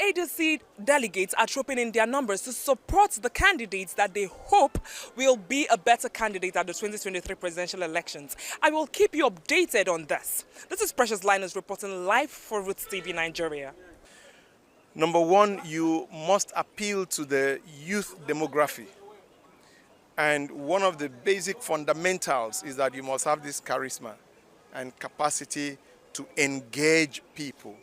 ADC delegates are trooping in their numbers to support the candidates that they hope will be a better candidate at the 2023 presidential elections. I will keep you updated on this. This is Precious Linus reporting live for Roots TV Nigeria. Number one, you must appeal to the youth demography. And one of the basic fundamentals is that you must have this charisma and capacity to engage people.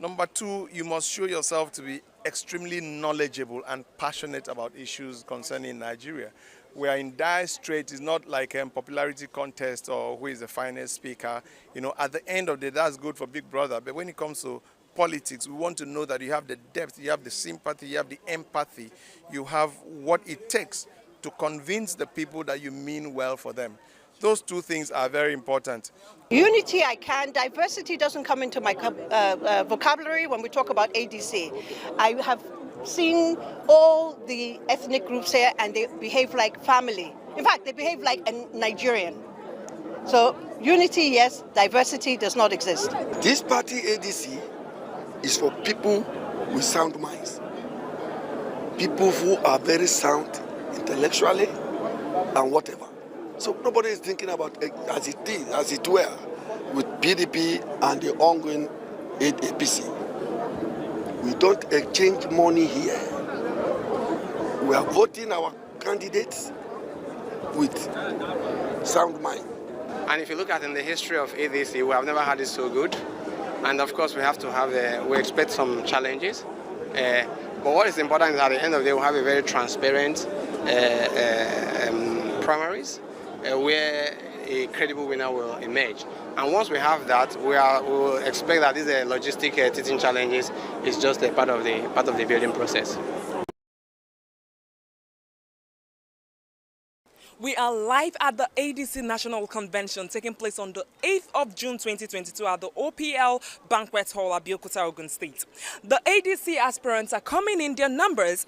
Number two, you must show yourself to be extremely knowledgeable and passionate about issues concerning Nigeria. We are in dire straits. It's not like a popularity contest or who is the finest speaker. You know, at the end of the day, that's good for Big Brother. But when it comes to politics, we want to know that you have the depth, you have the sympathy, you have the empathy, you have what it takes to convince the people that you mean well for them. Those two things are very important. Unity I can, diversity doesn't come into my vocabulary when we talk about ADC. I have seen all the ethnic groups here and they behave like family. In fact, they behave like a Nigerian. So unity, yes, diversity does not exist. This party ADC is for people with sound minds. People who are very sound intellectually and whatever. So nobody is thinking about as it were, with PDP and the ongoing APC. We don't exchange money here. We are voting our candidates with sound mind. And if you look at in the history of ADC, we have never had it so good. And of course, we have to have, we expect some challenges. But what is important is at the end of the day, we have a very transparent primaries where a credible winner will emerge. And once we have that, we will expect that these logistic teaching challenges is just a part of the building process. We are live at the ADC National Convention taking place on the 8th of June 2022 at the OPL Banquet Hall, ABEOKUTA, Ogun State. The ADC aspirants are coming in their numbers,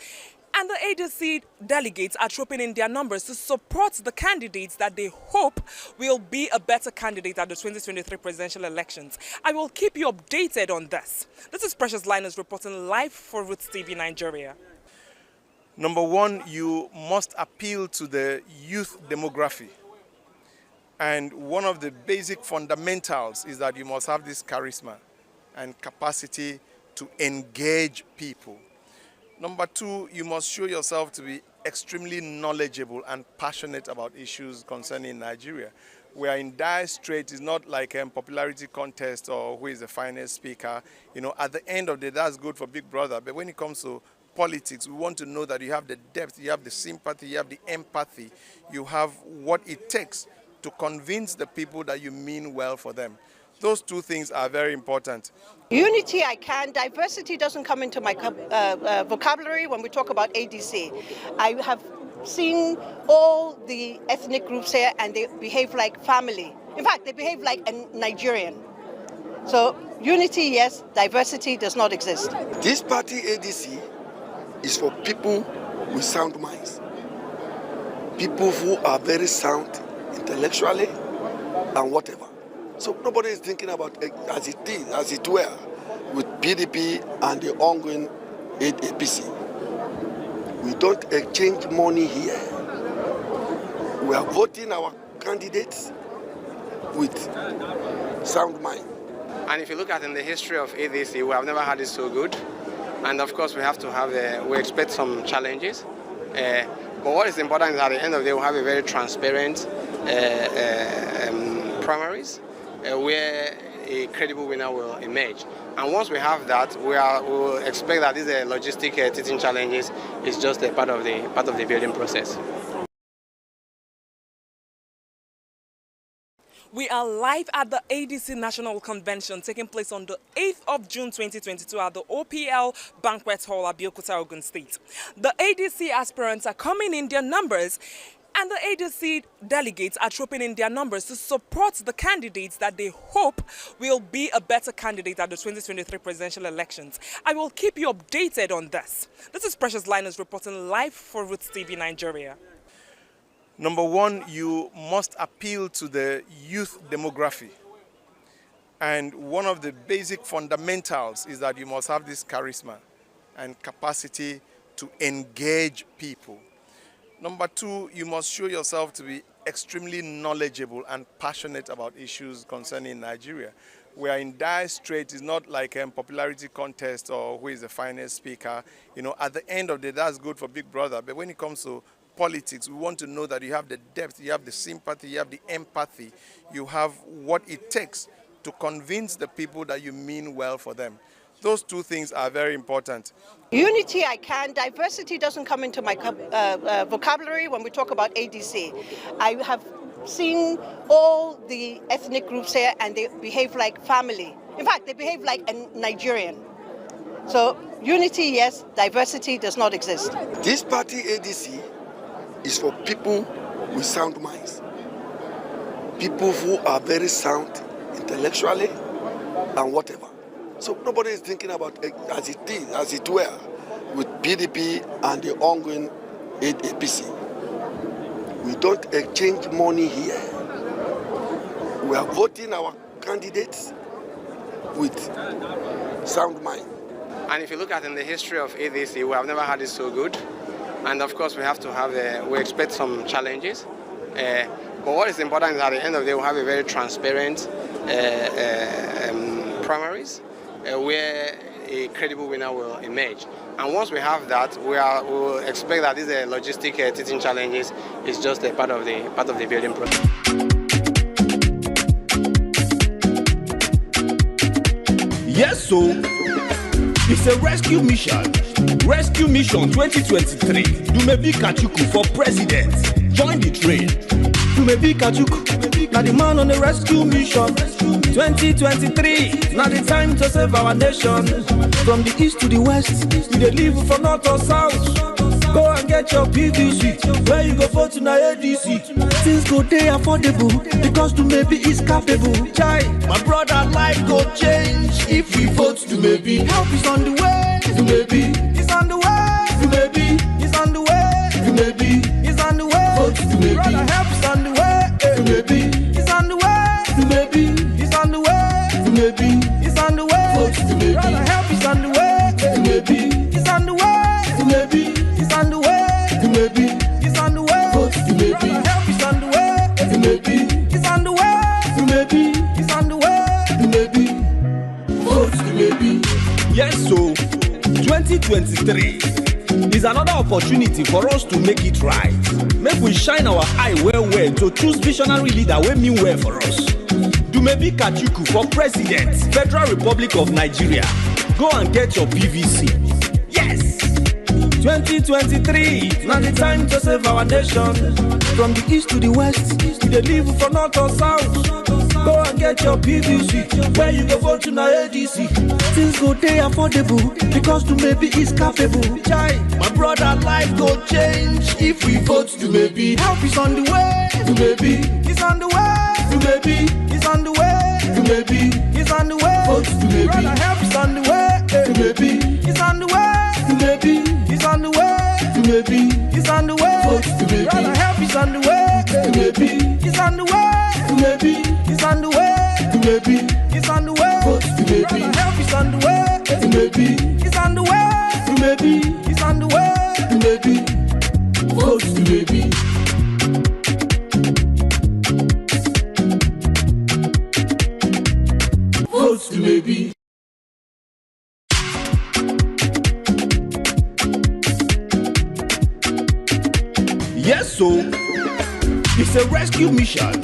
and the ADC delegates are trooping in their numbers to support the candidates that they hope will be a better candidate at the 2023 presidential elections. I will keep you updated on this. This is Precious Linus reporting live for Roots TV Nigeria. Number one, you must appeal to the youth demography. And one of the basic fundamentals is that you must have this charisma and capacity to engage people. Number two, you must show yourself to be extremely knowledgeable and passionate about issues concerning Nigeria. We are in dire straits. It's not like a popularity contest or who is the finest speaker. You know, at the end of the day, that's good for Big Brother. But when it comes to politics, we want to know that you have the depth, you have the sympathy, you have the empathy, you have what it takes to convince the people that you mean well for them. Those two things are very important. Unity I can, diversity doesn't come into my vocabulary when we talk about ADC. I have seen all the ethnic groups here and they behave like family. In fact, they behave like a Nigerian. So unity, yes, diversity does not exist. This party ADC is for people with sound minds. People who are very sound intellectually and whatever. So nobody is thinking about as it were, with PDP and the ongoing APC. We don't exchange money here. We are voting our candidates with sound mind. And if you look at in the history of ADC, we have never had it so good. And of course, we have to have, we expect some challenges. But what is important is at the end of the day, we have a very transparent primaries where a credible winner will emerge. And once we have that, we will expect that these logistic teaching challenges is just a part of the building process. We are live at the ADC National Convention taking place on the 8th of June 2022 at the OPL Banquet Hall, ABEOKUTA, Ogun State. The ADC aspirants are coming in their numbers, and the ADC delegates are trooping in their numbers to support the candidates that they hope will be a better candidate at the 2023 presidential elections. I will keep you updated on this. This is Precious Linus reporting live for Roots TV Nigeria. Number one, you must appeal to the youth demography. And one of the basic fundamentals is that you must have this charisma and capacity to engage people. Number two, you must show yourself to be extremely knowledgeable and passionate about issues concerning Nigeria. We are in dire straits. It's not like a popularity contest or who is the finest speaker. You know, at the end of the day, that's good for Big Brother. But when it comes to politics, we want to know that you have the depth, you have the sympathy, you have the empathy, you have what it takes to convince the people that you mean well for them. Those two things are very important. Unity I can, diversity doesn't come into my vocabulary when we talk about ADC. I have seen all the ethnic groups here and they behave like family. In fact, they behave like a Nigerian. So unity, yes, diversity does not exist. This party ADC is for people with sound minds. People who are very sound intellectually and whatever. So nobody is thinking about as it were, with PDP and the ongoing APC. We don't exchange money here. We are voting our candidates with sound mind. And if you look at in the history of ADC, we have never had it so good. And of course, we have to have, we expect some challenges. But what is important is at the end of the day, we have a very transparent primaries where a credible winner will emerge. And once we have that, we will expect that these logistic teaching challenges is just a part of the building process. Yes, so it's a rescue mission. Rescue Mission 2023. Dumebi Kachuku for president. Join the train. Dumebi Kachuku, now the man on the rescue mission. 2023, now the time to save our nation. From the east to the west, we dey live from north or south. Go and get your PVC. Where you go for tonight, ADC? Things go dey affordable because Dumebi is capable. Chai, my brother, life go change if we vote Dumebi. Help is on the way. Dumebi is on the way. Dumebi is on the way. Dumebi is on the way. Vote Dumebi. Brother, help is on the way. Dumebi is on the way. Dumebi is on the way. Dumebi is on the way. Vote Dumebi. Brother, help is on the way. Dumebi is on the way. Dumebi is on the way. Dumebi is on the way. Vote Dumebi. Brother, help is on the way. Dumebi is on the way. Dumebi is on the way. Dumebi, vote Dumebi. Yes, so 2023 is another opportunity for us to make it right. Make we shine our eye well to choose visionary leader wey mean well for us. Dumebi Kachuku for president, Federal Republic of Nigeria. Go and get your PVC. Yes! 2023, now the time to save our nation. From the east to the west, we dey live from north or south. Go and get your PVC. Where you go vote tonight, ADC? Things go dey affordable because Dumebi is capable. Chai, my brother, life go change if we vote Dumebi. Help is on the way. Dumebi is on the way. Dumebi is on the way. Dumebi is on the way. Vote Dumebi. Brother, help is on the way. Dumebi is on the way. Dumebi is on the way. Dumebi is on the way. Vote Dumebi. Brother, help is on the way. Dumebi is on the way. Dumebi is on the way. Dumebi is on the way. Vote Dumebi. Brother, help is on the way. Dumebi is on the way. Dumebi is on the way. Dumebi, vote Dumebi. Vote Dumebi. Yes, so it's a rescue mission.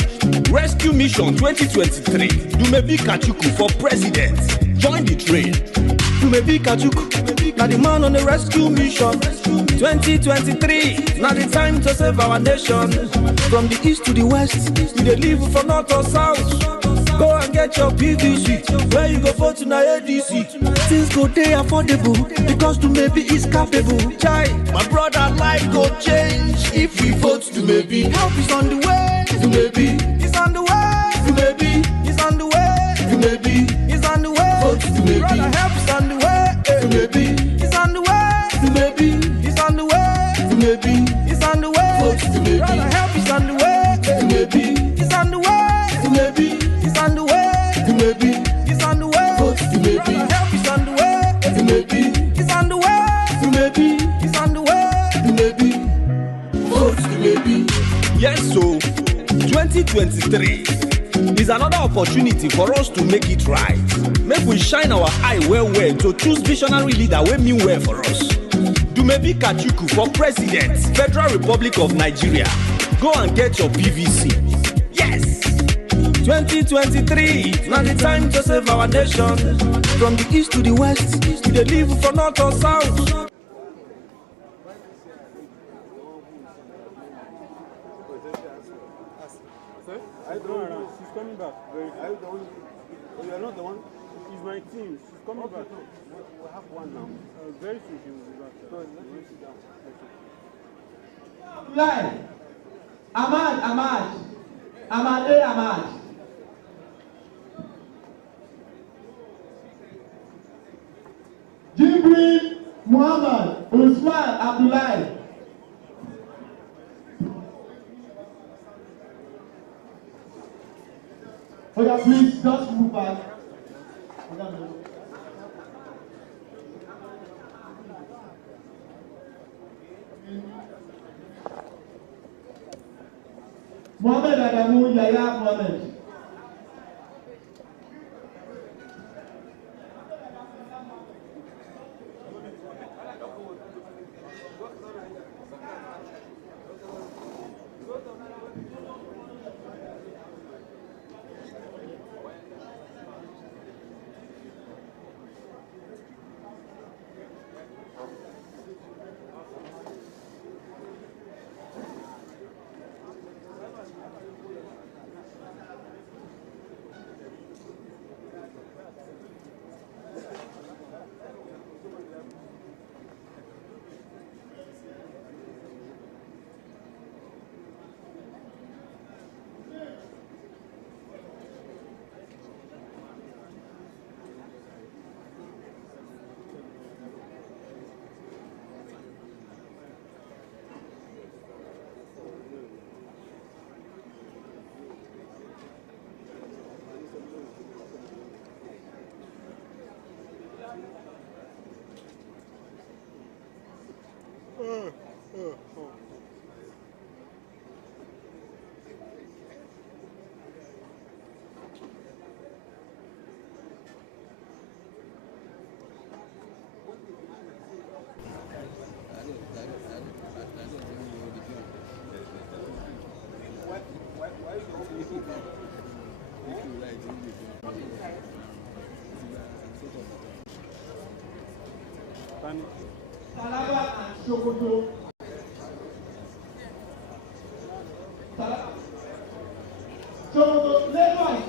Rescue Mission 2023. Dumebi Kachuku for president. Join the train. Dumebi Kachuku, now the man on the rescue mission. 2023, now the time to save our nation. From the east to the west, we dey live from north or south. Go and get your PVC. Where you go for tonight, ADC? Things go dey affordable because Dumebi is capable. Chai, my brother, life go change if we vote Dumebi. Help is on the way. Dumebi is on the way. Dumebi is on the way. Dumebi is on the way. Vote Dumebi. Brother, help is on the way. Dumebi is on the way. Dumebi is on the way. Dumebi is on the way. Vote Dumebi. Brother, help is on the way. Dumebi is on the way. Dumebi is on the way. Dumebi 2023 is another opportunity for us to make it right. Make we shine our eye well to choose visionary leader wey mean well for us. Dumebi Kachuku for President, Federal Republic of Nigeria. Go and get your PVC. Yes! 2023, now the time to save our nation. From the east to the west, we dey live for north or south. She's coming back. Are you the one? Oh, you are not the one? It's my team. She's coming back. We have one now. Very soon she will be back. So let's sit down. Live. Ahmad. Jibril Muhammad Usman Abdullahi. Oh yeah, please just move back. Mohamed Adamu Yaya Mohamed. Taraba and Sokoto. Sokoto, Lagos.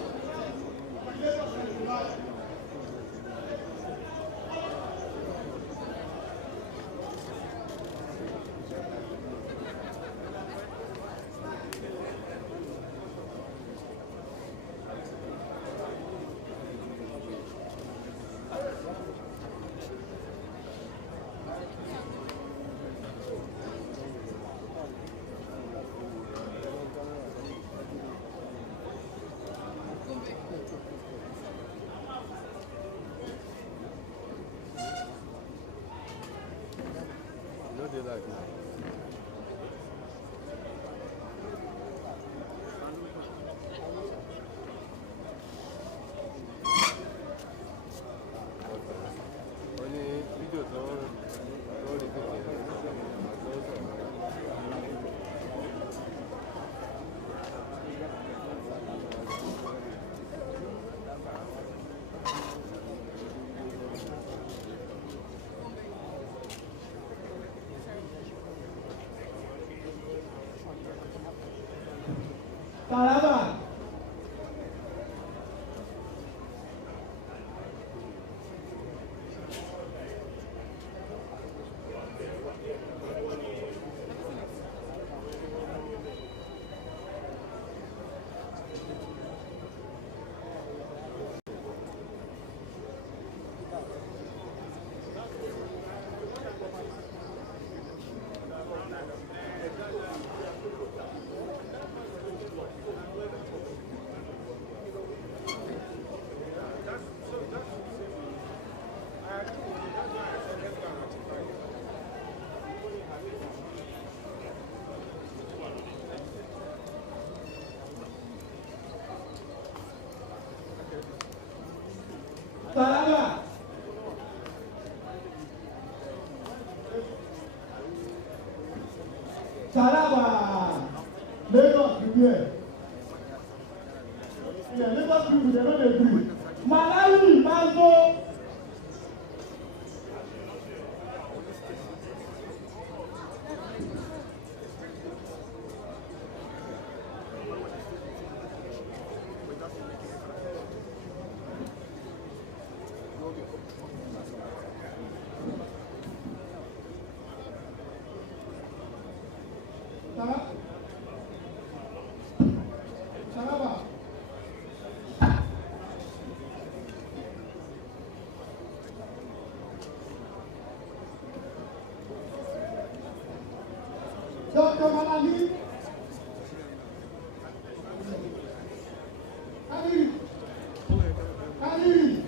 Taraba. there. Yeah, Lagos people, they don't agree. Malawi, Mango. Dr. Malali, Ali,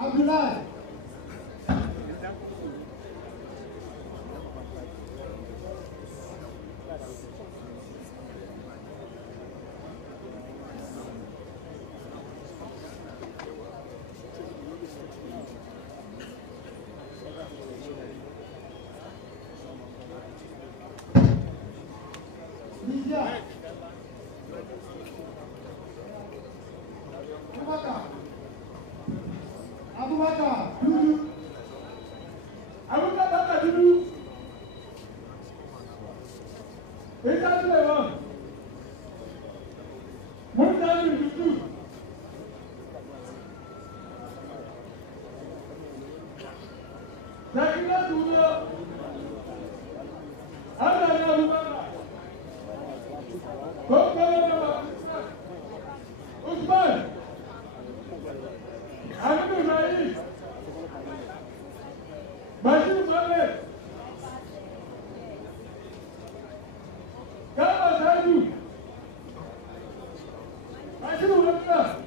Abdullah. Abubakar, Dudu. Abubakar, Dudu. Italy, Murtala, Dudu. Sakina, Dudu. Ana, Abubakar. Kokoro, Usman. Abu Naik, Bashir Mohammed, Kama Sadu, Bashir Mohammed,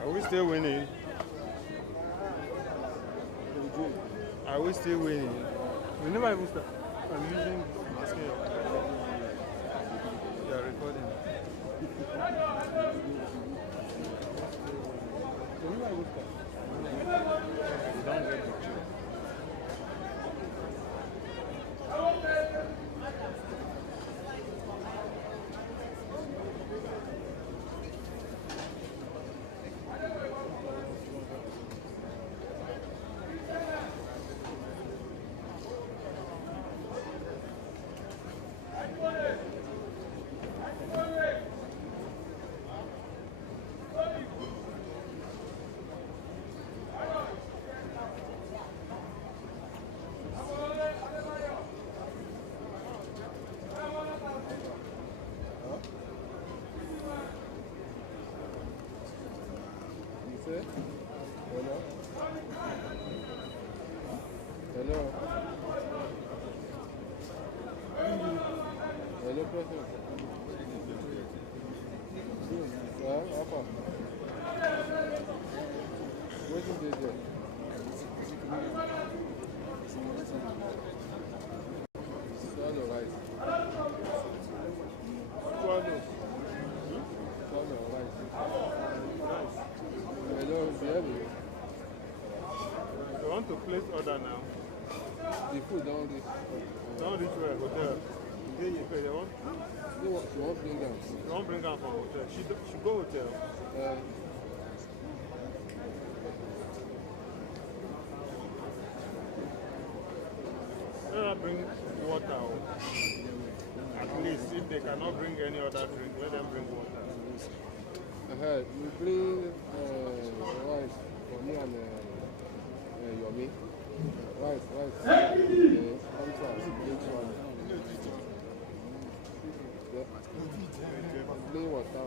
Are we still winning? Are we still winning? We never even start. I'm using my scale. You are recording. We never even start. You don't get the picture. Hello? Hello? Hello, person. Apa? Where did they go? Swallow rice. Swallow. Swallow rice. Hello, Jerry. You want to place order now? The food down this. Down this way, hotel. Then you pay. They want? She won't bring them. You want bring her from hotel? She go hotel. Let her bring water. At least if they cannot bring any other drink, let them bring water. You bring rice for me and Yomi. Rice. Plain water.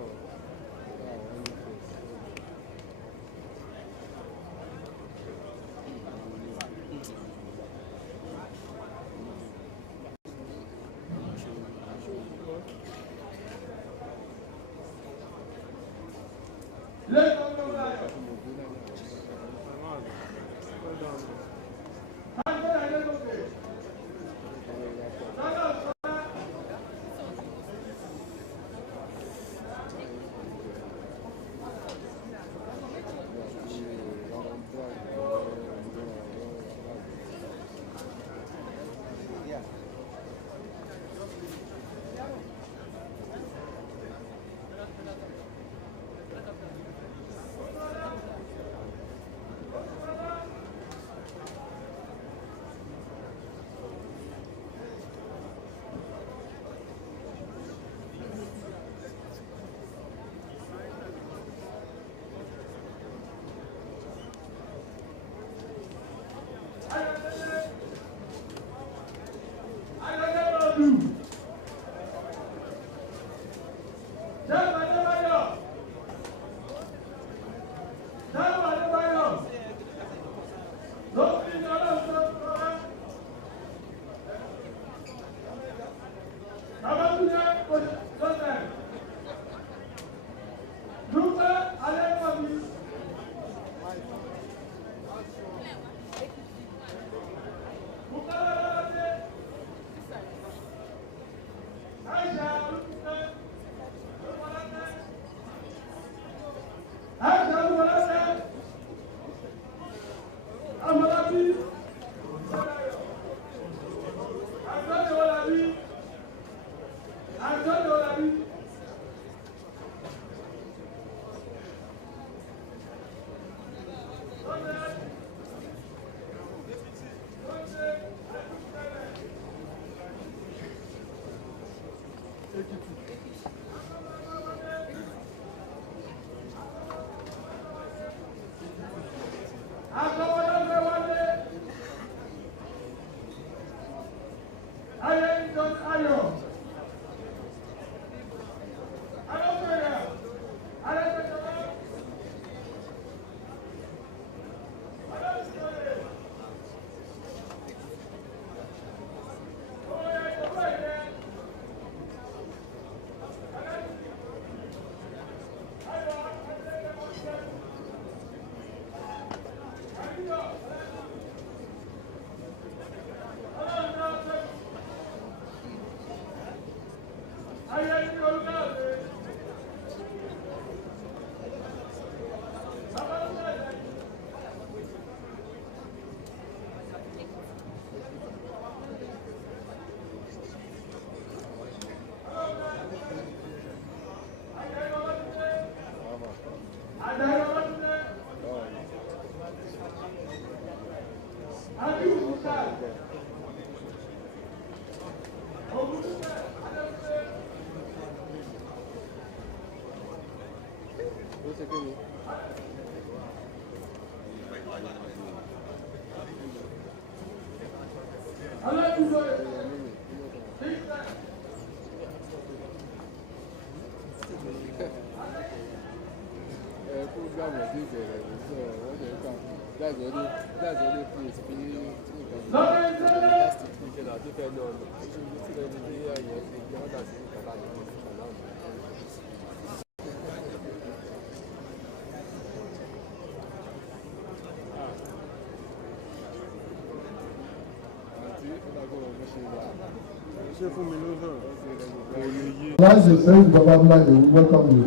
As you say, Bababla, we welcome you.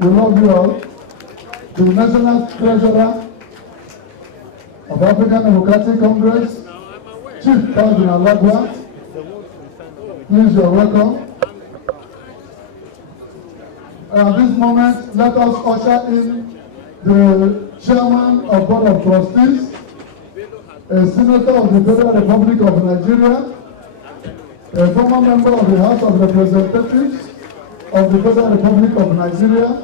We love you all. The National Treasurer of African Democratic Congress, Chief Cardinal Lagwa, please, you are welcome. At this moment, let us usher in the Chairman of Board of Trustees, a Senator of the Federal Republic of Nigeria, a former member of the House of Representatives of the Federal Republic of Nigeria,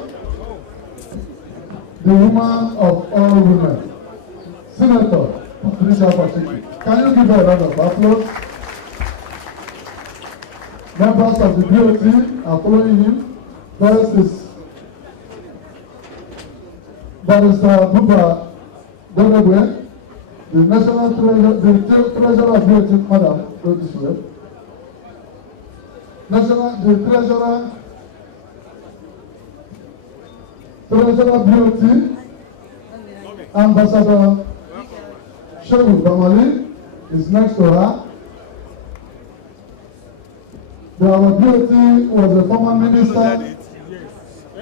the woman of all women, Senator Patricia Pachiki. Can you give her a round of applause? Members of the BOT are following him. First is Barrister Buba Donegwe, the National Treasurer of BOT, Madam, go this way. The Treasurer BOT, Ambassador Shehu Bamali is next to her. Our BOT was a former minister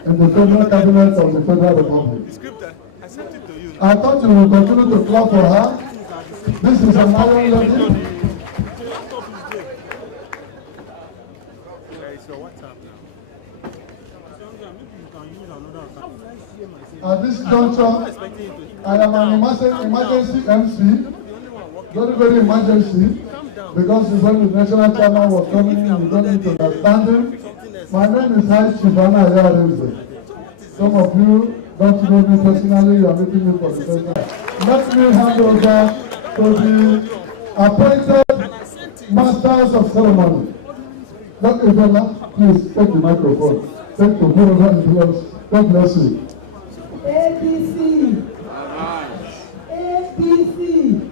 in the Federal Cabinet of the Federal Republic. I thought you would continue to clap for her. This is an iron lady. At this juncture, I am an emergency MC, very emergency, because when the national chairman was coming in, we don't need to understand him. My name is High Chief Anna Ayareze. Some of you don't know me personally, you are meeting me for the first time. Let me hand over to the appointed masters of ceremony. Dr. Ibola, please take the microphone. Take the microphone. God bless you. ADC. Arise. ADC.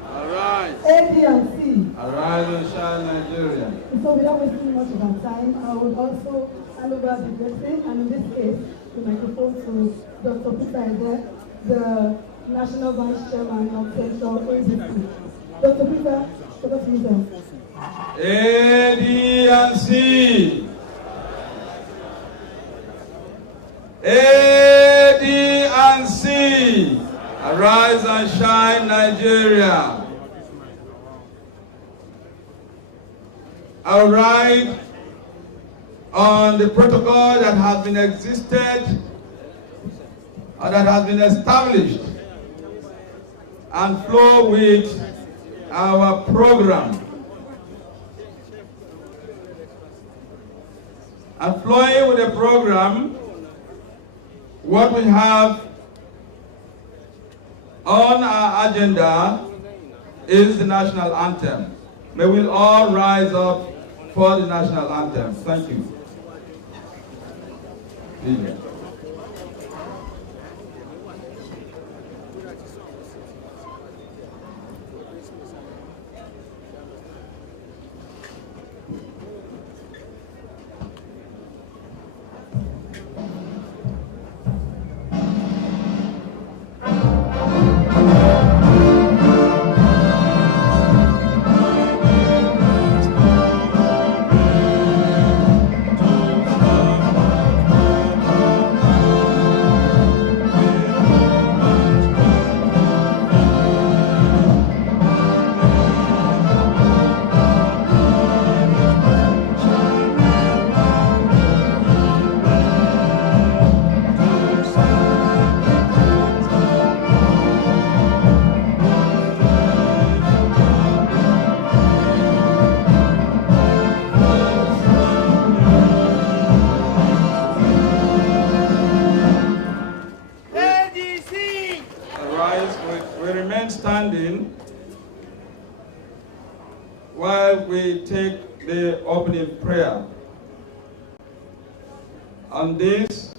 Arise. ABEOKUTA. Arise and shine, Nigeria. So without wasting much of our time, I would also hand over the blessing, and in this case, the microphone to Dr. Peter, the National Vice Chairman of Central ADC. Dr. Peter, over to you, sir. ADNC. ADNC. Arise and shine, Nigeria. I'll ride on the protocol that has been existed, or that has been established, and flow with our program. And flowing with the program, what we have on our agenda is the national anthem. May we all rise up for the national anthem. Thank you. Standing while we take the opening prayer. On this,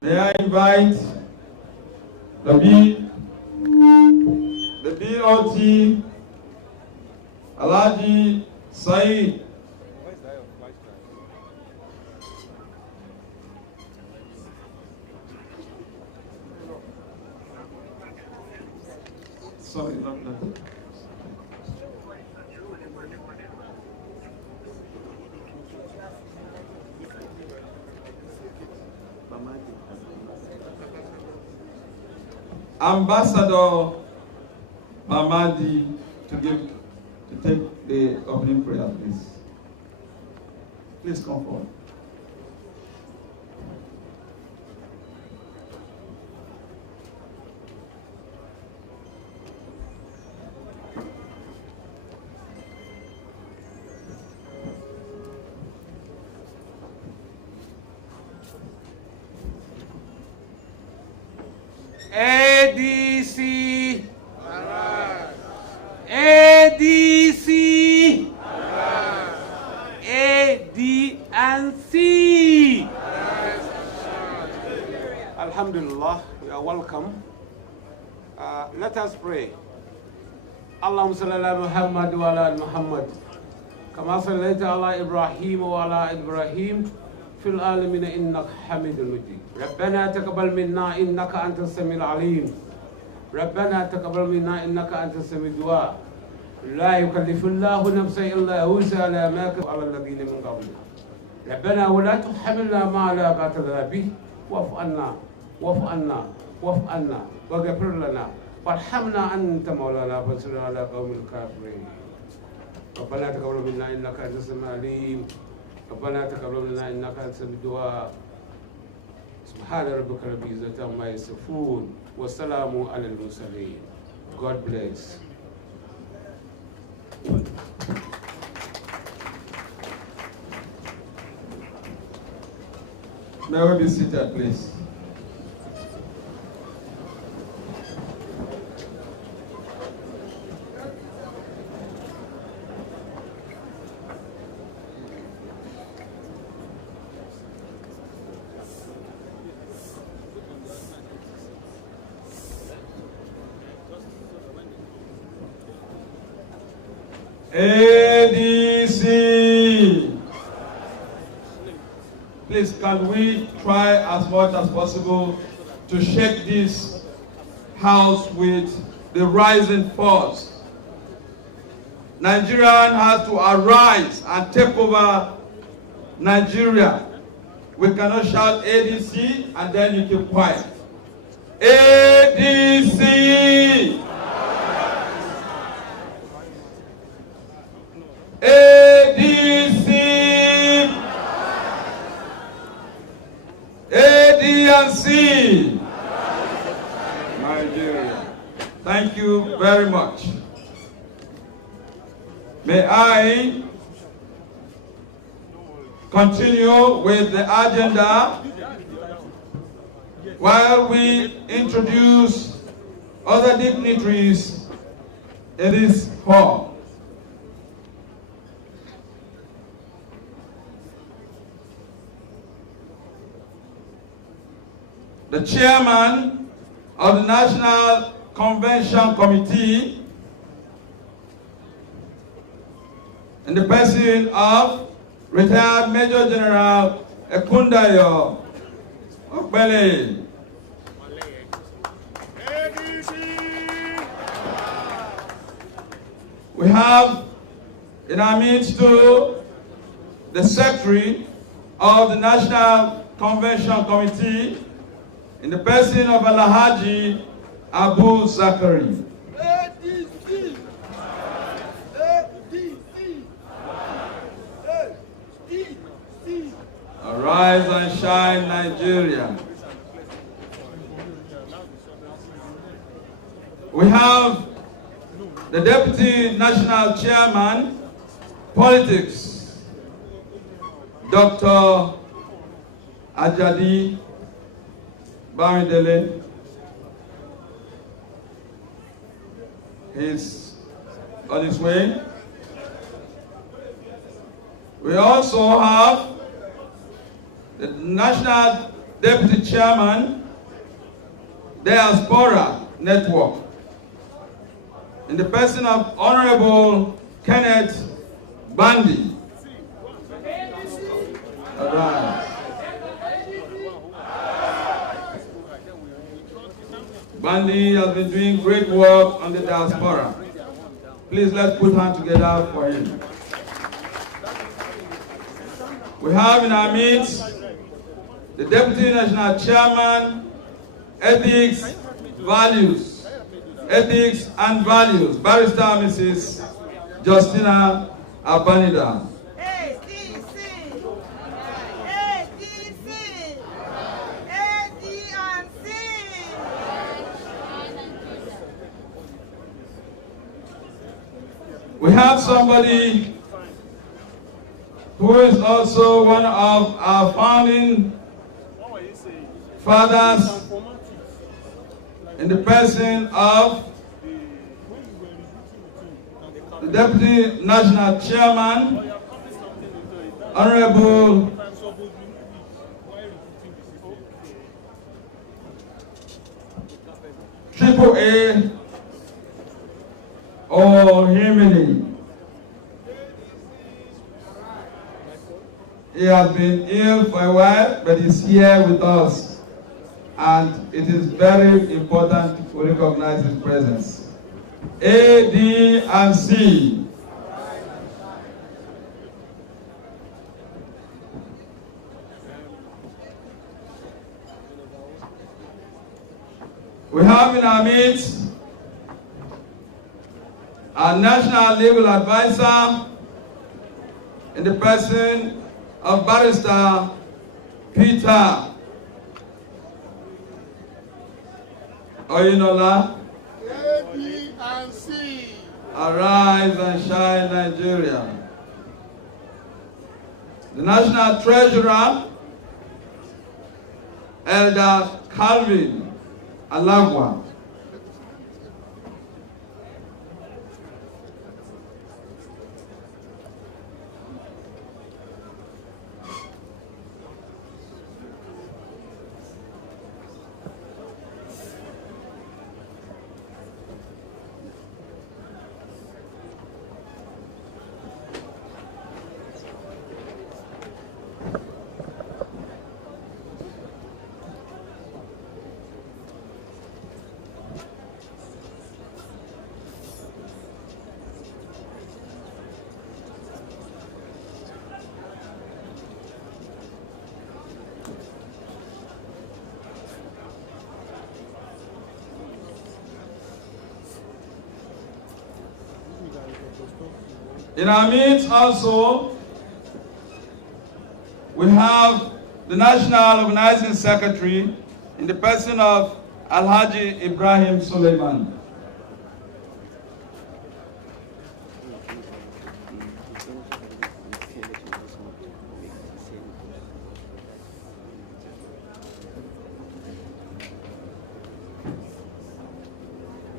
may I invite the BOT, Alhaji Said. Sorry, not that. Ambassador Mamadi to take the opening prayer, please. Please come forward. ADC. ADC. ADNC. Alhamdulillah, we are welcome. Let us pray. Allahumma salli ala Muhammad wa ala Muhammad. Kama sallaita ala Ibrahim wa ala Ibrahim. في العالمين إنك حميد مجيد. ربنا تقبل منا إنك أنت السميع العليم. ربنا تقبل منا إنك أنت السميع الدعاء. لا يكلف الله نفسا إلا وسعها ما كتب على الذين من قبلنا. ربنا ولا تحملنا ما لا طاقة لنا به واعف عنا واعف عنا واعف عنا واغفر لنا وارحمنا أنت مولانا فانصرنا على قوم الكافرين. ربنا تقبل منا إنك أنت السميع العليم. ربنا تقبل منا انك انت السميع الدعاء. سبحان ربك رب العزة عما يصفون والسلام على المرسلين. God bless. May we be seated, please. ADC. Please, can we try as much as possible to shake this house with the rising force? Nigerian has to arise and take over Nigeria. We cannot shout ADC and then you keep quiet. ADC! ADC! ADC! Nigeria. Thank you very much. May I continue with the agenda while we introduce other dignitaries in this hall. The chairman of the National Convention Committee, in the person of retired Major General Ekundayo Okpele. We have in our midst too the Secretary of the National Convention Committee, in the person of Alhaji Abu Zakari. Arise and shine, Nigeria. We have the Deputy National Chairman, Politics, Dr. Ajadi Bamidele. He's on his way. We also have the National Deputy Chairman, Diaspora Network, in the person of Honorable Kenneth Bandi. All right. Bandi has been doing great work on the diaspora. Please let's put hands together for him. We have in our midst the Deputy National Chairman, Ethics and Values, Barrister Mrs. Justina Abanida. We have somebody who is also one of our founding fathers, in the person of the Deputy National Chairman, Honorable AAA Ohimini. He has been ill for a while, but he's here with us. And it is very important to recognize his presence. A, D, and C. We have in our midst our National Legal Advisor, in the person of Barrister Peter Oyinola. A, B, and C. Arise and shine, Nigeria. The National Treasurer, Elder Calvin Alagwa. In our midst also, we have the National Organizing Secretary in the person of Alhaji Ibrahim Suleiman.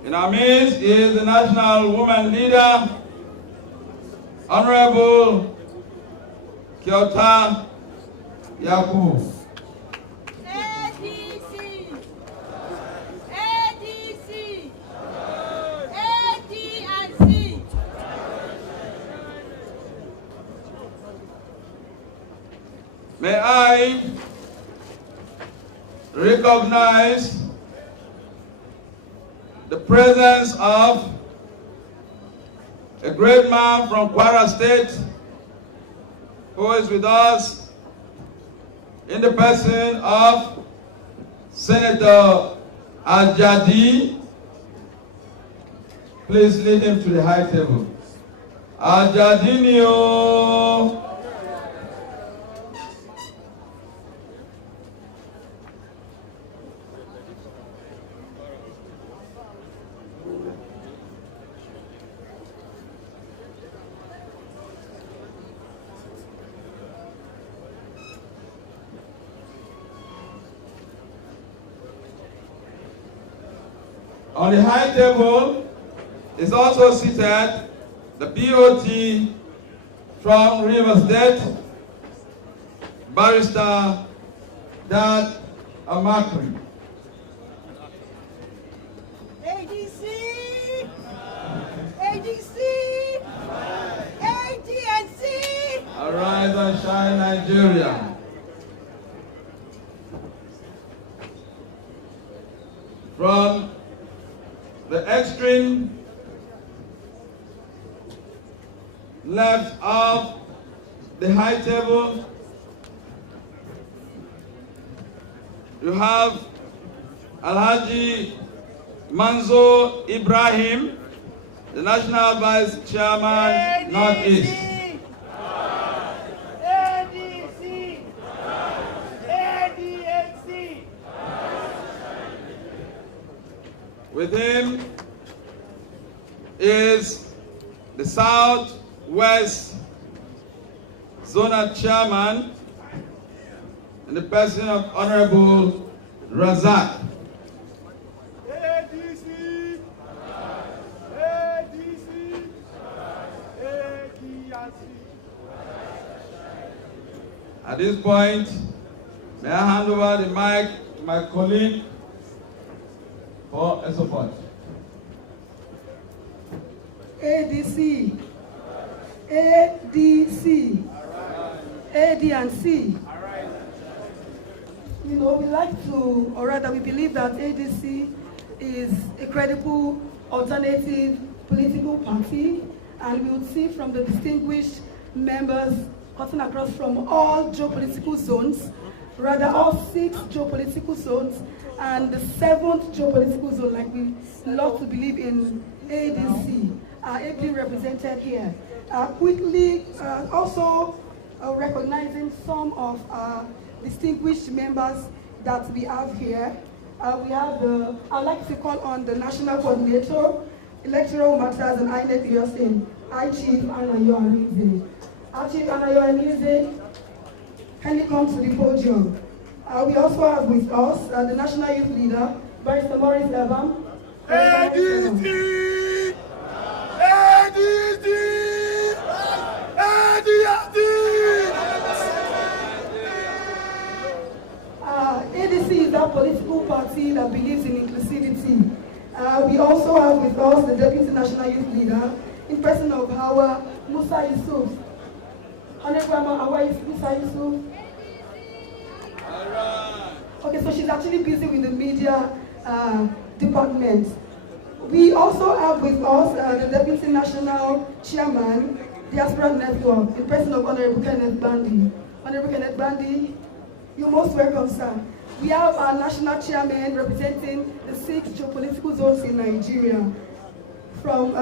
In our midst is the National Woman Leader, Honorable Kyota Yakubu. ADC, ADC, AD&C. May I recognize the presence of a great man from Kwara State who is with us in the person of Senator Ajadi. Please lead him to the high table. Ajadinio. On the high table is also seated the BOT from Rivers State, Barrister Dad Amakri. ADC, ADC, AD&C. Arise and shine, Nigeria. From the extreme left of the high table, you have Alhaji Manzo Ibrahim, the National Vice Chairman, Northeast. ADC, AD&C. With him is the Southwest Zonal Chairman in the person of Honorable Razak. ADC, ADC, AD&C. At this point, may I hand over the mic to my colleague for a support. ADC, ADC, AD&C. You know, we like to, or rather we believe that ADC is a credible alternative political party, and we would see from the distinguished members cutting across from all geopolitical zones, rather all 6 geopolitical zones, and the 7th geopolitical zone, like we love to believe in ADC, are ably represented here. Quickly, also recognizing some of our distinguished members that we have here. We have I'd like to call on the National Coordinator, Electoral Matters and INEC USA, Chief Anayo Anize. Chief Anayo Anize, can you come to the podium? We also have with us the National Youth Leader, Barrister Maurice Ebam. ADC, ADC, ADC. ADC is that political party that believes in inclusivity. We also have with us the Deputy National Youth Leader, in person of Hawa Musa Yusuf. Honorable Hawa Musa Yusuf. Okay, so she's actually busy with the media department. We also have with us the Deputy National Chairman, the Aspirant Network, in person of Honorable Kenneth Bandi. Honorable Kenneth Bandi, you're most welcome, sir. We have our National Chairman representing the 6 geopolitical zones in Nigeria. From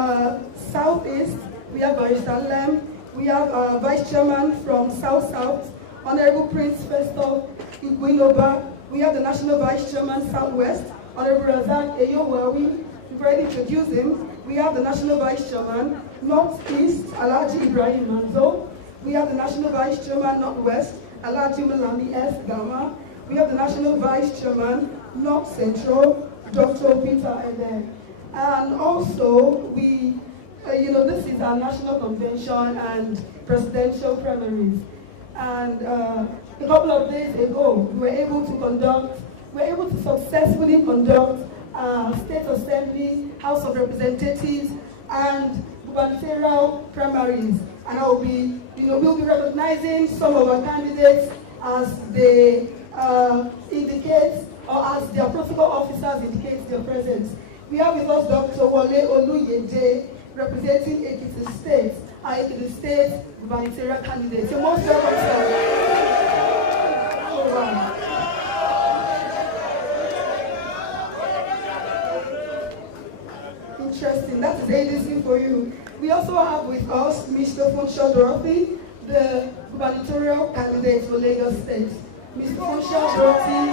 Southeast, we have Barrister Lem, we have our Vice Chairman from South South, Honorable Prince Festo Iguinoba, we have the National Vice Chairman Southwest, Honorable Razak Eyowawi, we've already introduced him. We have the National Vice Chairman, Northeast, Alhaji Ibrahim Manzo. We have the National Vice Chairman, Northwest, Alhaji Malami S. Gama. We have the National Vice Chairman, North Central, Dr. Peter Ede. And also, we, this is our national convention and presidential primaries. And a couple of days ago, we were able to successfully conduct State Assembly, House of Representatives, and gubernatorial primaries. And we'll be recognizing some of our candidates as they indicate, or as their protocol officers indicate their presence. We have with us Dr. Wale Oluyede, representing Ekiti State, our Ekiti State gubernatorial candidate. So most welcome, sir. Interesting, that is ADC for you. We also have with us Mr. Funshaw Dorothy, the gubernatorial candidate for Lagos State. Mr. Funshaw Dorothy.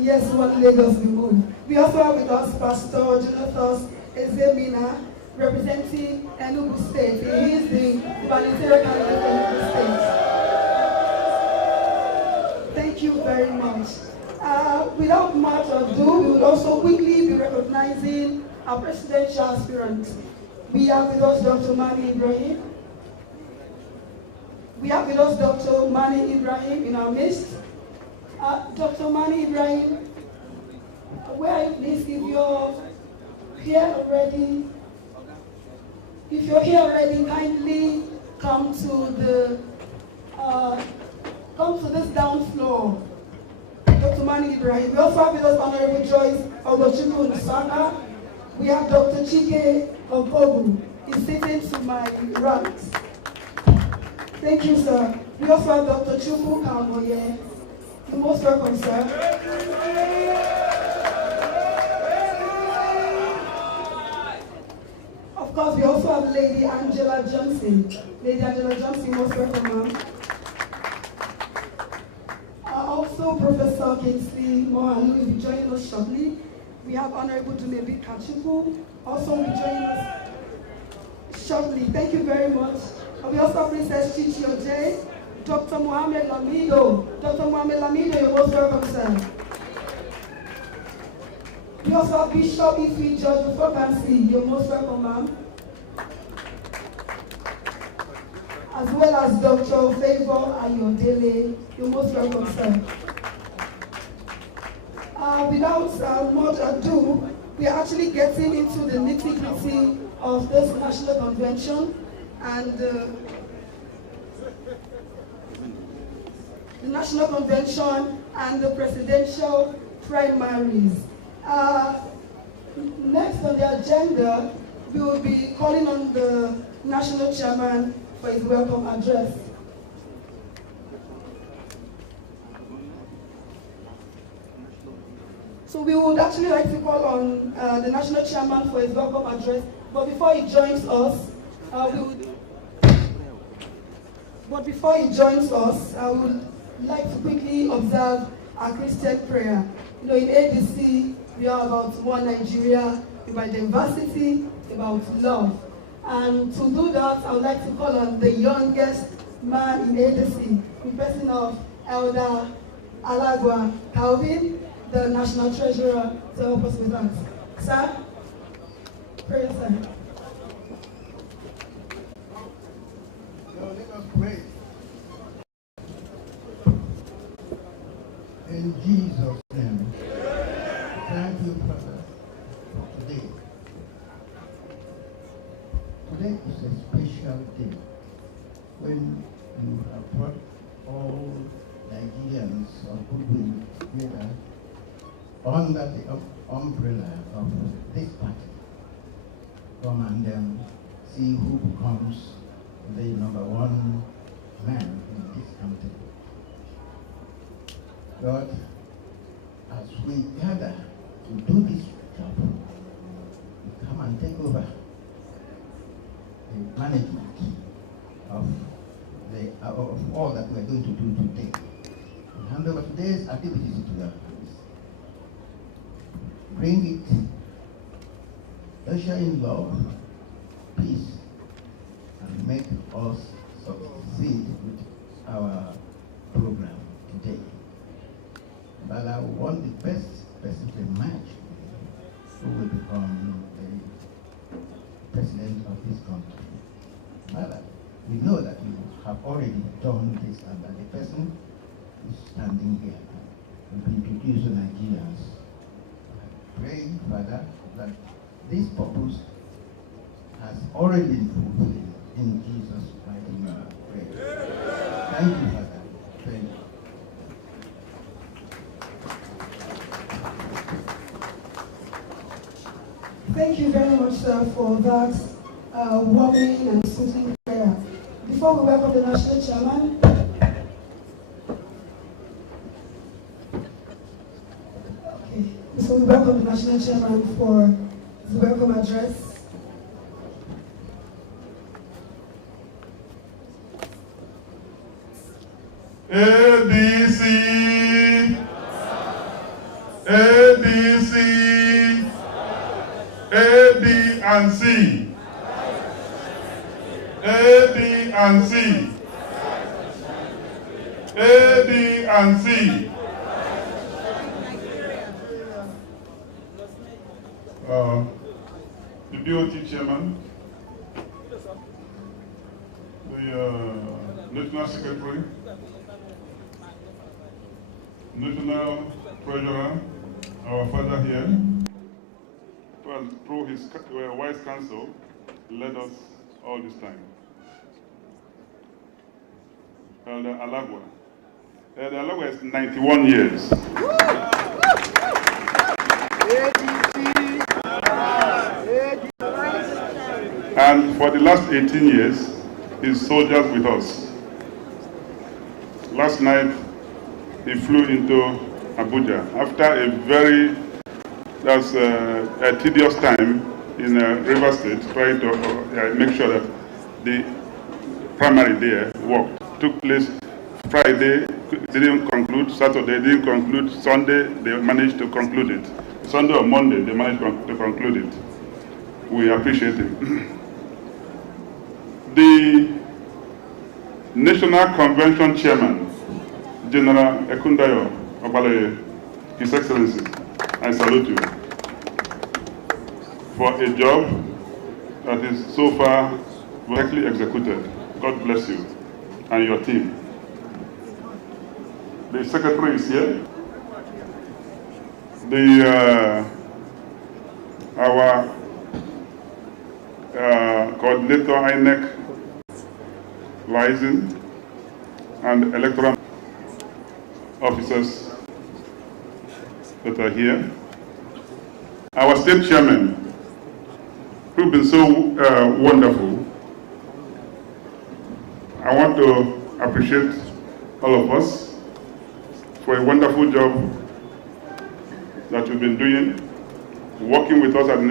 Yes, one Lagos we move. We also have with us Pastor Jonathan Ezemina, representing Enugu State. He is the gubernatorial candidate for Enugu State. Thank you very much. Without much ado, we will also quickly be recognizing our presidential aspirants. We have with us Dr. Mani Ibrahim. We have with us Dr. Mani Ibrahim in our midst. Dr. Mani Ibrahim, where are you please? If you're here already, kindly come to this down floor. Dr. Mani Ibrahim. We also have with us Honorable Joyce Ogochukwu Nsana. We have Dr. Chike Okobu. He's sitting to my right. Thank you, sir. We also have Dr. Chukwu Kamoye. You're most welcome, sir. Of course, we also have Lady Angela Johnson. Lady Angela Johnson, most welcome, ma'am. Also, Professor Kingsley Mohalu will be joining us shortly. We have Honorable Dumebi Kachuku also will be joining us shortly. Thank you very much. And we also have Princess Chichi Oje, Dr. Mohamed Lamido. Dr. Mohamed Lamido, you're most welcome, sir. We also have Bishop Ifi George Fokansi. You're most welcome, ma'am. As well as Dr. Favor Ayodele. You're most welcome, sir. Without much ado, we are actually getting into the nitty-gritty of this national convention and the national convention and the presidential primaries. Next on the agenda, we will be calling on the national chairman for his welcome address. So we would actually like to call on the national chairman for his welcome address, but before he joins us, I would like to quickly observe our Christian prayer. You know, in ADC, we are about one Nigeria, about diversity, about love. And to do that, I would like to call on the youngest man in ADC, the person of Elder Alagwa Calvin, the National Treasurer, to help us with that. Sir, prayer, sir. Let us pray. In Jesus' name. Thank you, Father, for today. Today is a special day when you have brought all Nigerians of goodwill together under the umbrella of this party. Come and see who becomes the #1 man in this country. God, as we gather to do this job, we come and take over the management of all that we're going to do today. We hand over today's activities to your hands. Bring it, usher in love, peace, and make us succeed with our program today. But I want the best person to emerge who will become the president of this country. But we know that you have already done this and that the person who is standing here will be introduced to Nigerians. I pray, Father, that this purpose has already been fulfilled in Jesus' mighty name. I pray. Thank you, Father. Thank you. Thank you very much, sir, for that warming and soothing prayer. Before we welcome the national chairman, so we welcome the national chairman for the welcome address. ADC, ADC, A, B, and C, A, B, and C, A, B, and C. The BOT chairman, the national secretary, national treasurer, our father here, well, through his wise counsel, led us all this time. Elder Alagwa. Elder Alagwa is 91 years. And for the last 18 years, he's soldiers with us. Last night, he flew into Abuja after a very a tedious time in River State, trying to make sure that the primary there worked. Took place Friday, didn't conclude, Saturday didn't conclude, Sunday they managed to conclude it. Sunday or Monday they managed to conclude it. We appreciate him. The National Convention Chairman, General Ekundayo Obalaye, His Excellency, I salute you for a job that is so far correctly executed. God bless you and your team. The secretary is here. Our coordinator, INEC, liaison, and electoral officers that are here. Our state chairman, who've been so wonderful. I want to appreciate all of us for a wonderful job that you've been doing, working with us at the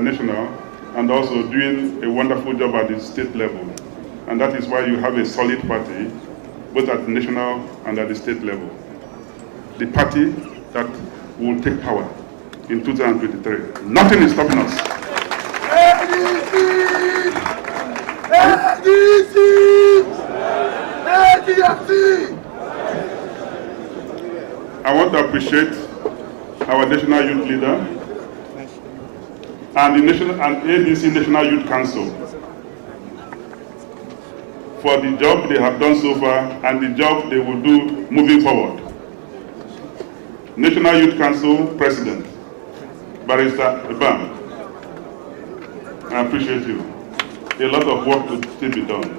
national, and also doing a wonderful job at the state level. And that is why you have a solid party, both at the national and at the state level. The party that will take power in 2023. Nothing is stopping us. ADC! ADC! ADC! I want to appreciate our national youth leader and the ADC National Youth Council for the job they have done so far and the job they will do moving forward. National Youth Council President, Barrister Ebam, I appreciate you. A lot of work to still be done.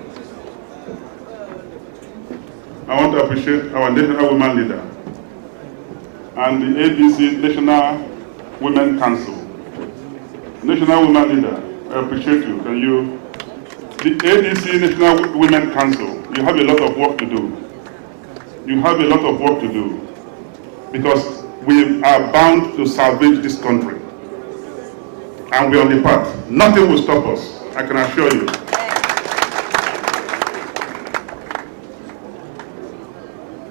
I want to appreciate our National Women Leader and the ADC National Women Council. National Women Leader, I appreciate you. Can you? The ADC National Women Council, you have a lot of work to do. You have a lot of work to do because we are bound to salvage this country. And we're on the path. Nothing will stop us, I can assure you.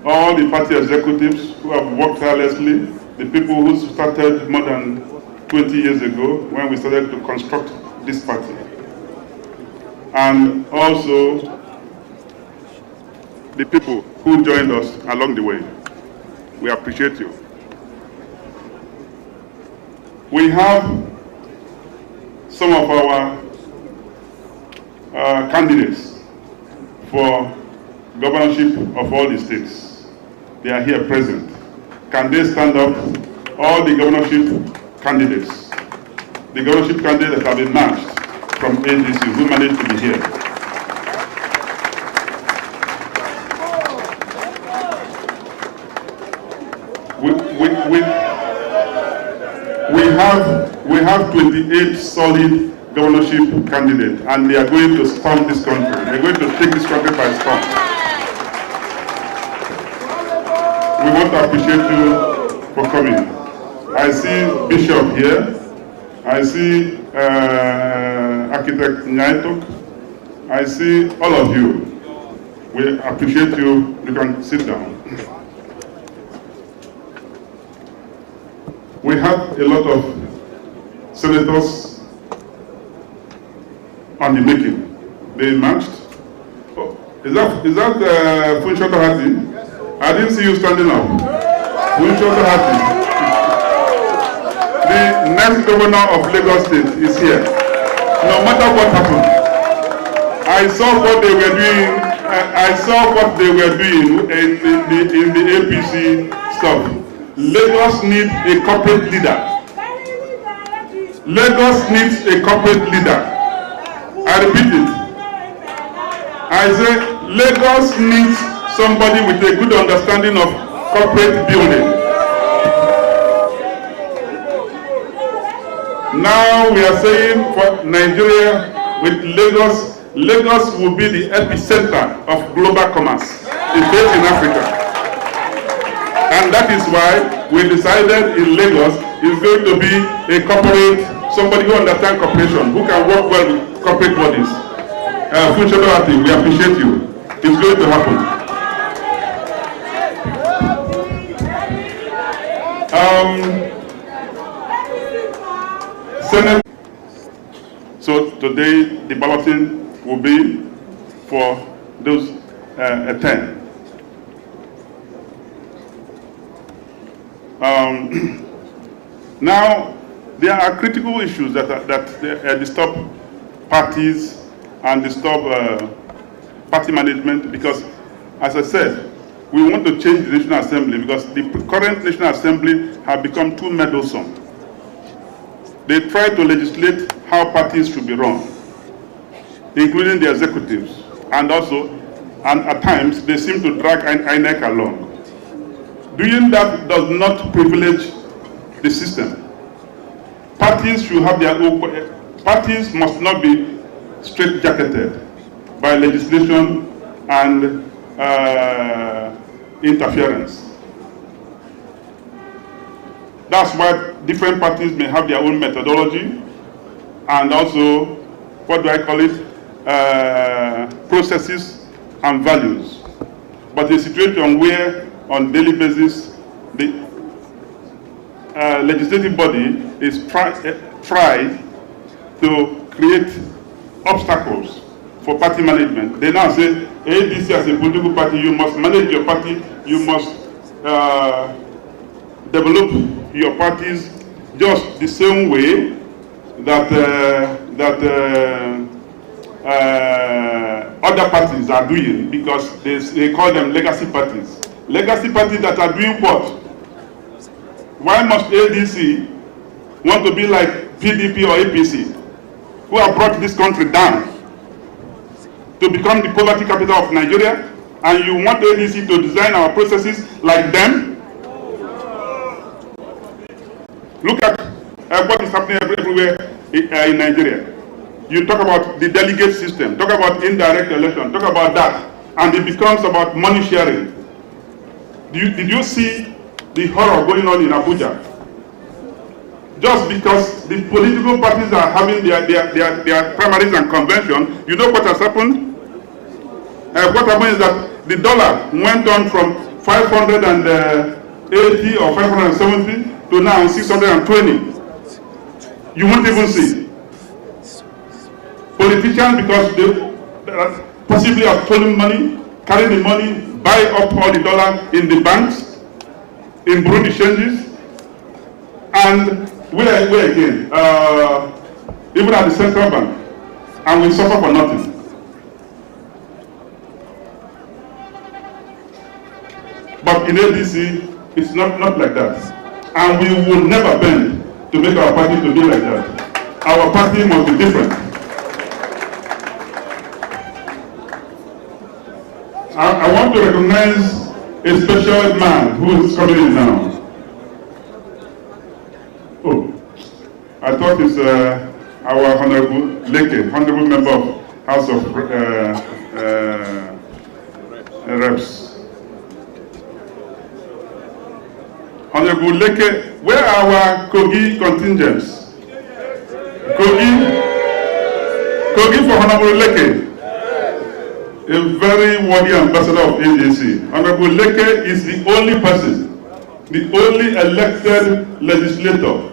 All the party executives who have worked tirelessly, the people who started more than 20 years ago when we started to construct this party. And also the people who joined us along the way. We appreciate you. We have some of our candidates for governorship of all the states. They are here present. Can they stand up? All the governorship candidates. The governorship candidates that have emerged from ADC who managed to be here. We have 28 solid governorship candidates, and they are going to storm this country. They're going to take this country by storm. We want to appreciate you for coming. I see Bishop here. I see Architect Nyaitok. I see all of you. We appreciate you. You can sit down. We have a lot of senators on the making. They marched. Oh, is that Funsho Hati? I didn't see you standing up. Funsho Hati. The next governor of Lagos State is here. No matter what happened, I saw what they were doing. I saw what they were doing in the APC stuff. Lagos needs a corporate leader. Lagos needs a corporate leader. I repeat it. I say Lagos needs somebody with a good understanding of corporate building. Now we are saying for Nigeria with Lagos, Lagos will be the epicenter of global commerce, the base in Africa. And that is why we decided in Lagos is going to be a corporate, somebody who understands corporation, who can work well with corporate bodies. Funsho, we appreciate you. It's going to happen. Senate. So today the balloting will be for those 10. Now, there are critical issues that disturb parties and disturb party management because, as I said, we want to change the National Assembly because the current National Assembly have become too meddlesome. They try to legislate how parties should be run, including the executives, and at times, they seem to drag INEC along. Doing that does not privilege the system. Parties should have their own. Parties must not be straitjacketed by legislation and interference. That's why different parties may have their own methodology and also, what do I call it, processes and values. But a situation where on daily basis the legislative body is try to create obstacles for party management. They now say, ADC as a political party, you must manage your party, you must develop your parties just the same way that other parties are doing, because they call them legacy parties. Legacy parties that are doing what? Why must ADC want to be like PDP or APC, who have brought this country down to become the poverty capital of Nigeria, and you want ADC to design our processes like them? Look at what is happening everywhere in Nigeria. You talk about the delegate system, talk about indirect election, talk about that, and it becomes about money sharing. Did you see the horror going on in Abuja. Just because the political parties are having their primaries and convention, you know what has happened? What happened is that the dollar went on from 580 or 570 to now 620. You won't even see. Politicians, because they possibly have stolen money, carry the money, buy up all the dollar in the banks, in Burundi exchanges, and where again? Even at the central bank, and we suffer for nothing. But in ADC, it's not like that. And we will never bend to make our party to be like that. Our party must be different. I want to recognize a special man who is coming in now. Oh, I thought it's our Honorable Leke, Honorable Member of House of Reps. Honorable Leke, where are our Kogi contingents? Kogi for Honorable Leke, a very worthy ambassador of ADC. Honorable Leke is the only person, the only elected legislator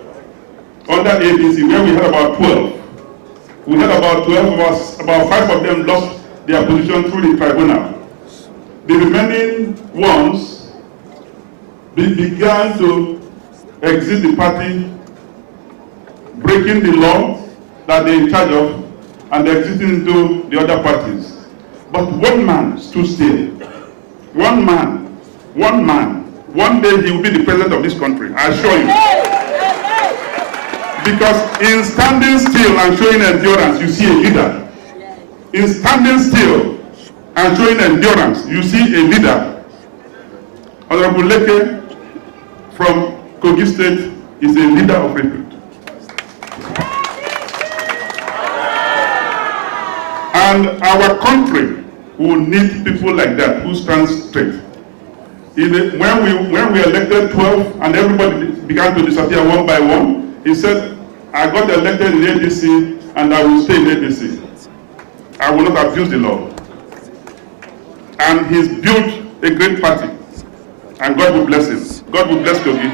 under ADC, where we had about 12. We had about 12 of us, about 5 of them lost their position through the tribunal. The remaining ones began to exit the party, breaking the law that they're in charge of, and exiting into the other parties. But one man stood still. One man. One day he will be the president of this country, I assure you. Because in standing still and showing endurance, you see a leader. In standing still and showing endurance, you see a leader. Honorable Leke from Kogi State is a leader of repute. And our country will need people like that who stand straight. When we elected 12 and everybody began to disappear one by one, he said, I got elected in ADC and I will stay in ADC. I will not abuse the law. And he's built a great party. And God will bless him. God will bless Kogi.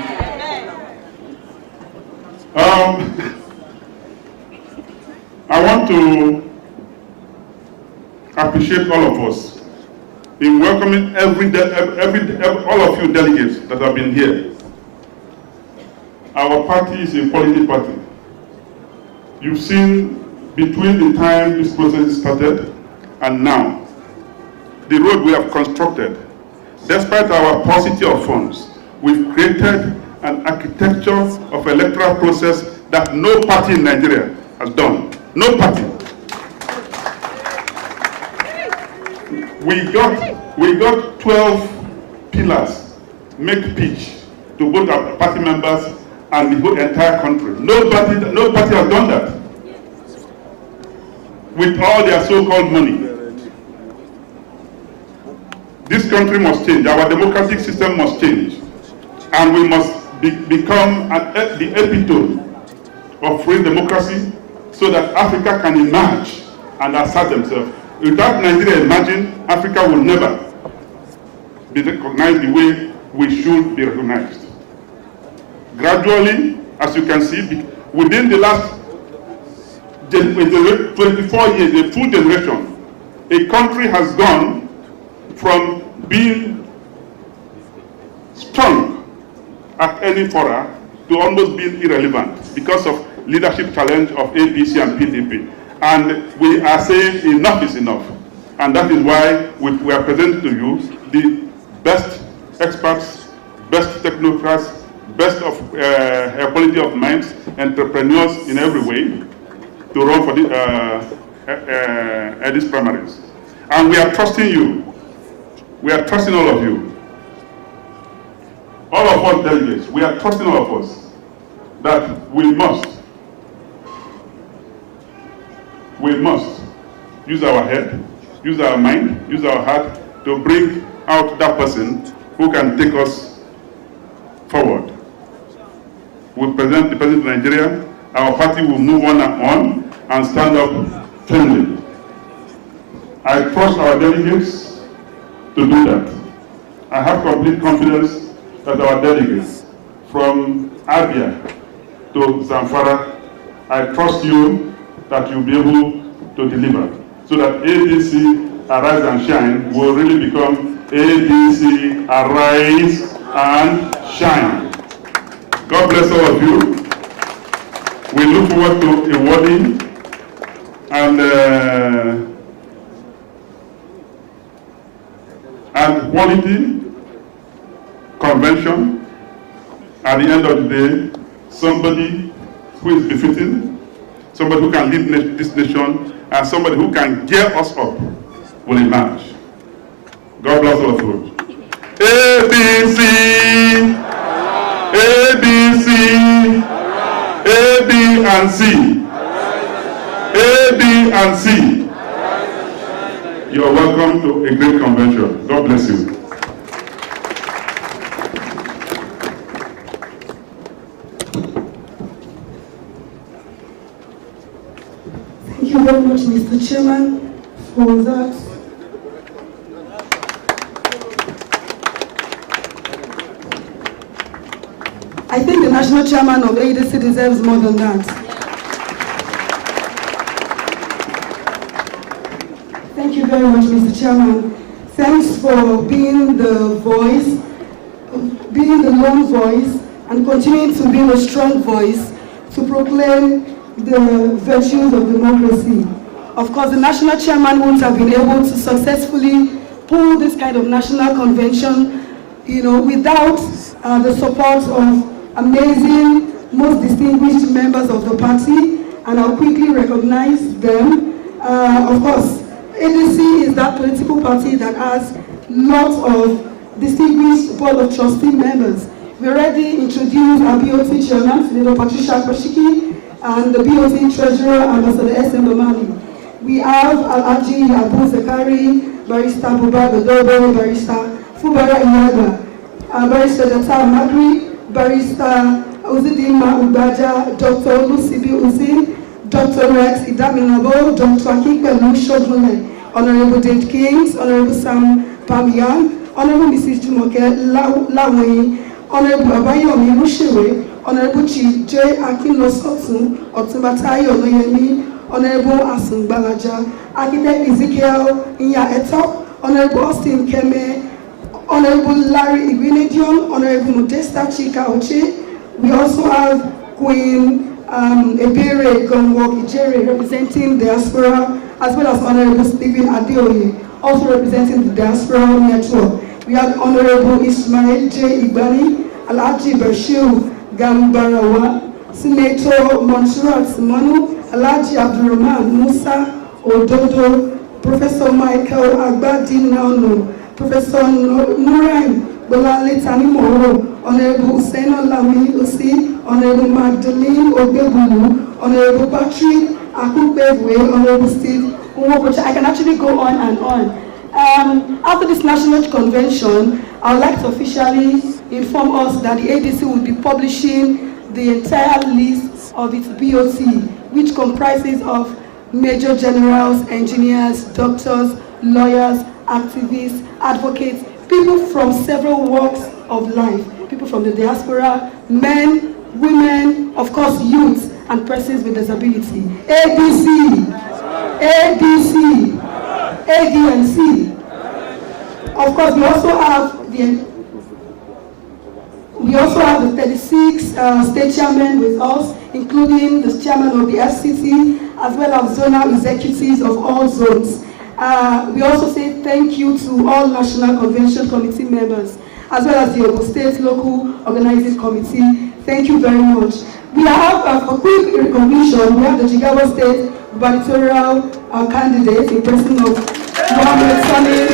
I want to appreciate all of us in welcoming all of you delegates that have been here. Our party is a quality party. You've seen between the time this process started and now, the road we have constructed. Despite our paucity of funds, we've created an architecture of electoral process that no party in Nigeria has done. No party. We got 12 pillars, make pitch to both our party members and the whole entire country. No party has done that. With all their so-called money. This country must change. Our democratic system must change. And we must become the epitome of free democracy so that Africa can emerge and assert themselves. Without Nigeria emerging, Africa will never be recognized the way we should be recognized. Gradually, as you can see, within the last 24 years, a full generation, a country has gone from being strong at any fora to almost being irrelevant because of leadership challenge of APC and PDP. And we are saying enough is enough. And that is why we are presenting to you the best experts, best technocrats, best of quality of minds, entrepreneurs in every way to run for these primaries. And we are trusting you. We are trusting all of you. All of us delegates, we are trusting all of us that we must use our head, use our mind, use our heart to bring out that person who can take us forward. We'll present the President of Nigeria. Our party will move on and stand up firmly. I trust our delegates to do that. I have complete confidence that our delegates from Abia to Zamfara, I trust you that you'll be able to deliver so that ADC Arise and Shine will really become ADC Arise and Shine. God bless all of you. We look forward to a worthy and quality convention. At the end of the day, somebody who is befitting, somebody who can lead this nation, and somebody who can gear us up will emerge. God bless all of you. ABC, ABC, A, B, and C. A, B, and C. You are welcome to a great convention. God bless you. Thank you very much, Mr. Chairman, for that. I think the national chairman of ADC deserves more than that. Thank you very much, Mr. Chairman. Thanks for being the voice, being the lone voice, and continuing to be a strong voice to proclaim the virtues of democracy. Of course, the national chairman wouldn't have been able to successfully pull this kind of national convention, without the support of amazing, most distinguished members of the party, and I'll quickly recognize them. Of course, ADC is that political party that has lots of distinguished board of trustee members. We already introduced our BOT chairman, Senator Patricia Koshiki, and the BOT treasurer, Ambassador S.M. Omani. We have Al-Aji Abu Zakari, Barrister Buba Godobo, Barrister Fubara Iyaga, Barrister Data Magri, Barrister Uzidima Ubaja, Dr. Lucibi Uzin, Dr. Rex Idaminabo, Dr. Akikpelu Shogunle, Honorable Dave Kings, Honorable Sam Pamian, Honorable Mrs. Jumoke Lawe, Honorable Abayomi Rushewe, Honorable Chief J. Akinlosotun, Otumatayo Noyemi, Honorable Asun Balaja, Architect Ezekiel Inya Eto, Honorable Austin Keme, Honorable Larry Igwinedion, Honorable Modesta Chika Oche. We also have Queen Ebere Gonwok Ijere representing diaspora, as well as Honorable Stephen Adeoye, also representing the diaspora network. We have Honorable Ismail J. Igbani, Alhaji Bashir Gambarawa, Senator Monsurat Simonu, Alhaji Abdurrahman Musa Ododo, Professor Michael Agbadi Nano, Professor Nuraim Bolale Tanimoro, Honorable Sena Lami Osi, Honorable Magdalene Obebulu, Honorable Patrick Akubebwe, Honorable Steve Umokocha. I can actually go on and on. After this national convention, I would like to officially inform us that the ADC will be publishing the entire list of its BOT, which comprises of major generals, engineers, doctors, lawyers, activists, advocates, people from several walks of life, people from the diaspora, men, women, of course youths, and persons with disability. ADC, ADC, ADNC. Of course, we also have the 36 state chairmen with us, including the chairman of the FCT, as well as zonal executives of all zones. We also say thank you to all National Convention Committee members, as well as the Ogun State Local Organizing Committee. Thank you very much. We have a quick recognition. We have the Jigawa State gubernatorial candidate in person of Mohammed Sani.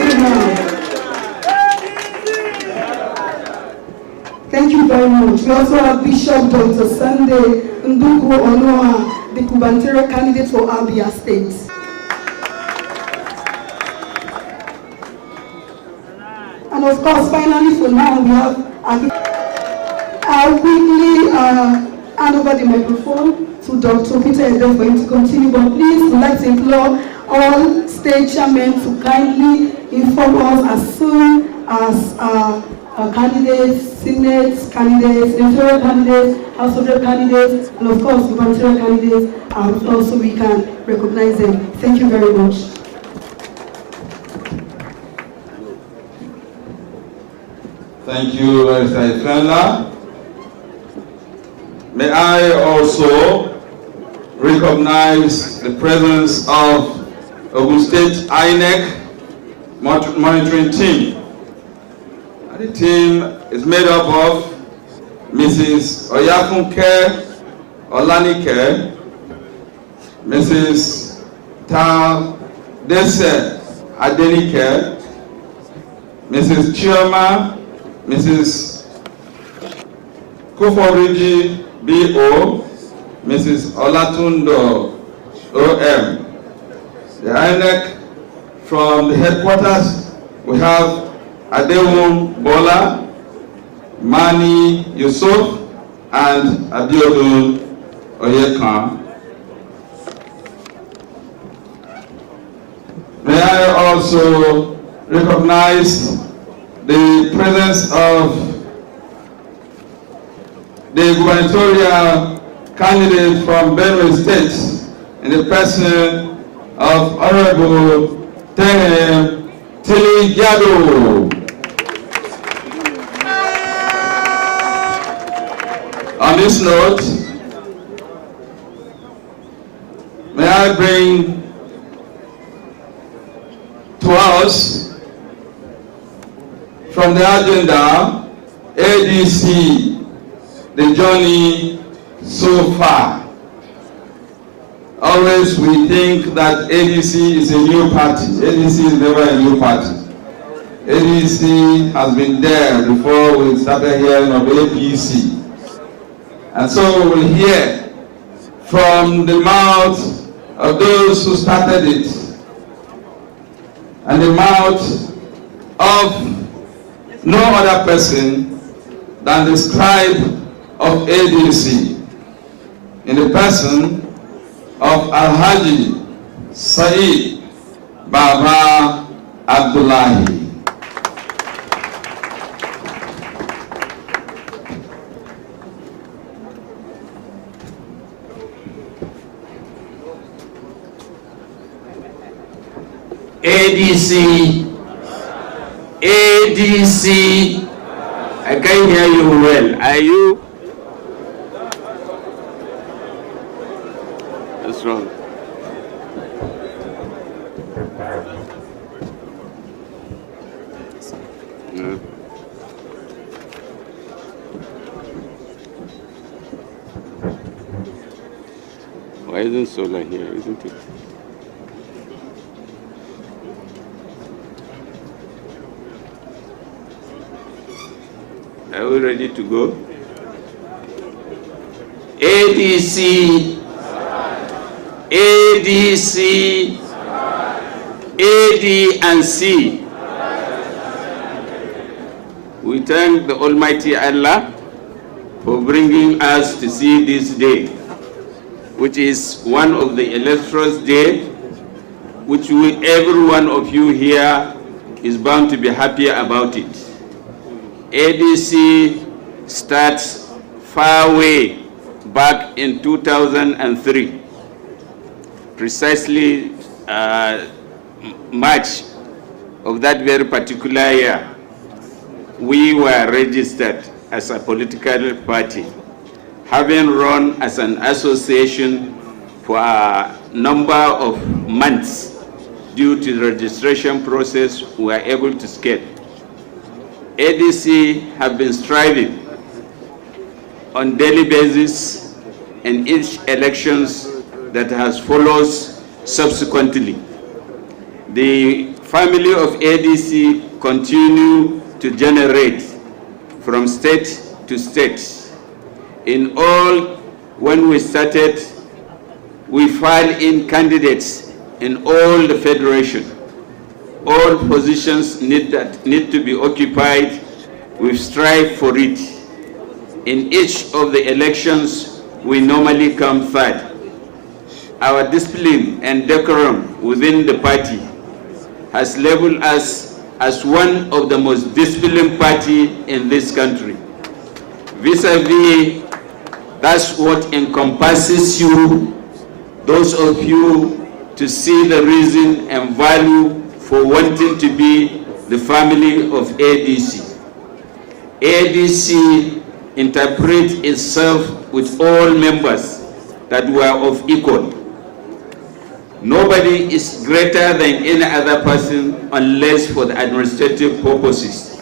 Thank you very much. We also have Bishop Dr. Sunday Nduku Onoa, the gubernatorial candidate for Abia State. And of course, finally, for now, we have I'll quickly hand over the microphone to Dr. Peter Ede for him to continue, but please, we'd like to implore all state chairmen to kindly inform us as soon as candidates, Senate candidates, electoral candidates, House of Rep candidates, and of course gubernatorial candidates, also we can recognize them. Thank you very much. Thank you, Mr. Ifrela. May I also recognize the presence of Ogun State INEC monitoring team. The team is made up of Mrs. Oyafunke Olanike, Mrs. Taldese Adenike, Mrs. Chioma, Mrs. Kuforiji B.O., Mrs. Olatundo O.M. The INEC from the headquarters, we have Adewum Bola, Mani Yusuf, and Abiodun Oyekan. May I also recognize the presence of the gubernatorial candidate from Benue State in the person of Honorable Tehem Tiligiado. On this note, may I bring to us from the agenda ADC, the journey so far. Always we think that ADC is a new party. ADC is never a new party. ADC has been there before we started hearing of APC. And so we'll hear from the mouth of those who started it and the mouth of no other person than the scribe of ADC in the person of Alhaji Said Baba Abdullahi. ADC, ADC, I can't hear you well. Are you? What's wrong? No. Why isn't solar here, isn't it? Are we ready to go? ADC, ADC, AD and C. We thank the Almighty Allah for bringing us to see this day, which is one of the Electoral Day, which every one of you here is bound to be happy about it. ADC starts far way back in 2003, precisely March of that very particular year. We were registered as a political party, having run as an association for a number of months. Due to the registration process, we were able to scale. ADC have been striving on daily basis in each elections that has followed subsequently. The family of ADC continue to generate from state to state. In all, when we started, we filed in candidates in all the federation. All positions need to be occupied. We strive for it. In each of the elections, we normally come third. Our discipline and decorum within the party has labeled us as one of the most disciplined party in this country. Vis-a-vis, that's what encompasses you, those of you to see the reason and value for wanting to be the family of ADC. ADC interprets itself with all members that were of equal. Nobody is greater than any other person unless for the administrative purposes.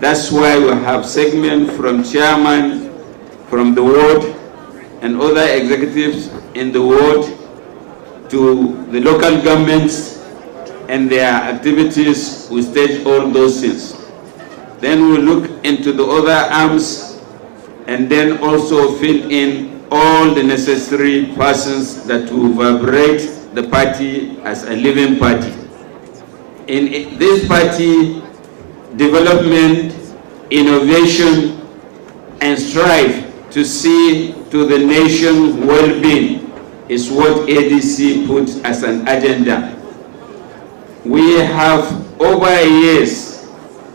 That's why we have segments from chairman, from the ward, and other executives in the ward to the local governments and their activities. We stage all those things. Then we look into the other arms and then also fill in all the necessary persons that will vibrate the party as a living party. In this party, development, innovation, and strive to see to the nation's well-being is what ADC puts as an agenda. We have over years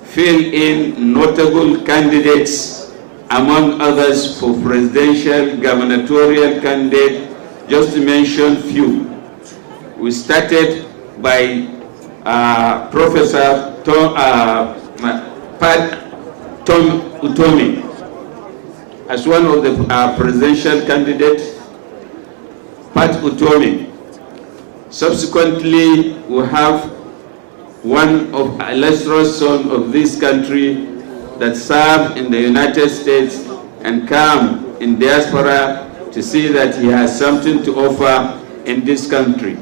filled in notable candidates, among others for presidential, gubernatorial candidate, just to mention few. We started by Professor Tom Utomi as one of the presidential candidates, Pat Utomi. Subsequently, we have one of illustrious son of this country that served in the United States and come in diaspora to see that he has something to offer in this country.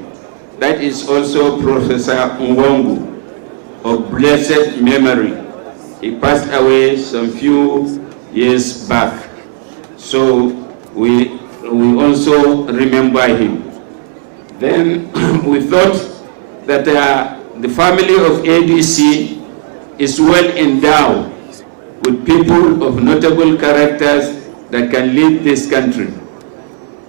That is also Professor Nwongu of blessed memory. He passed away some few years back. So we also remember him. Then we thought that the family of ADC is well endowed with people of notable characters that can lead this country.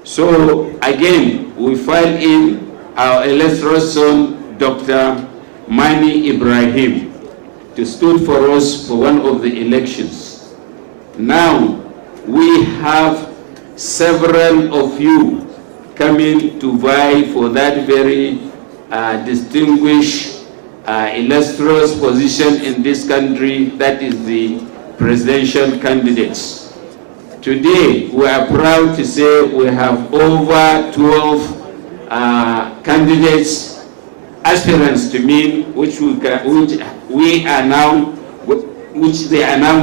So again, we filed in our illustrious son, Dr. Mani Ibrahim, to stood for us for one of the elections. Now, we have several of you coming to vie for that very distinguished, illustrious position in this country, that is the presidential candidates. Today, we are proud to say we have over 12 candidates, aspirants to mean, which they are now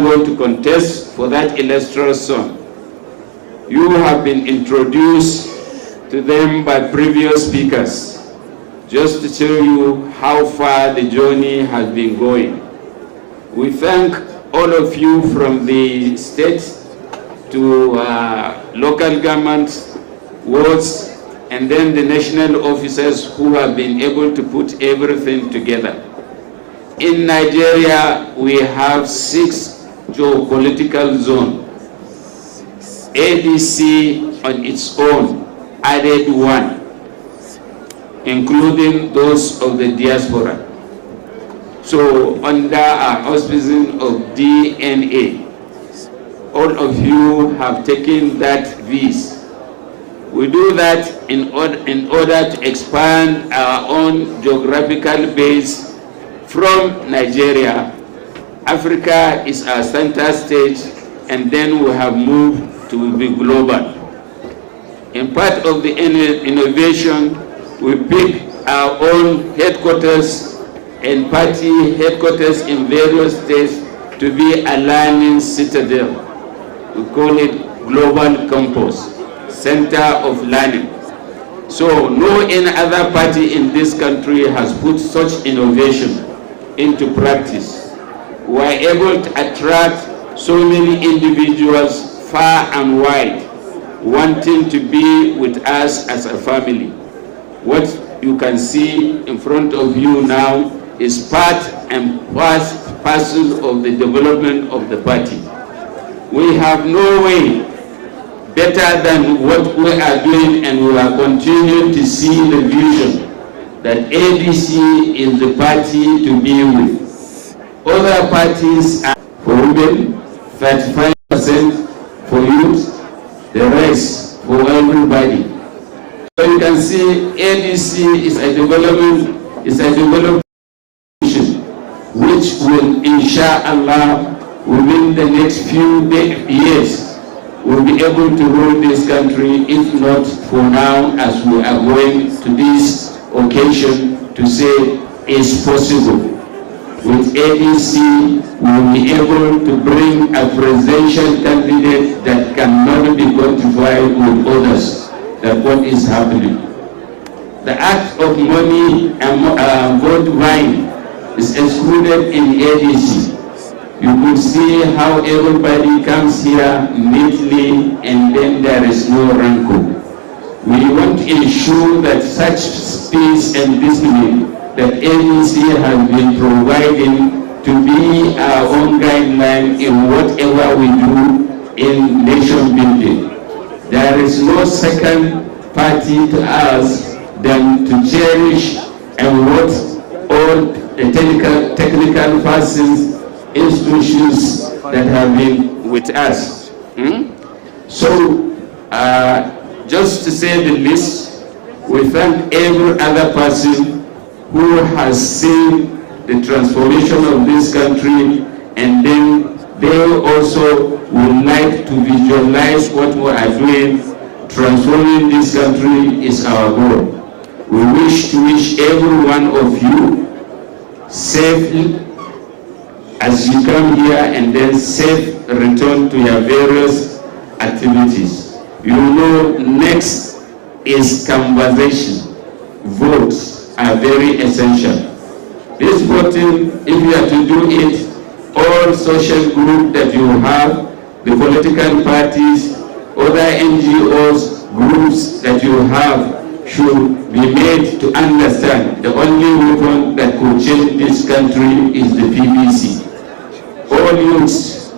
going to contest for that illustrious son. You have been introduced to them by previous speakers, just to show you how far the journey has been going. We thank all of you from the states to local governments, wards, and then the national officers who have been able to put everything together. In Nigeria, we have 6 geopolitical zones. ADC on its own added 1, including those of the diaspora. So under our auspices of DNA, all of you have taken that visa. We do that in order to expand our own geographical base from Nigeria. Africa is our center stage, and then we have moved to be global. In part of the innovation, we pick our own headquarters and party headquarters in various states to be a learning citadel. We call it Global Campus, Center of Learning. So no any other party in this country has put such innovation into practice. We are able to attract so many individuals far and wide, wanting to be with us as a family. What you can see in front of you now is part and parcel of the development of the party. we have no way better than what we are doing, and we are continuing to see the vision that ADC is the party to be with. Other parties are for women, 35% for youth, the rest for everybody. So you can see ADC is a development vision which will, inshallah, within the next few years, will be able to rule this country, if not for now, as we are going to this occasion to say is possible. With ADC, we will be able to bring a presidential candidate that cannot be quantified with others, that what is happening. The act of money and vote buying is excluded in ADC. You could see how everybody comes here neatly, and then there is no rancor. We want to ensure that such peace and discipline that ADC has been providing to be our own guideline in whatever we do in nation building. There is no second party to us than to cherish and what all the technical persons, institutions that have been with us. So, just to say the least, we thank every other person who has seen the transformation of this country, and then they also would like to visualize what we are doing. Transforming this country is our goal. We wish to wish every one of you safely as you come here, and then safe return to your various activities. You know, next is conversation. Votes are very essential. This voting, if you are to do it, all social groups that you have, the political parties, other NGOs, groups that you have, should be made to understand the only weapon that could change this country is the PVC. All youths,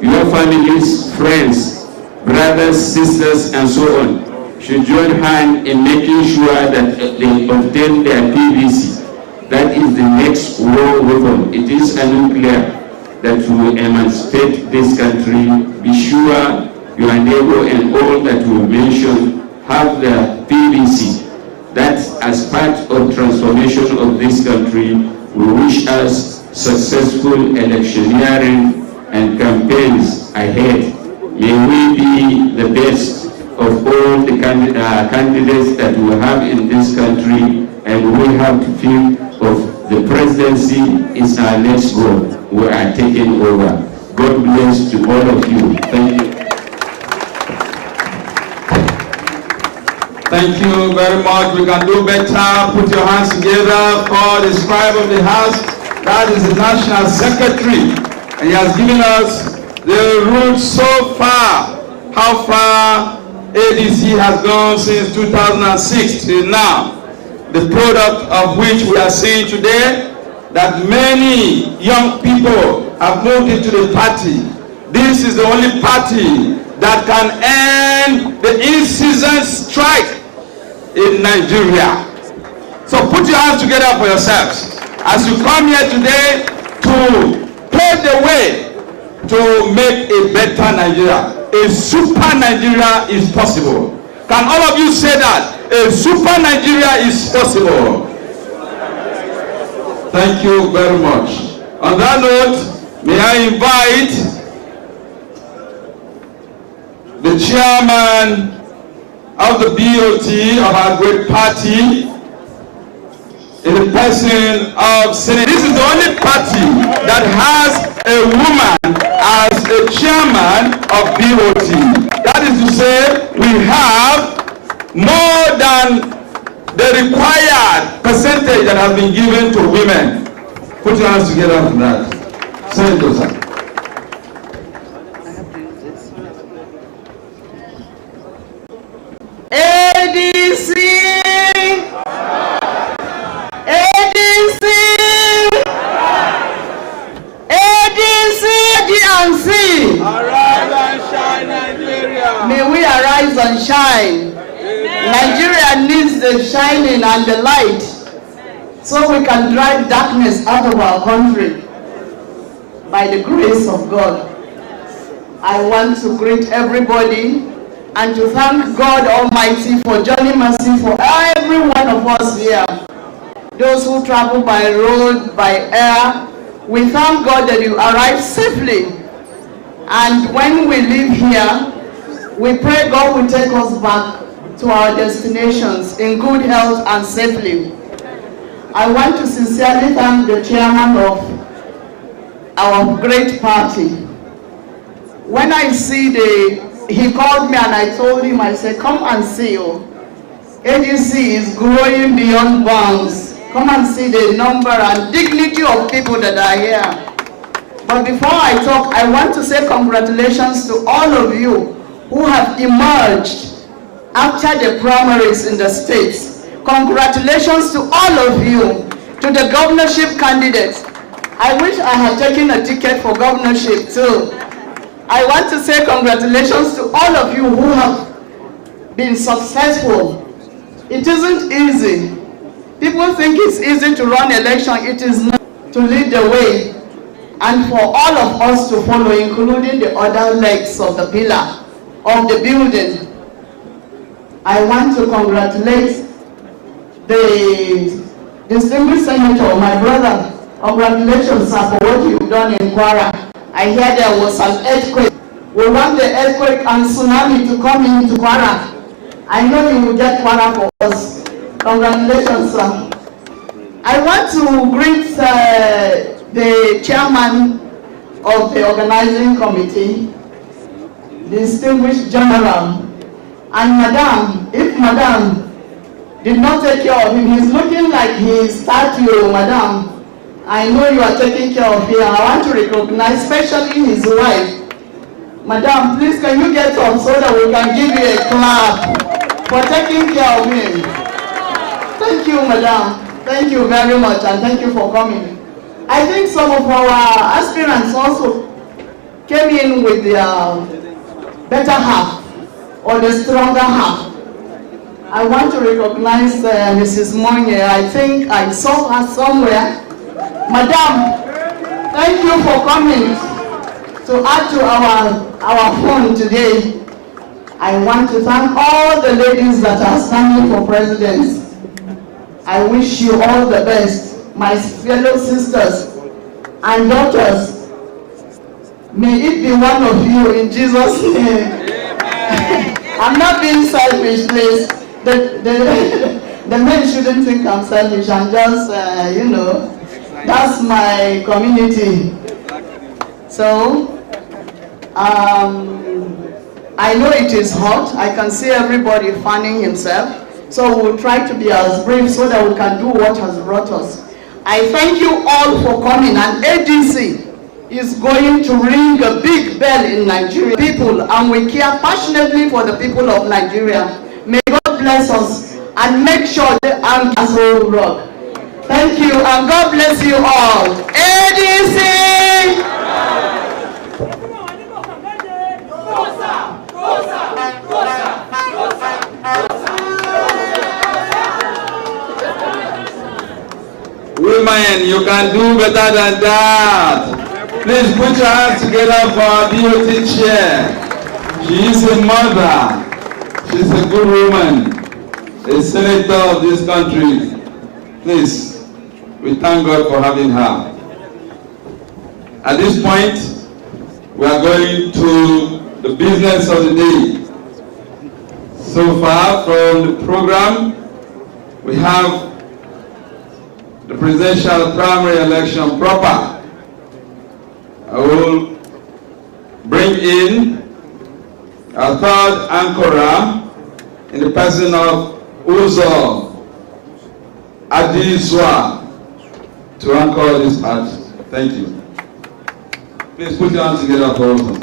your families, friends, brothers, sisters, and so on, should join hands in making sure that they obtain their PVC. That is the next war weapon. It is a nuclear that will emancipate this country. Be sure your neighbor and all that we mentioned have the PVC. That, as part of transformation of this country, we wish us successful electioneering and campaigns ahead. May we be the best of all the candidates that we have in this country, and we have to feel of the presidency is our next goal. We are taking over. God bless to all of you. Thank you. Thank you very much. We can do better. Put your hands together for the scribe of the house. That is the National Secretary. And he has given us the route so far, how far ADC has gone since 2006 till now. The product of which we are seeing today, that many young people have moved into the party. This is the only party that can end the in-season strike in Nigeria. So put your hands together for yourselves as you come here today to pave the way to make a better Nigeria. A super Nigeria is possible. Can all of you say that? A super Nigeria is possible. Thank you very much. On that note, may I invite the chairman of the BOT of our great party, in the person of Senate. This is the only party that has a woman as a chairman of BOT. That is to say, we have more than the required percentage that has been given to women. Put your hands together for that. Senator, sir. ADC! ADC! ADC! GNC! the shining and the light so we can drive darkness out of our country by the grace of God. I want to greet everybody and to thank God Almighty for journey mercy for every one of us here. Those who travel by road, by air, we thank God that you arrive safely. And when we leave here, we pray God will take us back to our destinations in good health and safely. I want to sincerely thank the chairman of our great party. When I see he called me and I told him, I said, come and see you. ADC is growing beyond bounds. Come and see the number and dignity of people that are here. But before I talk, I want to say congratulations to all of you who have emerged after the primaries in the states. Congratulations to all of you, to the governorship candidates. I wish I had taken a ticket for governorship too. I want to say congratulations to all of you who have been successful. It isn't easy. People think it's easy to run election. It is not. To lead the way and for all of us to follow, including the other legs of the pillar of the building. I want to congratulate the distinguished senator, my brother. Congratulations, sir, for what you've done in Kwara. I hear there was an earthquake. We want the earthquake and tsunami to come into Kwara. I know you will get Kwara for us. Congratulations, sir. I want to greet the chairman of the organizing committee, distinguished general, and madam. If madam did not take care of him, he's looking like his statue, madam. I know you are taking care of him. I want to recognize especially his wife. Madam, please can you get up so that we can give you a clap for taking care of him. Thank you, madam. Thank you very much, and thank you for coming. I think some of our aspirants also came in with their better half or the stronger half. I want to recognize Mrs. Monye. I think I saw her somewhere. Madam, thank you for coming to add to our fund today. I want to thank all the ladies that are standing for presidents. I wish you all the best, my fellow sisters and daughters. May it be one of you in Jesus' name. I'm not being selfish, please. The men shouldn't think I'm selfish. I'm just, that's my community. So, I know it is hot. I can see everybody fanning himself. So we'll try to be as brave so that we can do what has brought us. I thank you all for coming, and ADC is going to ring a big bell in Nigeria. People, and we care passionately for the people of Nigeria. May God bless us and make sure the arms will rock. Thank you, and God bless you all. ADC! Women, you can do better than that. Please put your hands together for our BOT chair. She is a mother. She's a good woman, a senator of this country. Please, we thank God for having her. At this point, we are going to the business of the day. So far from the program, we have the presidential primary election proper. I will bring in our third anchorer in the person of Uzo Adizwa to anchor this part. Thank you. Please put your hands together for Uzo.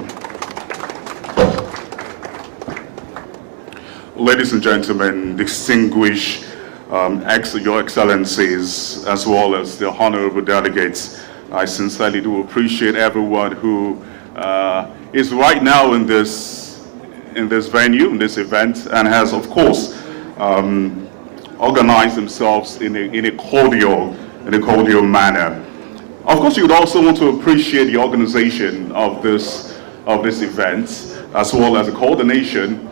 Ladies and gentlemen, distinguished Your Excellencies, as well as the honorable delegates, I sincerely do appreciate everyone who is right now in this venue, in this event, and has, of course, organize themselves in a cordial manner. Of course, you would also want to appreciate the organization of this event, as well as the coordination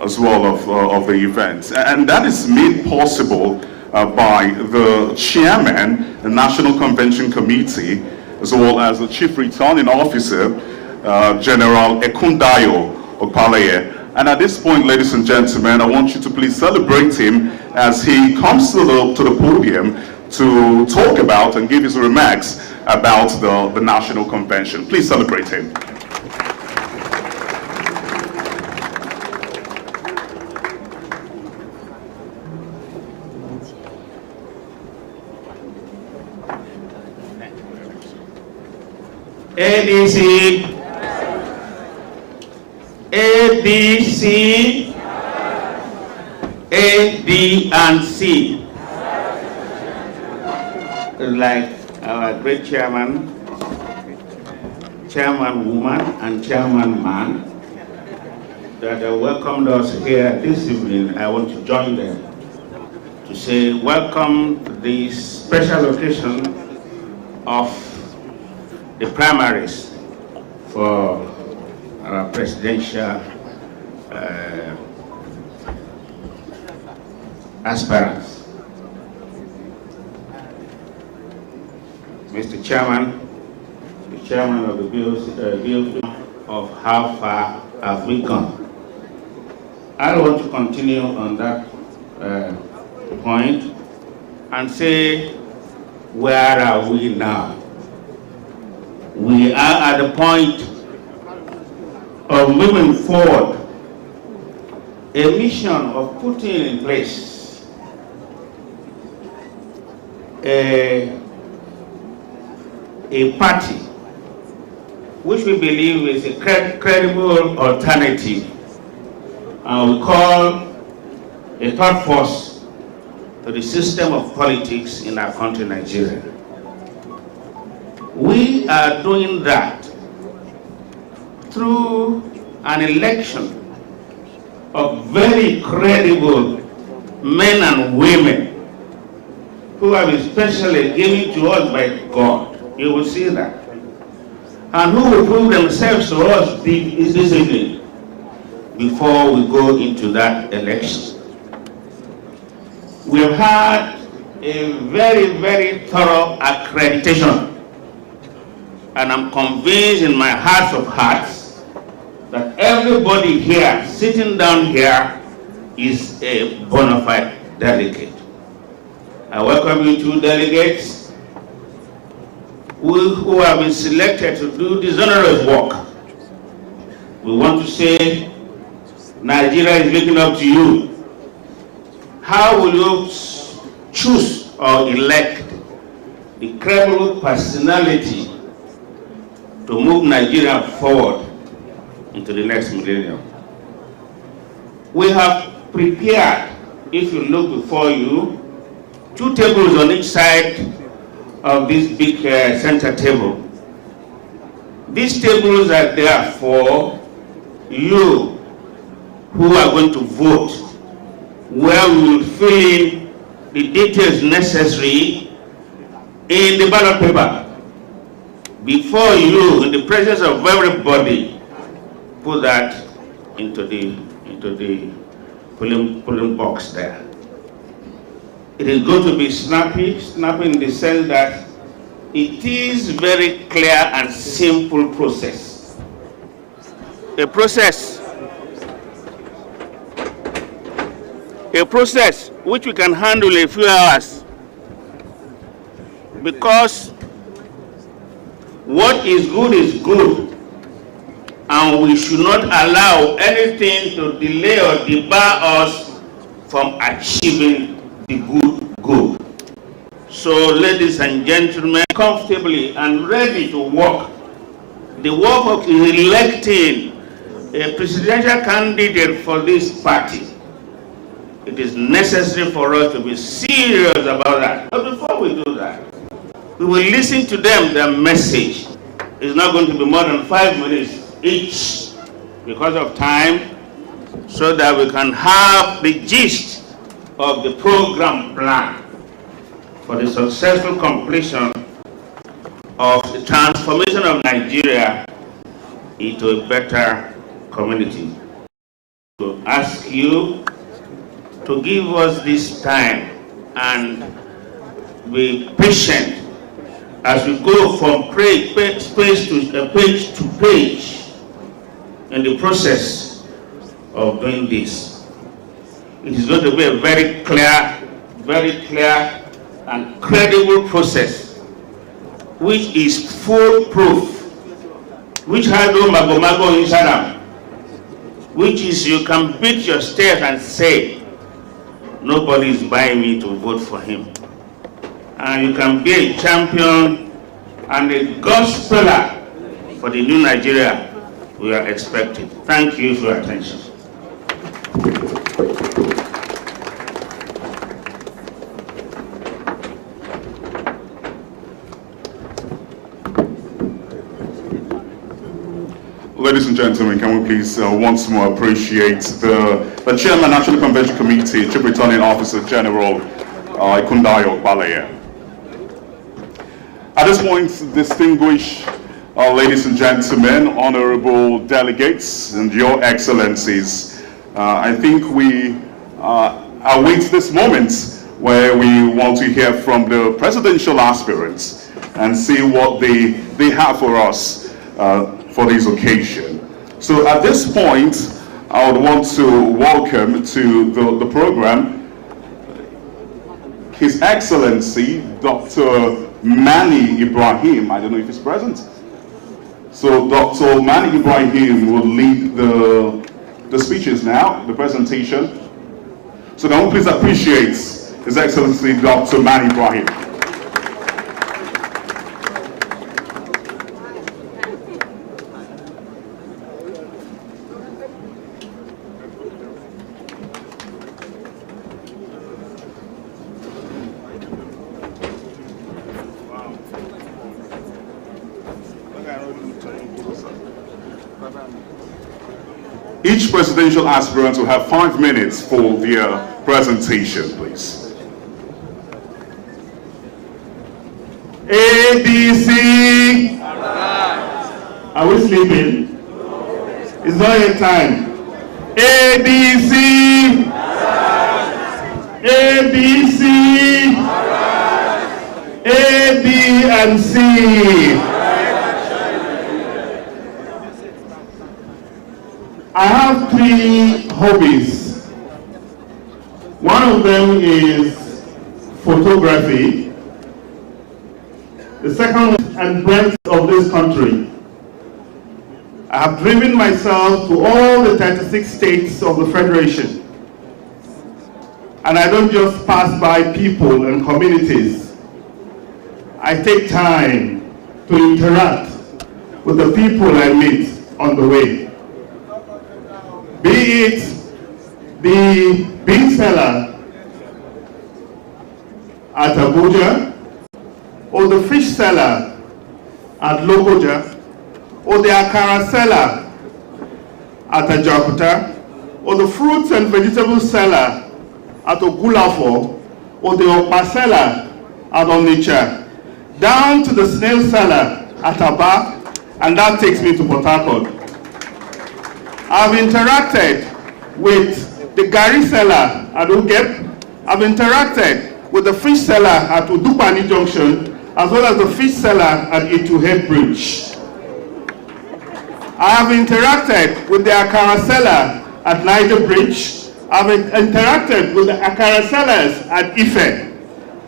as well of the event. And that is made possible by the chairman, the National Convention Committee, as well as the Chief Returning Officer, General Ekundayo Opalaye. And at this point, ladies and gentlemen, I want you to please celebrate him as he comes to the podium to talk about and give his remarks about the National Convention. Please celebrate him. ADC, ADC, A, D, and C. Like our great chairman, chairman woman, and chairman man that welcomed us here this evening, I want to join them to say welcome to this special occasion of the primaries for our presidential aspirants. Mr. Chairman, the chairman of the bill of how far have we gone. I want to continue on that point and say, where are we now? We are at the point of moving forward a mission of putting in place a party which we believe is a credible alternative, and we call a third force to the system of politics in our country, Nigeria. We are doing that through an election of very credible men and women who have been specially given to us by God. You will see that. And who will prove themselves to us this evening before we go into that election. We have had a very, very thorough accreditation. And I'm convinced in my heart of hearts that everybody here, sitting down here, is a bona fide delegate. I welcome you two delegates who have been selected to do this onerous work. We want to say, Nigeria is looking up to you. How will you choose or elect the credible personality to move Nigeria forward into the next millennium? We have prepared, if you look before you, 2 tables on each side of this big center table. These tables are there for you who are going to vote, where we will fill in the details necessary in the ballot paper. Before you, in the presence of everybody, put that into the polling box there. It is going to be snappy in the sense that it is very clear and simple process. A process which we can handle in a few hours, because what is good, and we should not allow anything to delay or debar us from achieving the good. So, ladies and gentlemen, comfortably and ready to work. The work of electing a presidential candidate for this party. It is necessary for us to be serious about that. But before we do that, we will listen to them, their message. It's not going to be more than 5 minutes each because of time, so that we can have the gist of the program plan for the successful completion of the transformation of Nigeria into a better community. To ask you to give us this time and be patient as we go from page to page in the process of doing this. It is going to be a very clear and credible process, which is foolproof, which has no mago inside them, which is you can beat your chest and say, nobody is buying me to vote for him. And you can be a champion and a gospeler for the new Nigeria we are expecting. Thank you for your attention. Ladies and gentlemen, can we please once more appreciate the Chairman, National Convention Committee, Chief Returning Officer General Ikundayo Balaya. At this point, distinguished ladies and gentlemen, honorable delegates, and your excellencies, I think we await this moment where we want to hear from the presidential aspirants and see what they have for us for this occasion. So at this point, I would want to welcome to the program His Excellency Dr. Mani Ibrahim. I don't know if he's present. So Dr. Mani Ibrahim will lead the speeches now, the presentation. So can we please appreciate His Excellency Dr. Mani Ibrahim. Each presidential aspirant will have 5 minutes for their presentation, please. ADC. Are we sleeping? It's not yet time. ADC. ABC. A, B, and C. I have 3 hobbies. One of them is photography. The second and breadth of this country. I have driven myself to all the 36 states of the Federation. And I don't just pass by people and communities. I take time to interact with the people I meet on the way. Be it the bean seller at Abuja, or the fish seller at Lokoja, or the akara seller at ABEOKUTA, or the fruits and vegetables seller at Ogulafo, or the okpa seller at Onitsha, down to the snail seller at Aba, and that takes me to Port Harcourt. I've interacted with the Gari seller at Ugep. I've interacted with the fish seller at Udupani Junction, as well as the fish seller at Itu Head Bridge. I have interacted with the Akara seller at Niger Bridge. I've interacted with the Akara sellers at Ife.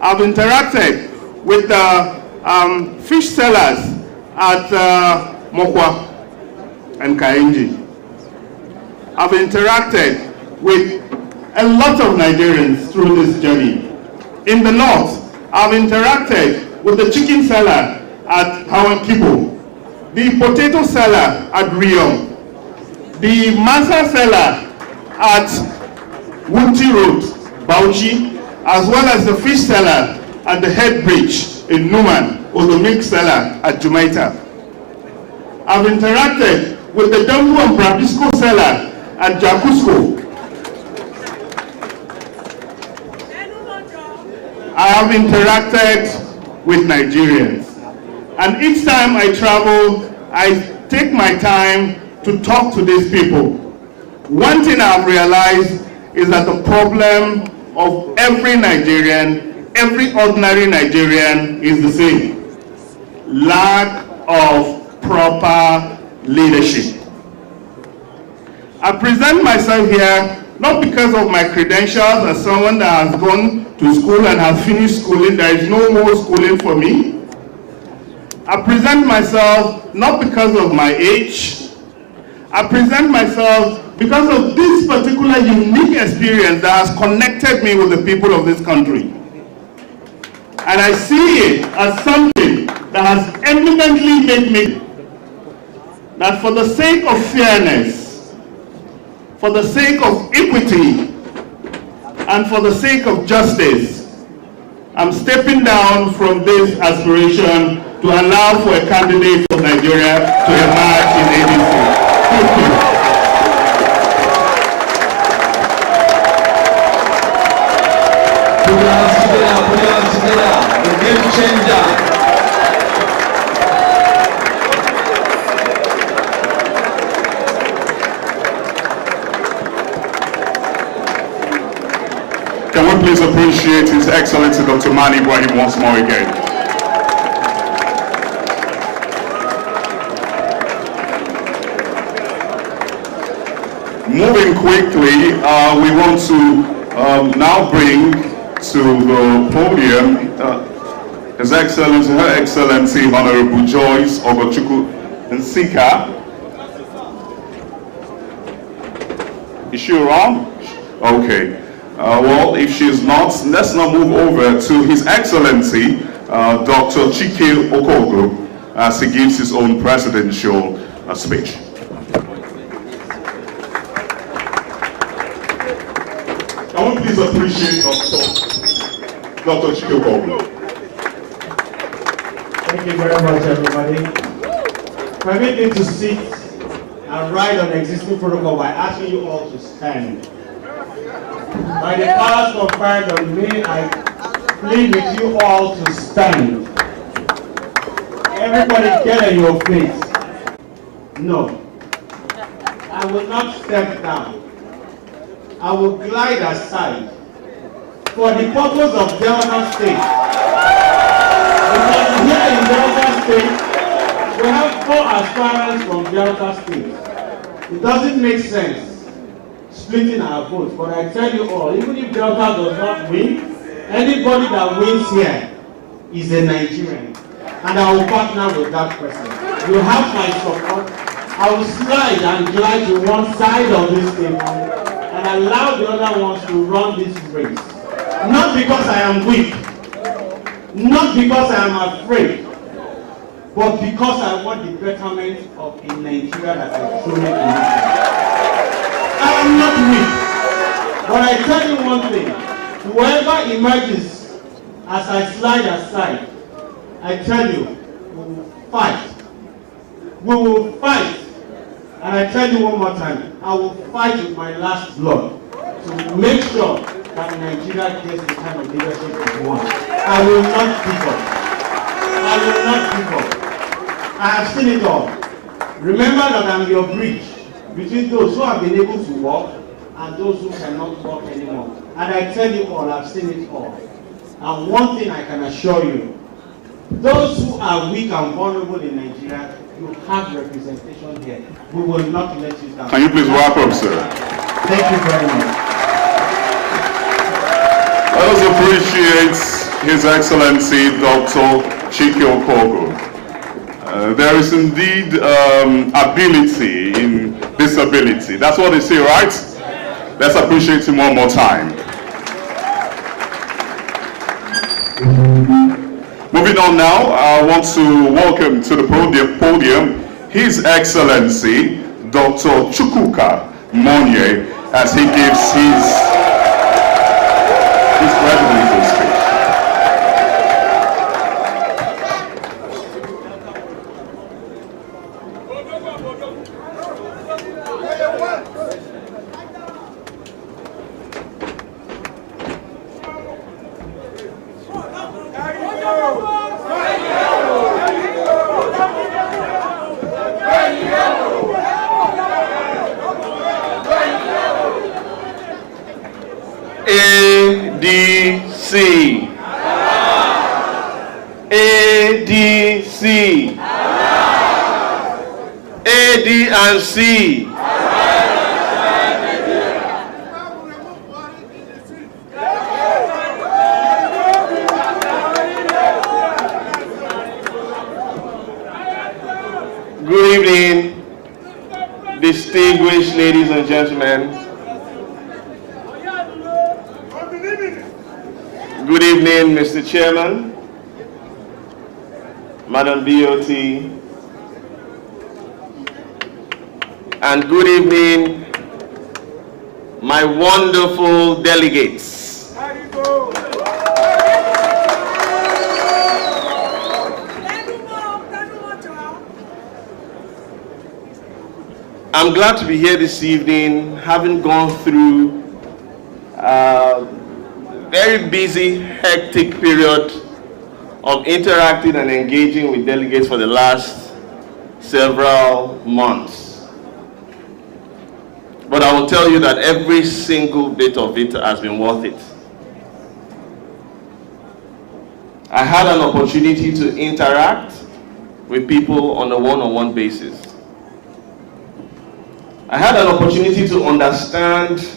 I've interacted with the fish sellers at Mokwa and Kainji. I've interacted with a lot of Nigerians through this journey. In the north, I've interacted with the chicken seller at Hawankibo, the potato seller at Rio, the masa seller at Wunti Road, Bauchi, as well as the fish seller at the Head Bridge in Numan, or the milk seller at Jumaita. I've interacted with the Dambu and Brabisco seller at Jakusko. I have interacted with Nigerians. And each time I travel, I take my time to talk to these people. One thing I've realized is that the problem of every Nigerian, every ordinary Nigerian is the same. Lack of proper leadership. I present myself here not because of my credentials as someone that has gone to school and has finished schooling. There is no more schooling for me. I present myself not because of my age. I present myself because of this particular unique experience that has connected me with the people of this country. And I see it as something that has eminently made me that for the sake of fairness, for the sake of equity, and for the sake of justice, I'm stepping down from this aspiration to allow for a candidate for Nigeria to emerge in ADC. Thank you. Put your hands together, the game changer. Can we please appreciate His Excellency Dr. Mani Ibrahim once more again? Moving quickly, we want to now bring to the podium His Excellency, Her Excellency, Honorable Joyce Ogochukwu Nsika. Is she around? Okay. Well, if she's not, let's now move over to His Excellency, Dr. Chike Okogo, as he gives his own presidential speech. Can we please appreciate Dr. Chike Okogo? Thank you very much, everybody. Permit me to sit and ride on existing protocol by asking you all to stand. By the powers conferred on me, I plead with you all to stand. Everybody get on your feet. No. I will not step down. I will glide aside for the purpose of Delta State. Because here in Delta State, we have 4 aspirants from Delta State. It doesn't make sense splitting our votes, but I tell you all, even if Delta does not win, anybody that wins here is a Nigerian, and I will partner with that person. You have my support. I will slide and glide to one side of this table and allow the other ones to run this race. Not because I am weak, not because I am afraid, but because I want the betterment of a Nigeria that I truly believe. I am not weak, but I tell you one thing, whoever emerges as I slide aside, I tell you, we will fight. We will fight. And I tell you one more time, I will fight with my last blood to make sure that Nigeria gets the kind of leadership we want. I will not give up. I will not give up. I have seen it all. Remember that I'm your bridge between those who have been able to walk and those who cannot walk anymore. And I tell you all, I've seen it all. And one thing I can assure you, those who are weak and vulnerable in Nigeria, you have representation here. We will not let you down. Can you please wrap up, sir? Thank you very much. Let us appreciate His Excellency Dr. Chike Okogo. There is indeed ability in disability. That's what they say, right? Let's appreciate him one more time. Moving on now, I want to welcome to the podium His Excellency Dr. Chukwuka Monye as he gives his presidential speech. ADC. A, D, and C. Good evening, distinguished ladies and gentlemen. Good evening, Mr. Chairman, Madam BOT, and good evening, my wonderful delegates. I'm glad to be here this evening, having gone through a very busy, hectic period of interacting and engaging with delegates for the last several months. But I will tell you that every single bit of it has been worth it. I had an opportunity to interact with people on a one-on-one basis. I had an opportunity to understand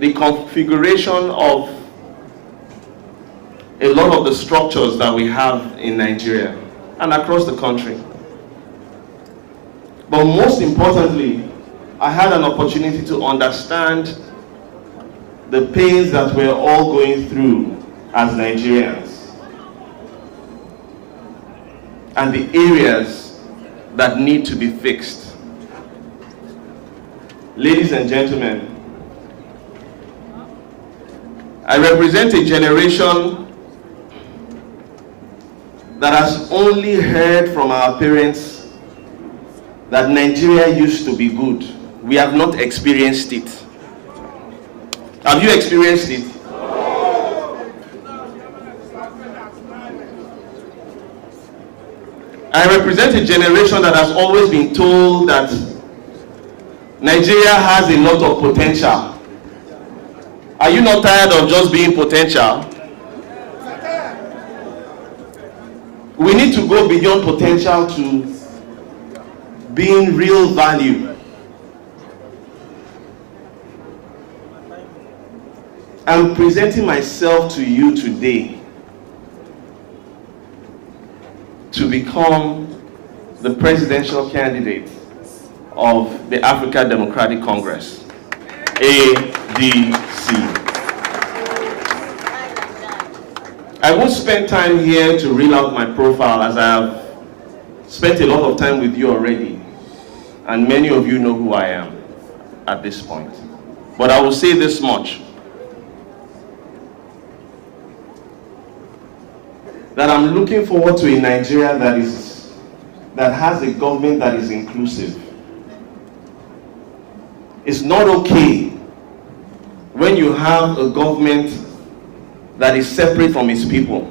the configuration of a lot of the structures that we have in Nigeria and across the country. But most importantly, I had an opportunity to understand the pains that we're all going through as Nigerians and the areas that need to be fixed. Ladies and gentlemen, I represent a generation that has only heard from our parents that Nigeria used to be good. We have not experienced it. Have you experienced it? I represent a generation that has always been told that Nigeria has a lot of potential. Are you not tired of just being potential? We need to go beyond potential to being real value. I'm presenting myself to you today to become the presidential candidate of the African Democratic Congress, ADC. I won't spend time here to reel out my profile, as I have spent a lot of time with you already, and many of you know who I am at this point. But I will say this much, that I'm looking forward to a Nigeria that has a government that is inclusive. It's not okay when you have a government that is separate from its people,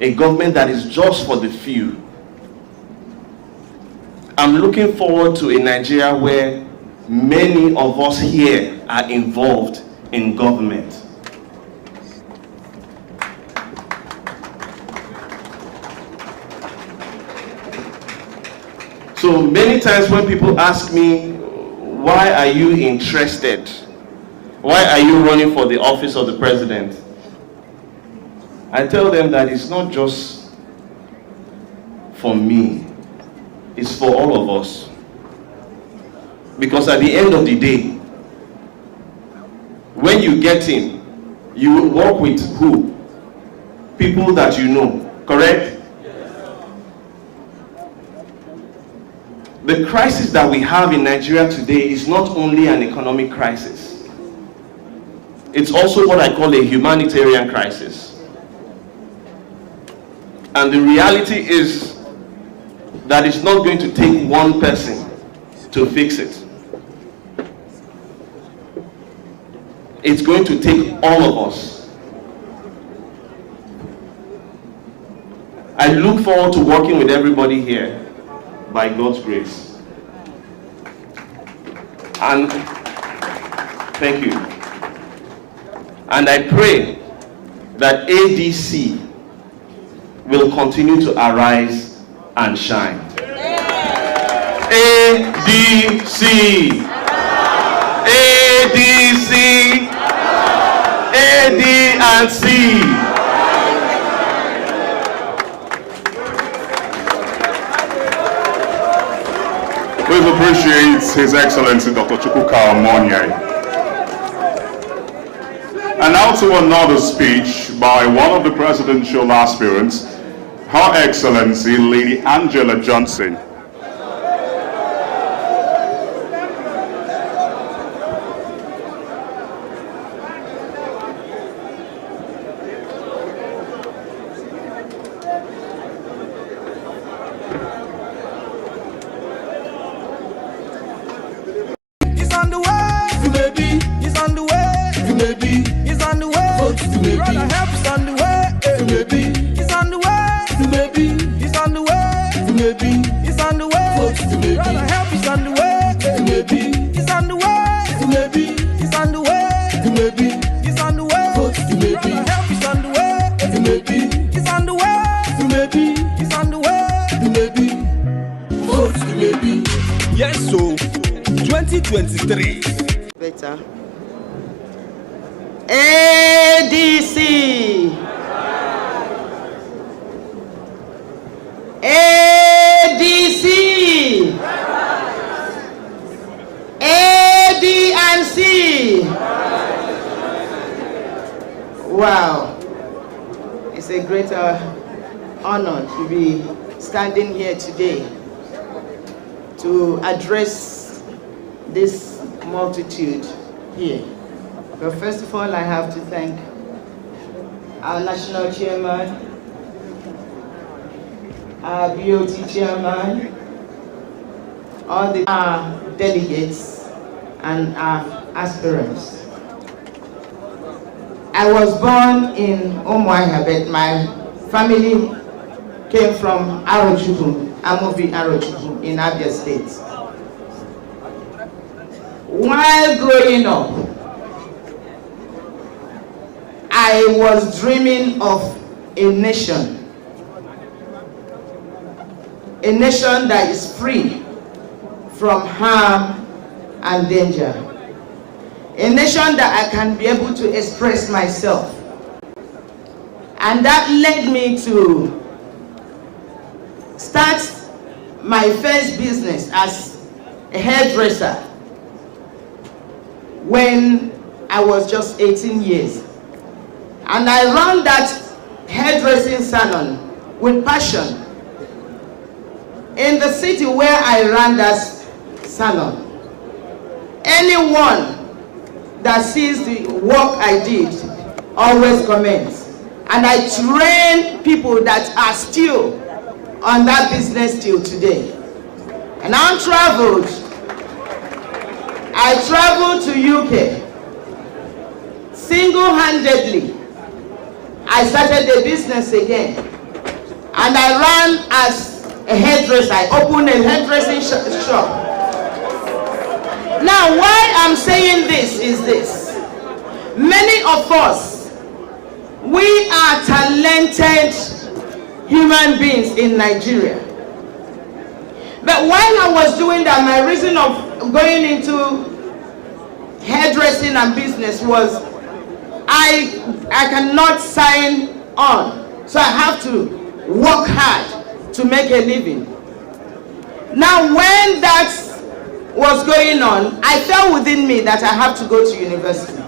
a government that is just for the few. I'm looking forward to a Nigeria where many of us here are involved in government. So many times when people ask me, why are you interested? Why are you running for the office of the president? I tell them that it's not just for me, it's for all of us. Because at the end of the day, when you get in, you will work with who? People that you know, correct? The crisis that we have in Nigeria today is not only an economic crisis. It's also what I call a humanitarian crisis. And the reality is that it's not going to take one person to fix it. It's going to take all of us. I look forward to working with everybody here by God's grace. And thank you. And I pray that ADC will continue to arise and shine. ADC. ADC. AD and C. Please appreciate His Excellency Dr. Chukwuka Amonyai. And now to another speech by one of the presidential aspirants, Her Excellency Lady Angela Johnson. Yes, so 2023. Better. ADC. ADC. AD and C. Wow. It's a great honor to be standing here today to address this multitude here. But first of all, I have to thank our national chairman, our BOT chairman, all the delegates, and our aspirants. I was born in Umuahia, but my family came from Arochukwu, Amovi Arochukwu in Abia State. While growing up, I was dreaming of a nation that is free from harm and danger, a nation that I can be able to express myself. And that led me to start my first business as a hairdresser when I was just 18 years. And I ran that hairdressing salon with passion in the city where I ran that salon. Anyone that sees the work I did always comments. And I train people that are still on that business till today. And I traveled to UK single-handedly. I started the business again, and I ran as a hairdresser. I opened a hairdressing shop. Now, why I'm saying this is this. Many of us, we are talented human beings in Nigeria. But while I was doing that, my reason of going into hairdressing and business was I cannot sign on. So I have to work hard to make a living. Now when that was going on, I felt within me that I have to go to university.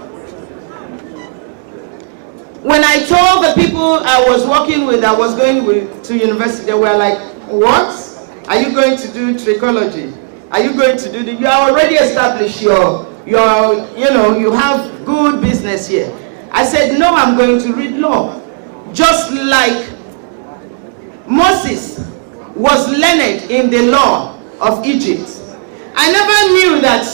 When I told the people I was working with I was going to university, they were like, what? Are you going to do trichology? Are you going to do you are already established, you have good business here. I said, no, I'm going to read law. Just like Moses was learned in the law of Egypt. I never knew that,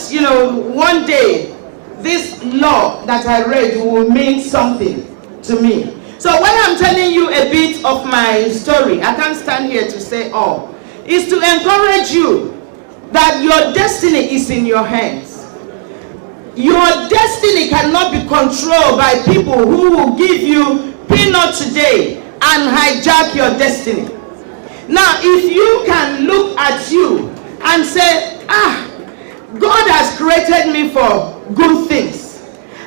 one day this law that I read will mean something to me. So when I'm telling you a bit of my story, I can't stand here to say all, is to encourage you that your destiny is in your hands. Your destiny cannot be controlled by people who will give you peanut today and hijack your destiny. Now, if you can look at you and say, God has created me for good things.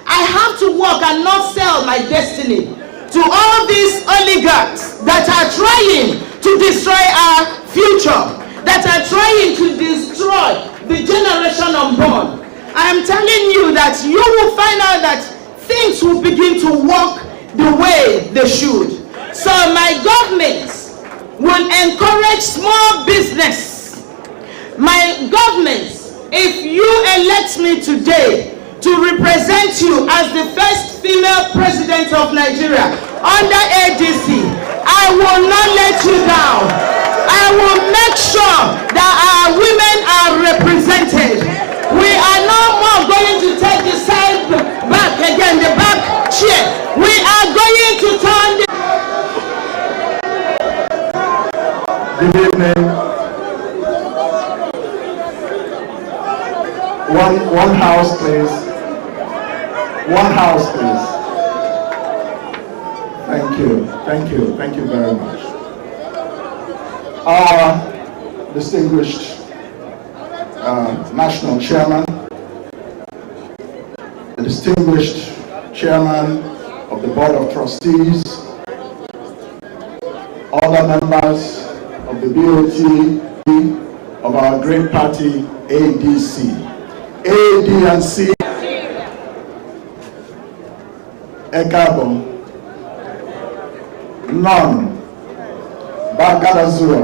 I have to work and not sell my destiny to all these oligarchs that are trying to destroy our future, that are trying to destroy the generation unborn. I am telling you that you will find out that things will begin to work the way they should. So my government will encourage small business. My government, if you elect me today to represent you as the first female president of Nigeria under ADC, I will not let you down. I will make sure that our women are represented. We are no more going to take the side back again, the back chair. We are going to turn the... Good evening. One house, please. One house, please. Thank you. Thank you. Thank you very much. Our distinguished national chairman, the distinguished chairman of the Board of Trustees, other members of the BOT of our great party, ADC. ADNC, Ekabo, None, Bagadazua.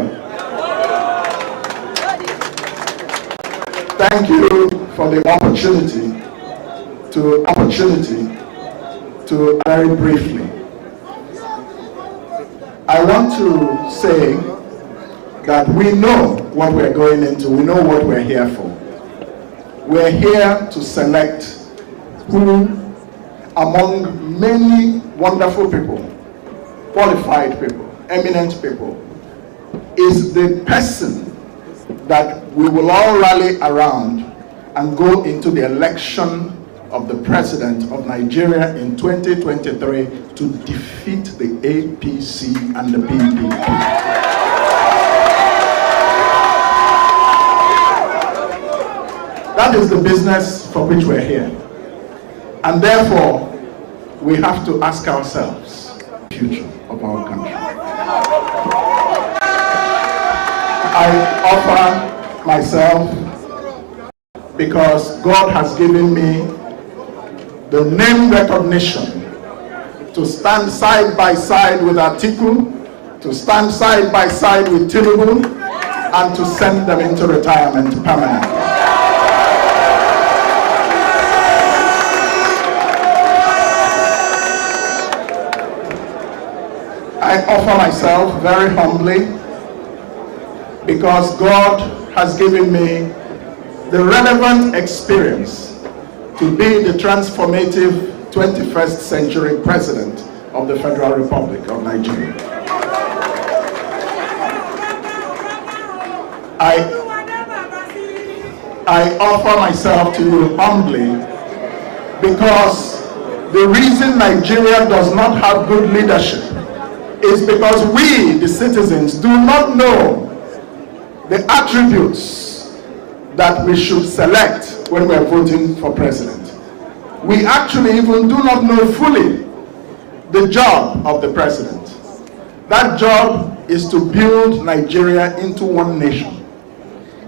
Thank you for the opportunity to very briefly. I want to say that we know what we're going into, we know what we're here for. We're here to select who, among many wonderful people, qualified people, eminent people, is the person that we will all rally around and go into the election of the president of Nigeria in 2023 to defeat the APC and the PDP. That is the business for which we're here. And therefore, we have to ask ourselves the future of our country. I offer myself because God has given me the name recognition to stand side by side with Atiku, to stand side by side with Tinubu, and to send them into retirement permanently. I offer myself very humbly because God has given me the relevant experience to be the transformative 21st century president of the Federal Republic of Nigeria. I offer myself to you humbly because the reason Nigeria does not have good leadership is because we, the citizens, do not know the attributes that we should select when we are voting for president. We actually even do not know fully the job of the president. That job is to build Nigeria into one nation.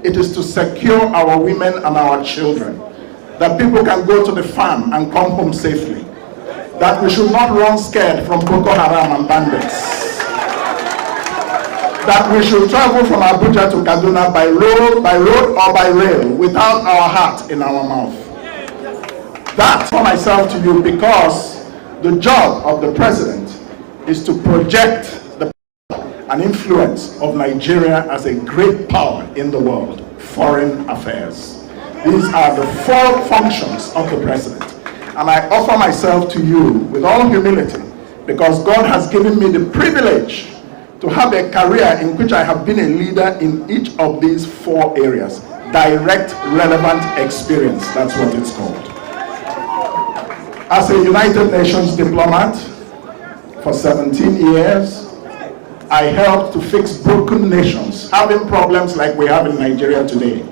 It is to secure our women and our children, that people can go to the farm and come home safely, that we should not run scared from Boko Haram and bandits, that we should travel from Abuja to Kaduna by road or by rail without our heart in our mouth. That's for myself to you because the job of the president is to project the power and influence of Nigeria as a great power in the world, foreign affairs. These are the four functions of the president. And I offer myself to you with all humility because God has given me the privilege to have a career in which I have been a leader in each of these four areas. Direct, relevant experience, that's what it's called. As a United Nations diplomat, for 17 years. I helped to fix broken nations, having problems like we have in Nigeria today.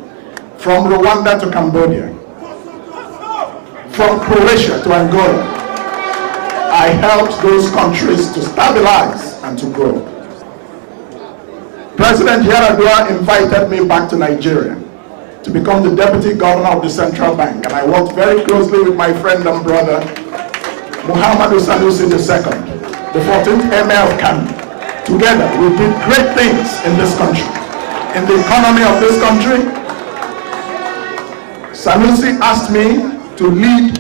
From Rwanda to Cambodia, from Croatia to Angola, I helped those countries to stabilize and to grow. President Yar'Adua invited me back to Nigeria to become the Deputy Governor of the Central Bank, and I worked very closely with my friend and brother, Muhammadu Sanusi II, the 14th Emir of Kano. Together, we did great things in this country, in the economy of this country. Sanusi asked me to lead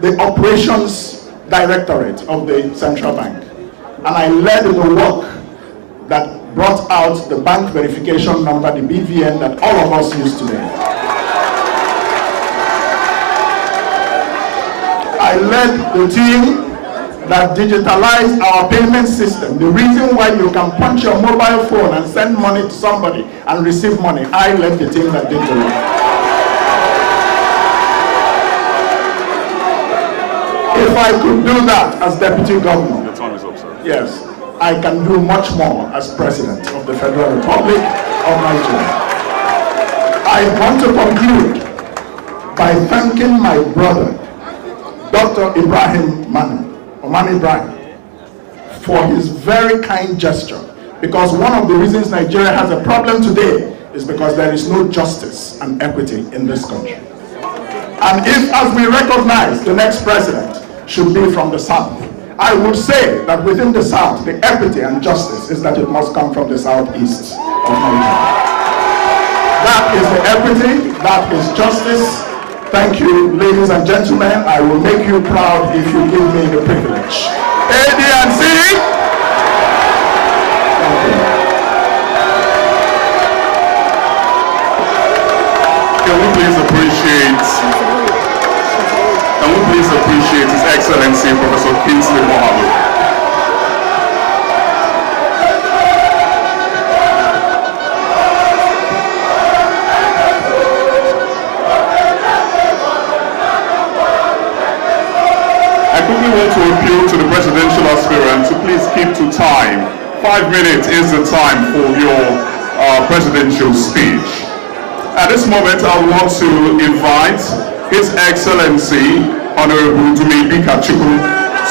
the Operations Directorate of the Central Bank, and I led the work that brought out the bank verification number, the BVN, that all of us use today. I led the team that digitalized our payment system. The reason why you can punch your mobile phone and send money to somebody and receive money, I led the team that did the work. If I could do that as Deputy Governor, the time is up, sir. Yes, I can do much more as President of the Federal Republic of Nigeria. I want to conclude by thanking my brother, Dr. Ibrahim Mani Ibrahim, for his very kind gesture. Because one of the reasons Nigeria has a problem today is because there is no justice and equity in this country. And if, as we recognize, the next president should be from the South, I would say that within the South, the equity and justice is that it must come from the Southeast of Nigeria. That is the equity, that is justice. Thank you, ladies and gentlemen. I will make you proud if you give me the privilege. AD&C. Can we please appreciate His Excellency Professor Kingsley Mohammed. I quickly want to appeal to the presidential aspirant to please keep to time. 5 minutes is the time for your presidential speech. At this moment, I want to invite His Excellency Honorable Dumebi Kachuku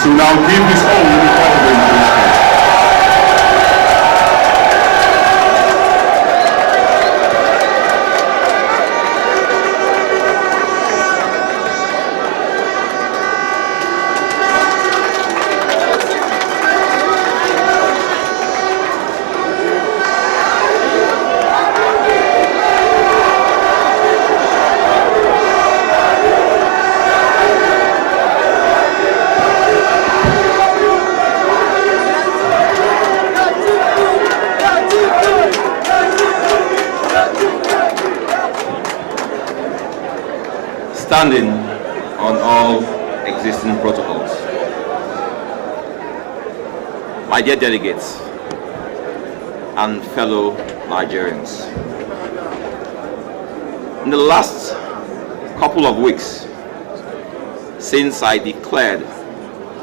to now give his own presidential speech. Standing on all existing protocols. My dear delegates and fellow Nigerians, in the last couple of weeks, since I declared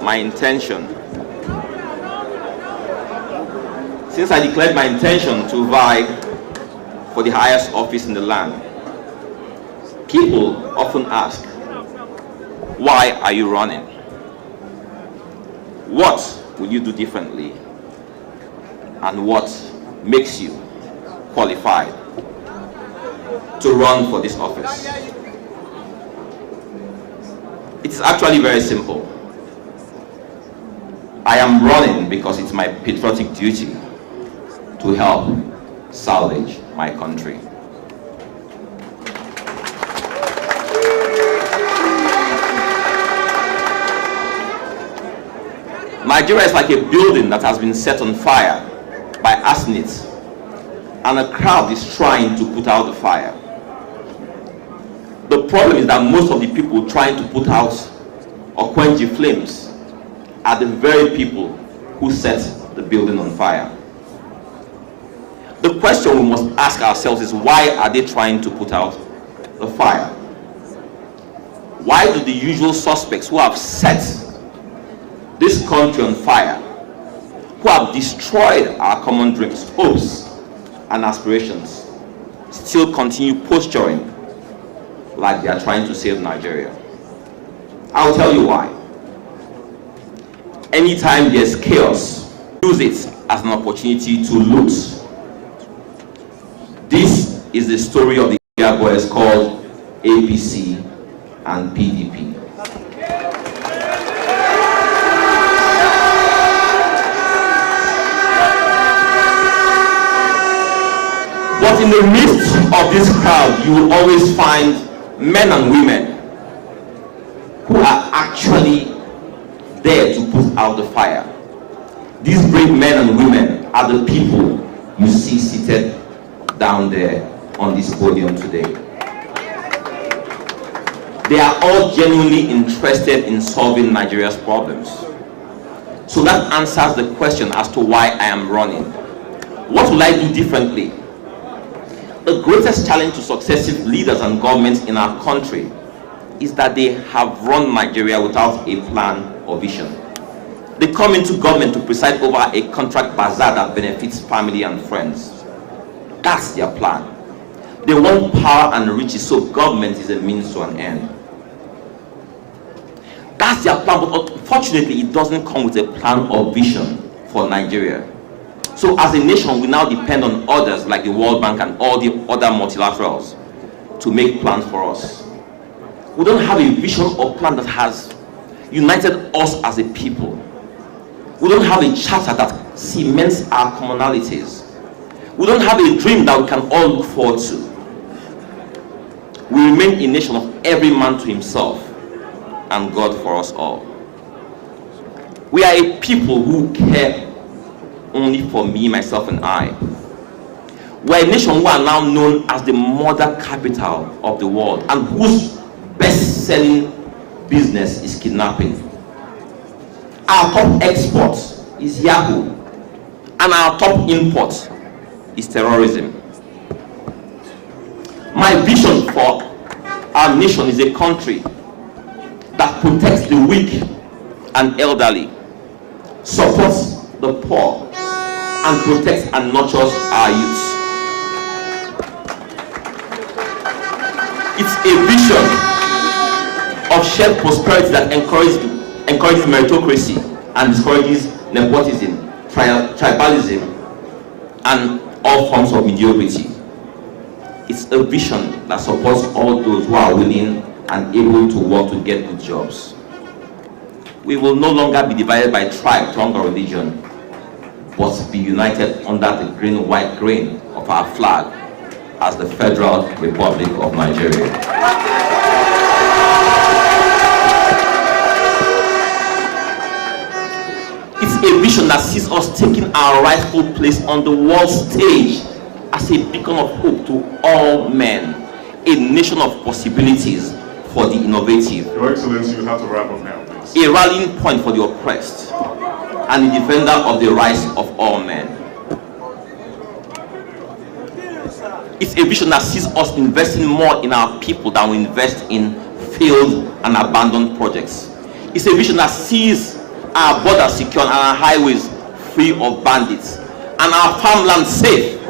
my intention to vie for the highest office in the land, people often ask, why are you running? What will you do differently? And what makes you qualified to run for this office? It is actually very simple. I am running because it's my patriotic duty to help salvage my country. Nigeria is like a building that has been set on fire by arsonists, and a crowd is trying to put out the fire. The problem is that most of the people trying to put out or quench the flames are the very people who set the building on fire. The question we must ask ourselves is, why are they trying to put out the fire? Why do the usual suspects who have set this country on fire, who have destroyed our common dreams, hopes, and aspirations, still continue posturing like they are trying to save Nigeria. I'll tell you why. Anytime there's chaos, use it as an opportunity to loot. This is the story of the area boys called APC and PDP. But in the midst of this crowd, you will always find men and women who are actually there to put out the fire. These brave men and women are the people you see seated down there on this podium today. They are all genuinely interested in solving Nigeria's problems. So that answers the question as to why I am running. What will I do differently? The greatest challenge to successive leaders and governments in our country is that they have run Nigeria without a plan or vision. They come into government to preside over a contract bazaar that benefits family and friends. That's their plan. They want power and riches, so government is a means to an end. That's their plan, but unfortunately it doesn't come with a plan or vision for Nigeria. So as a nation, we now depend on others like the World Bank and all the other multilaterals to make plans for us. We don't have a vision or plan that has united us as a people. We don't have a charter that cements our commonalities. We don't have a dream that we can all look forward to. We remain a nation of every man to himself and God for us all. We are a people who care only for me, myself, and I. We're a nation who are now known as the murder capital of the world and whose best-selling business is kidnapping. Our top export is Yahoo, and our top import is terrorism. My vision for our nation is a country that protects the weak and elderly, supports the poor, and protects and nurtures our youth. It's a vision of shared prosperity that encourages meritocracy and discourages nepotism, tribalism, and all forms of mediocrity. It's a vision that supports all those who are willing and able to work to get good jobs. We will no longer be divided by tribe, tongue, or religion, but be united under the green-white grain of our flag as the Federal Republic of Nigeria. It's a vision that sees us taking our rightful place on the world stage as a beacon of hope to all men, a nation of possibilities for the innovative. Your Excellency, you have to wrap up now, please. A rallying point for the oppressed, and a defender of the rights of all men. It's a vision that sees us investing more in our people than we invest in failed and abandoned projects. It's a vision that sees our borders secure and our highways free of bandits and our farmland safe.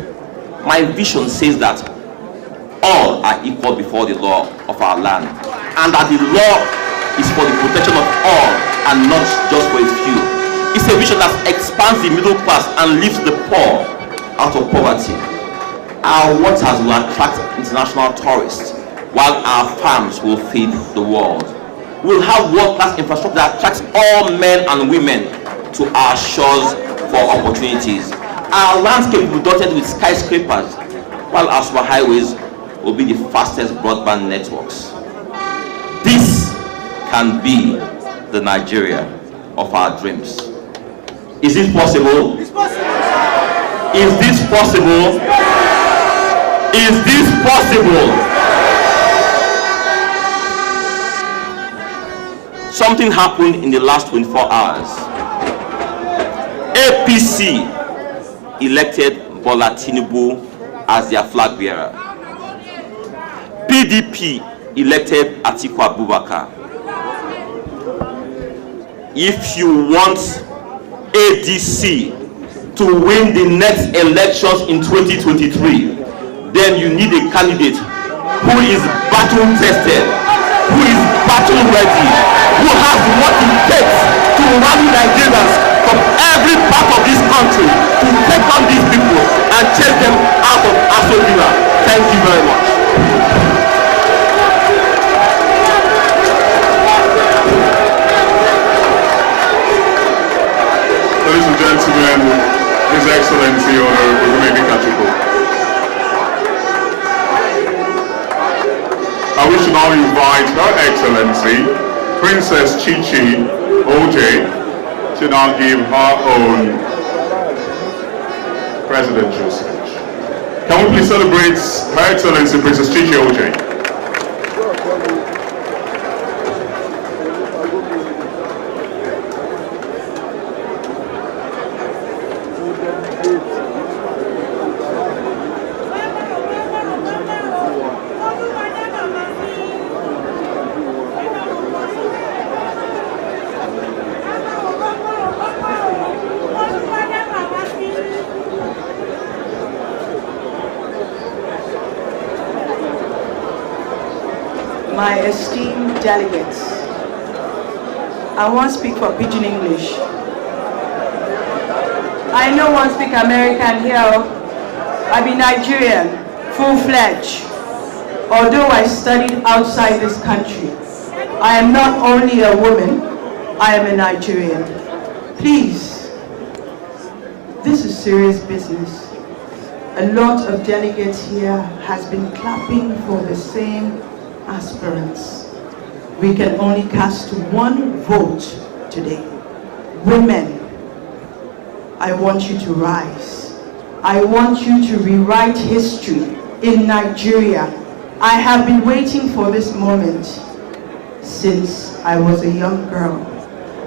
My vision says that all are equal before the law of our land, and that the law is for the protection of all and not just for a few. It's a vision that expands the middle class and lifts the poor out of poverty. Our waters will attract international tourists, while our farms will feed the world. We'll have world-class infrastructure that attracts all men and women to our shores for opportunities. Our landscape will be dotted with skyscrapers, while our superhighways will be the fastest broadband networks. This can be the Nigeria of our dreams. Is it possible? It's possible. Is this possible? Is this possible? Something happened in the last 24 hours. APC elected Bola Tinubu as their flag bearer. PDP elected Atiku Abubakar. if you want ADC to win the next elections in 2023, then you need a candidate who is battle tested, who is battle ready, who has what it takes to rally Nigerians from every part of this country to take on these people and chase them out of Aso Villa. Thank you very much. Ladies and gentlemen, His Excellency Honorable ABEOKUTA. I wish to now invite Her Excellency Princess Chichi OJ to now give her own presidential speech. Can we please celebrate Her Excellency Princess Chichi OJ? My esteemed delegates, I won't speak for Pidgin English. I know one speak American here. I be Nigerian, full-fledged. Although I studied outside this country, I am not only a woman, I am a Nigerian. Please, this is serious business. A lot of delegates here has been clapping for the same aspirants. We can only cast one vote today. Women, I want you to rise. I want you to rewrite history in Nigeria. I have been waiting for this moment since I was a young girl.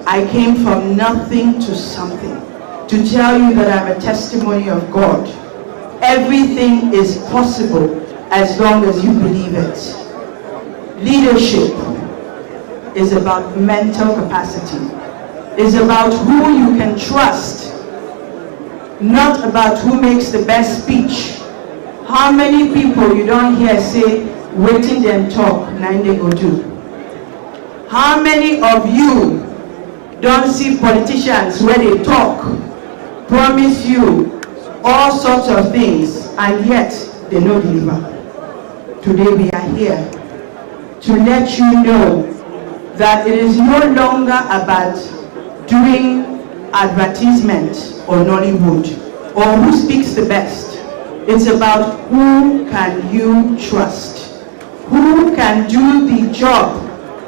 I came from nothing to something to tell you that I'm a testimony of God. Everything is possible as long as you believe it. Leadership is about mental capacity. It's about who you can trust, not about who makes the best speech. How many people you don't hear say, waiting them talk, nine they go do? How many of you don't see politicians where they talk, promise you all sorts of things, and yet they don't deliver? Today we are here to let you know that it is no longer about doing advertisement or Nollywood or who speaks the best. It's about who can you trust, who can do the job,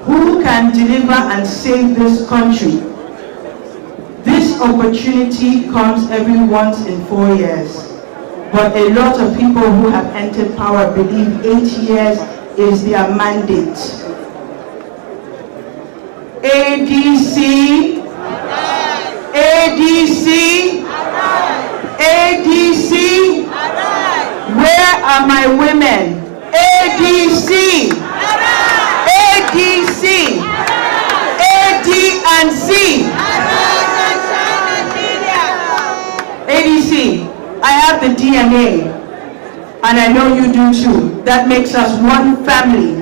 who can deliver and save this country. This opportunity comes every once in 4 years, but a lot of people who have entered power believe 8 years is their mandate. ADC, ADC, ADC, where are my women? ADC, ADC, AD&C, ADC, I have the DNA. And I know you do too. That makes us one family.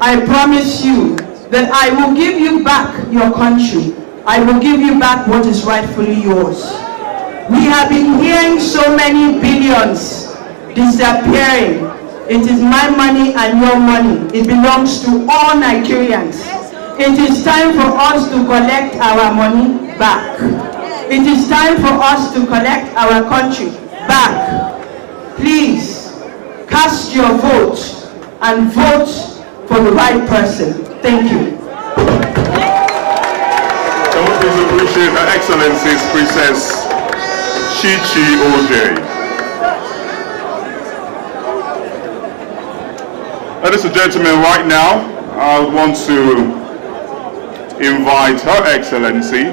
I promise you that I will give you back your country. I will give you back what is rightfully yours. We have been hearing so many billions disappearing. It is my money and your money. It belongs to all Nigerians. It is time for us to collect our money back. It is time for us to collect our country back. Please, cast your vote and vote for the right person. Thank you. Can we please appreciate Her Excellency's Princess Chichi OJ. Ladies and gentlemen, right now, I want to invite Her Excellency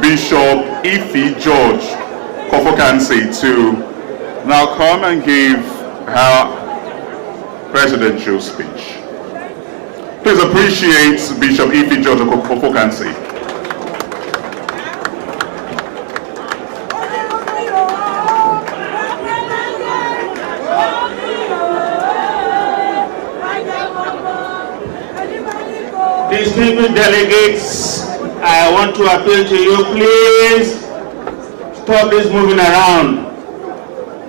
Bishop Ife George Kofokansi to now come and give her presidential speech. Please appreciate Bishop Ife George Kofokansi. distinguished delegates, I want to appeal to you, please stop this moving around.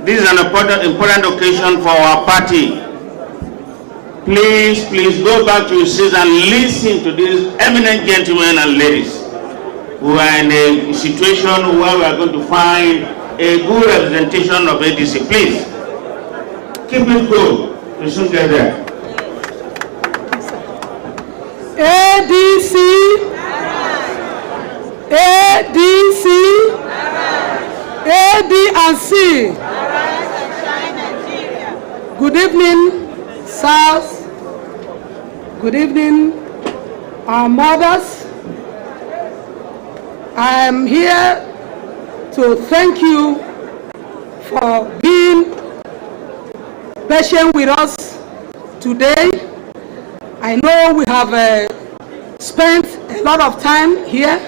This is an important occasion for our party. Please go back to your seats and listen to these eminent gentlemen and ladies who are in a situation where we are going to find a good representation of ADC. Please, keep it cool. We soon get there. ADC, ADC, AD&C. Good evening, sirs. Good evening, our mothers. I am here to thank you for being patient with us today. I know we have spent a lot of time here.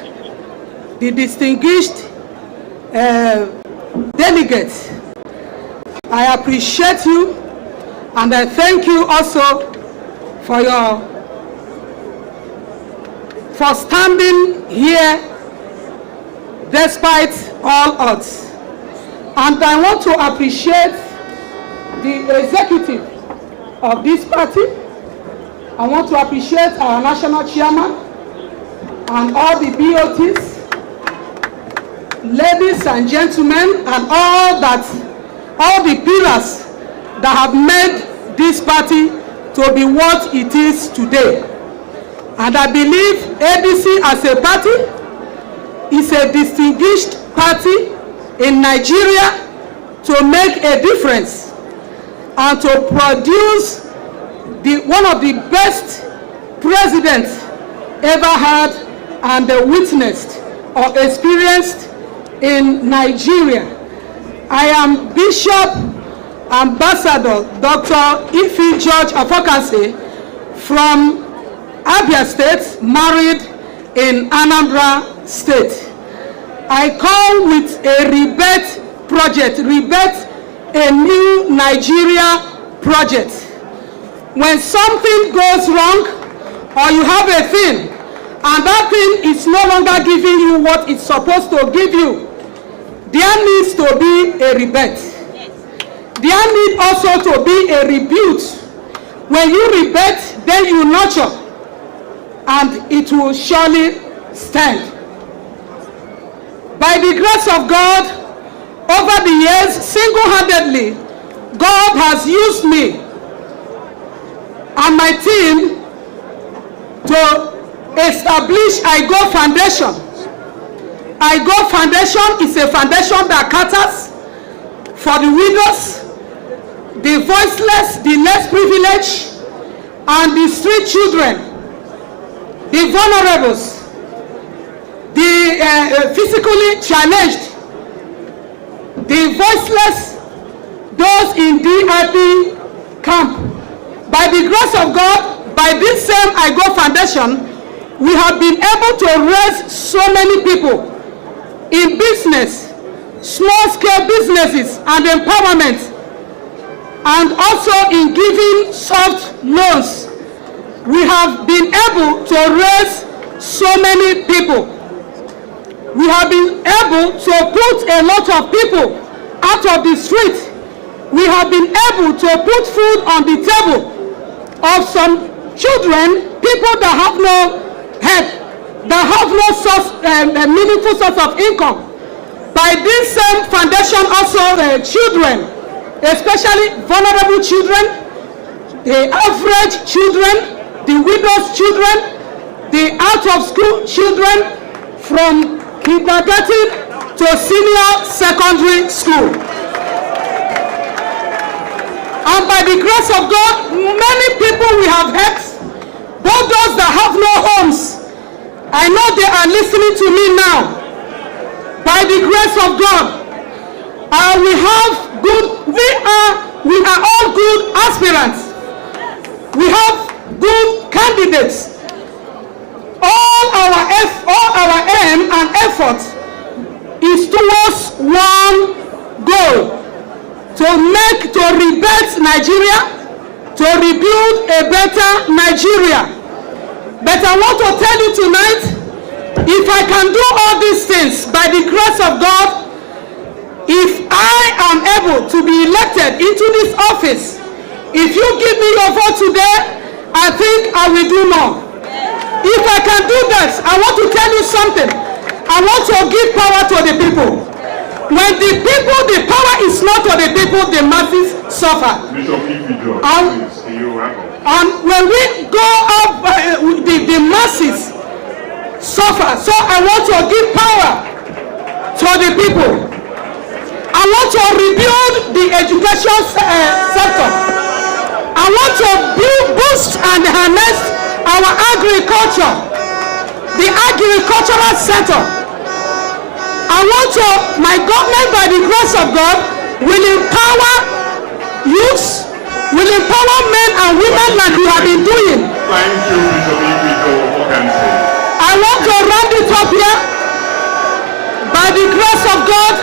The distinguished delegates, I appreciate you, and I thank you also for standing here despite all odds. And I want to appreciate the executive of this party. I want to appreciate our national chairman and all the BOTs, ladies and gentlemen, and all the pillars that have made this party to be what it is today. And I believe ADC as a party is a distinguished party in Nigeria to make a difference and to produce one of the best presidents ever had and witnessed or experienced in Nigeria. I am Bishop Ambassador Dr. Ife George Afokanse from Abia State, married in Anambra State. I come with a rebirth project, rebirth a new Nigeria project. When something goes wrong or you have a thing and that thing is no longer giving you what it's supposed to give you, there needs to be a rebirth. There needs also to be a rebuke. When you rebirth, then you nurture, and it will surely stand. By the grace of God, over the years, single-handedly, God has used me and my team to establish IGO Foundation. IGO Foundation is a foundation that caters for the widows, the voiceless, the less privileged, and the street children, the vulnerables, the physically challenged, the voiceless, those in DIP camp. By the grace of God, by this same IGO Foundation, we have been able to raise so many people in business, small-scale businesses and empowerment, and also in giving soft loans. We have been able to raise so many people. We have been able to put a lot of people out of the street. We have been able to put food on the table of some children, people that have no help, that have no source, meaningful source of income. By this same foundation also, children, especially vulnerable children, the average children, the widows' children, the out-of-school children, from kindergarten to senior secondary school. And by the grace of God, many people we have helped, both those that have no homes, I know they are listening to me now. By the grace of God, we are all good aspirants. We have good candidates. All our aim and effort is towards one goal: to rebuild Nigeria, to rebuild a better Nigeria. But I want to tell you tonight, if I can do all these things by the grace of God, if I am able to be elected into this office, if you give me your vote today, I think I will do more. If I can do that, I want to tell you something. I want to give power to the people. When the power is not to the people, the masses suffer. And when we go up, the masses suffer. So I want to give power to the people. I want to rebuild the education sector. I want to boost and harness our agriculture, the agricultural sector. I want to, my government by the grace of God will empower youths, will empower men and women like you have been doing. Thank you, Bishop. I want to round it up here. By the grace of God,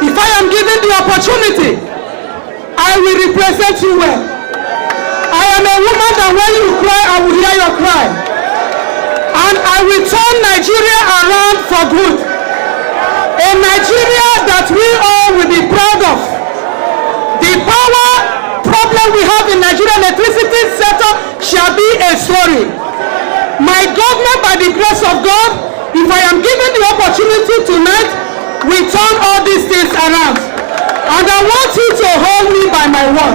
if I am given the opportunity, I will represent you well. I am a woman that when you cry, I will hear your cry. And I will turn Nigeria around for good. A Nigeria that we all will be proud of. The power problem we have in Nigeria electricity sector shall be a story. My government, by the grace of God, if I am given the opportunity tonight, we turn all these things around. And I want you to hold me by my word.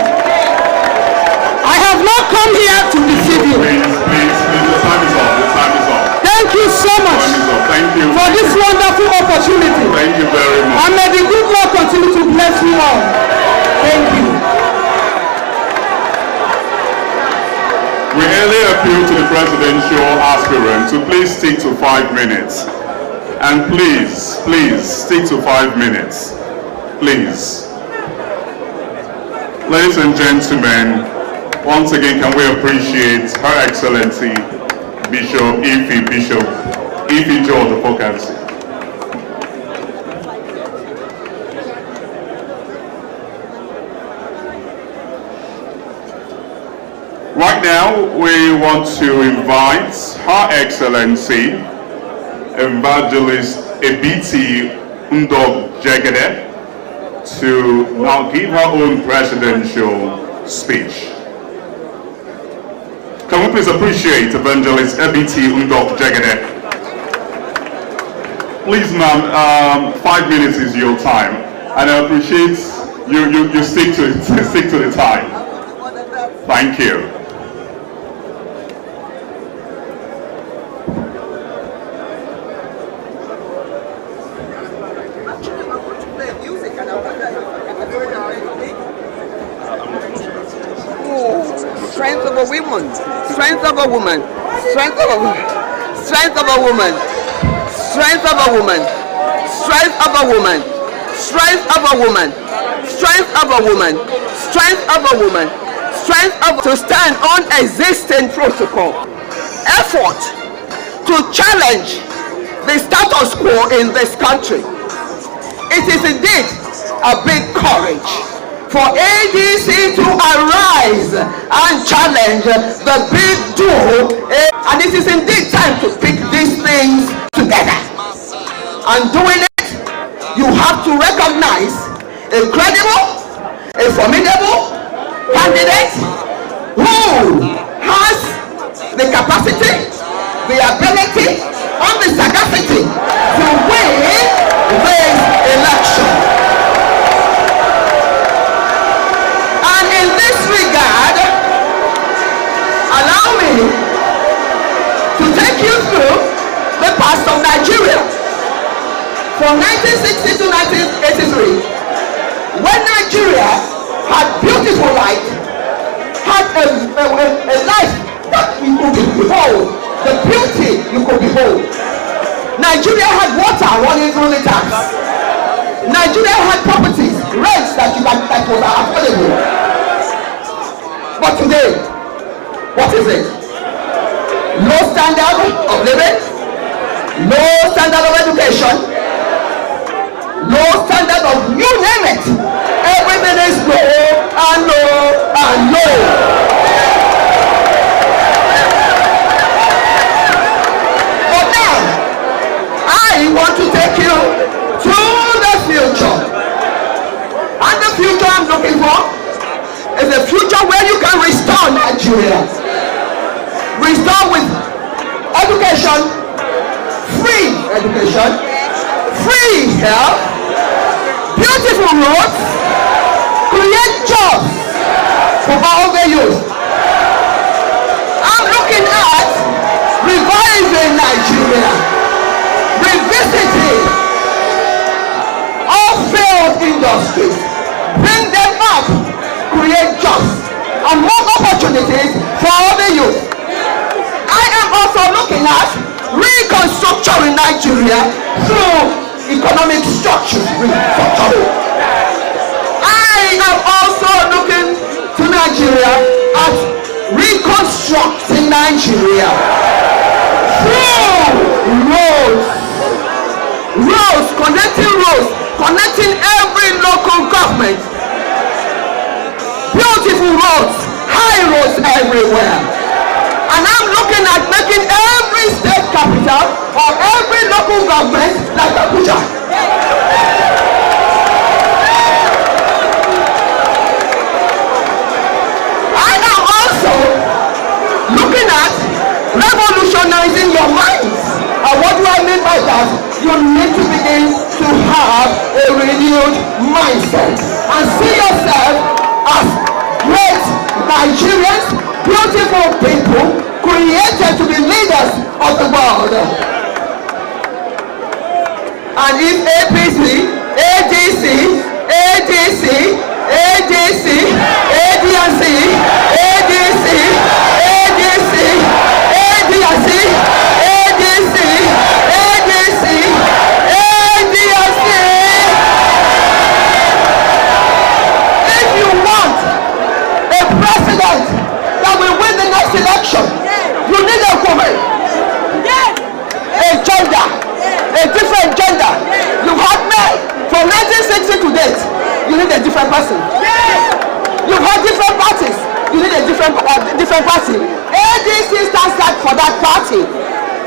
I have not come here to deceive you. Please, the time is up. The time is up. Thank you so much. Thank you for this wonderful opportunity. Thank you very much. And may the good Lord continue to bless you all. Thank you. We earlier appeal to the presidential aspirant to please stick to 5 minutes. And please, stick to 5 minutes. Please. Ladies and gentlemen, once again, can we appreciate Her Excellency Bishop Ife George Opokansi. Right now, we want to invite Her Excellency Evangelist Ebiti Ndog-Jegede to now give her own presidential speech. Can we please appreciate Evangelist Ebiti Ndog-Jegede? Please, ma'am, 5 minutes is your time, and I appreciate you stick to the time. Thank you. Strength of a woman, strength of a woman, strength of a woman, strength of a woman, strength of a woman, strength of a woman, strength of a woman, strength of a woman, strength of a woman, strength of to stand on existing protocol, effort to challenge the status quo in this country. It is indeed a big courage for ADC to arise and challenge the big duo, and it is indeed time to pick these things together. And doing it, you have to recognize a credible, a formidable candidate who has the capacity, the ability, and the sagacity to win this election. In this regard, allow me to take you through the past of Nigeria from 1960 to 1983, when Nigeria had beautiful life, had a life that you could behold, the beauty you could behold. Nigeria had water running through the taps. Nigeria had properties, rents that was affordable. But today, what is it? Low standard of living, low standard of education, low standard of you name it. Everything is low and low and low. I want to take you to the future. And the future I'm looking for is a future where you can restore Nigeria. Restore with education, free education, free health, beautiful roads, create jobs for all the youth. I'm looking at reviving Nigeria, revisiting all failed industries, bring them up, create jobs and more opportunities for all the youth. I am also looking at reconstruction in Nigeria through economic structure restructuring. I am also looking to Nigeria at reconstructing Nigeria through roads, connecting every local government, beautiful roads, high roads everywhere. And I'm looking at making every state capital or every local government like Abuja. I am also looking at revolutionizing your minds. And what do I mean by that? You need to begin to have a renewed mindset and see yourself as great Nigerians, beautiful people, created to be leaders of the world. And if APC, ADC, ADC, ADC, ADC, ADC, ADC, ADC, ADC, ADC, ADC, if you want a president that will win the next election, you need a woman, a gender, a different gender. You've had men from 1960 to date. You need a different person. You've had different parties. You need a different party. ADC stands for that party.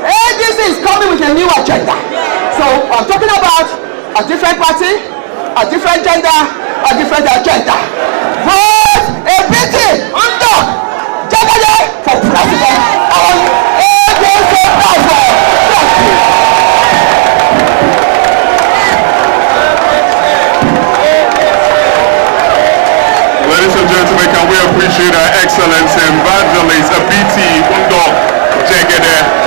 ADC is coming with a new agenda. So I'm talking about a different party, a different gender, a different agenda. Vote APC under Jagade for president on ADC platform. Thank you. Ladies and gentlemen, can we appreciate our Excellency Evangelist Abiti Undo Jegede.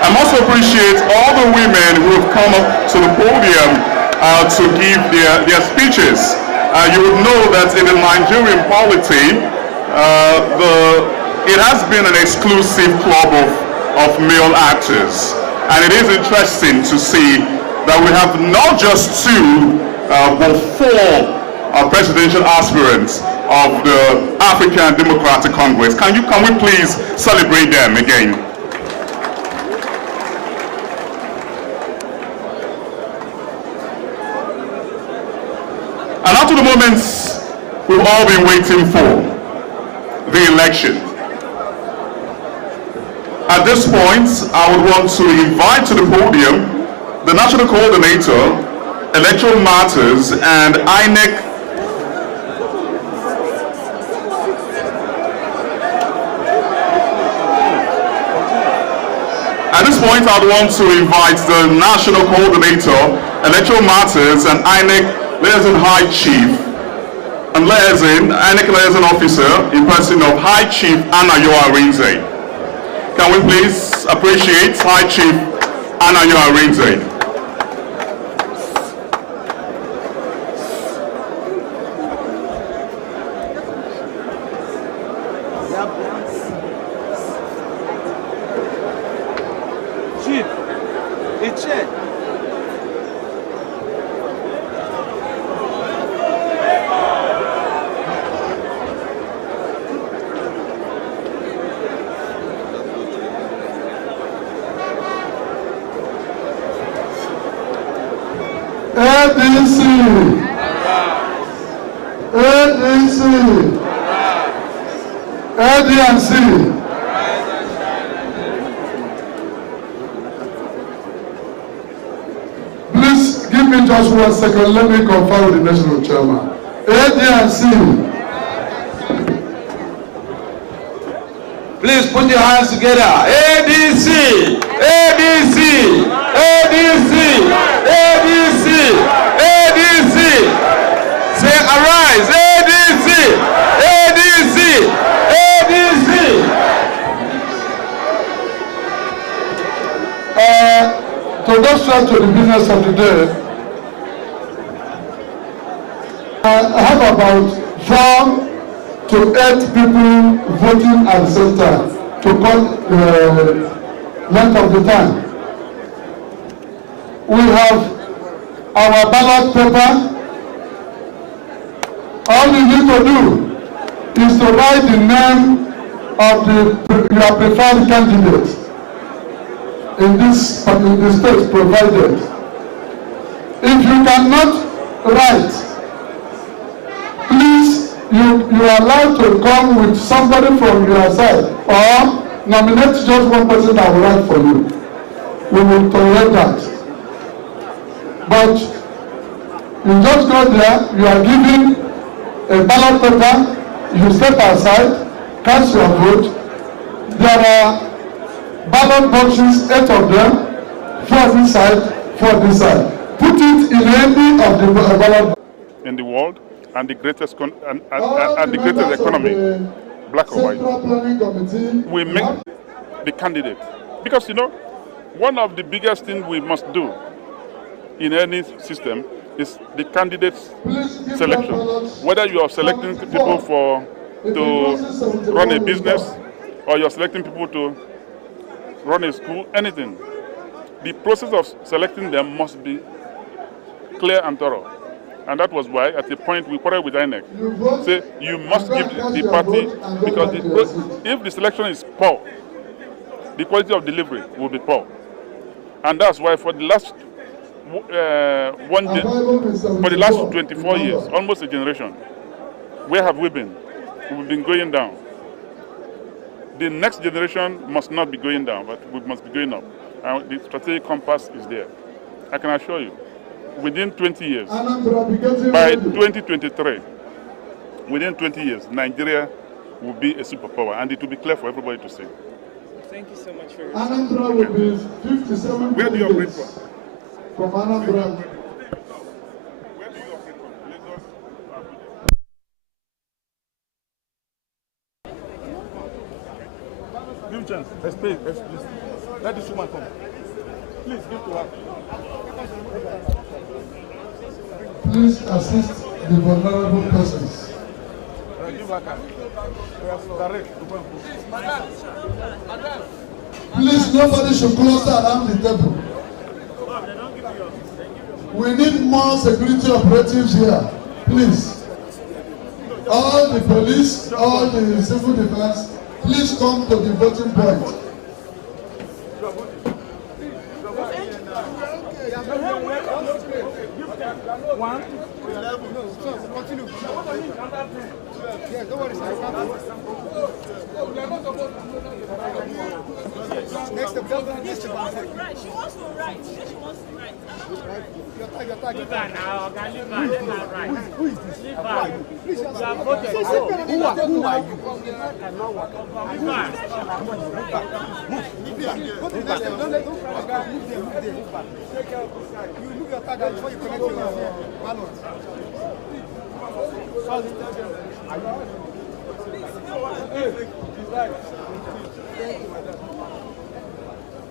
I must appreciate all the women who have come up to the podium to give their speeches. You would know that in the Nigerian polity, it has been an exclusive club of male actors. And it is interesting to see that we have not just two, but four presidential aspirants of the African Democratic Congress. Can we please celebrate them again? And up to the moments we've all been waiting for, the election. At this point, I would want to invite to the podium the National Coordinator, Electoral Matters, and INEC. At this point, I would want to invite the National Coordinator, Electoral Matters, and INEC Liaison High Chief, and INEC Liaison Officer in person of High Chief Anayo Arinze. Can we please appreciate High Chief Anayo Arinze? Chief, it's it. ADC. ADC. ADNC. Please give me just 1 second. Let me confer with the national chairman. ADNC. Please put your hands together. ADC, ADC, ADC, ADC, ADC. Say arise, ADC, ADC, ADC. To go straight to the business of the day, I have about 4 to 8 people voting at the same time to cut the length of the time. We have our ballot paper. All you need to do is to write the name of your preferred candidate in the state provided. If you cannot write, please, you are allowed to come with somebody from your side or nominate just one person that will write for you. We will tolerate that. But you just go there, you are given a ballot paper, you step aside, cast your vote. There are ballot boxes, 8 of them, 4 this side, 4 this side. Put it in any of the ballot. In the world, and the greatest economy, black or white. We make the candidate. Because, you know, one of the biggest things we must do in any system is the candidate selection. Whether you are selecting people to run a business, or you're selecting people to run a school, anything. The process of selecting them must be clear and thorough. And that was why, at the point, we quarreled with INEC. Say, you must give the party, because if the selection is poor, the quality of delivery will be poor. And that's why for the last 24 years, almost a generation, where have we been? We've been going down. The next generation must not be going down, but we must be going up. And the strategic compass is there. I can assure you, within 20 years, by 2023, within 20 years, Nigeria will be a superpower, and it will be clear for everybody to see. Thank you so much for your Anambra will be 57 Where do you operate from? From Anambra. Where do you operate from? Lagos? Give him chance. Let's play. Let this woman come. Please give to her. Please assist the vulnerable persons. Please, nobody should cluster around the table. We need more security operatives here. Please. All the police, all the civil defense, please come to the voting point. One. Continue. Yeah, don't worry. Next step. Right, she wants to write. She wants to write. Your tag. Leave her now. Okay, leave her. Let her write. Who is this? Leave her. Please, you are voted. Who are you? Leave her. Go to the next step. Don't let move there. Take care of this guy. You move your tag before you connect your ballot.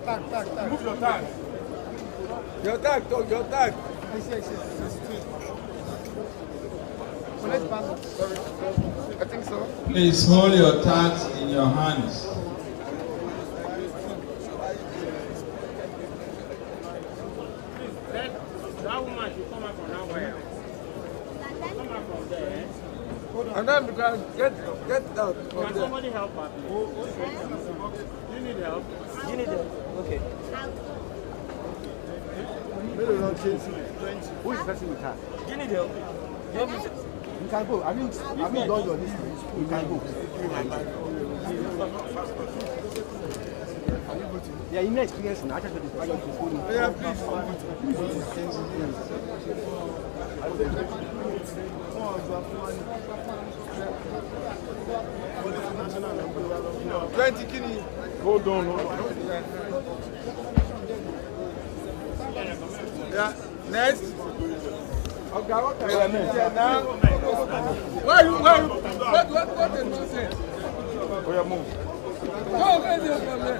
Tag. Move your tag. Your tag. I think so. Please hold your tags in your hands. That woman should come out from nowhere. Come out from there. And then we can get out. Can somebody help her? You need help? You need help. Okay. Who is the person with her? You need help. You can go. I mean, done your list. You can go. Yeah, you may experience in actually the project is going. Yeah, please. Hold on. Yeah, next. Okay, what are you now? What is nonsense? Oh, move. Go, where is your problem?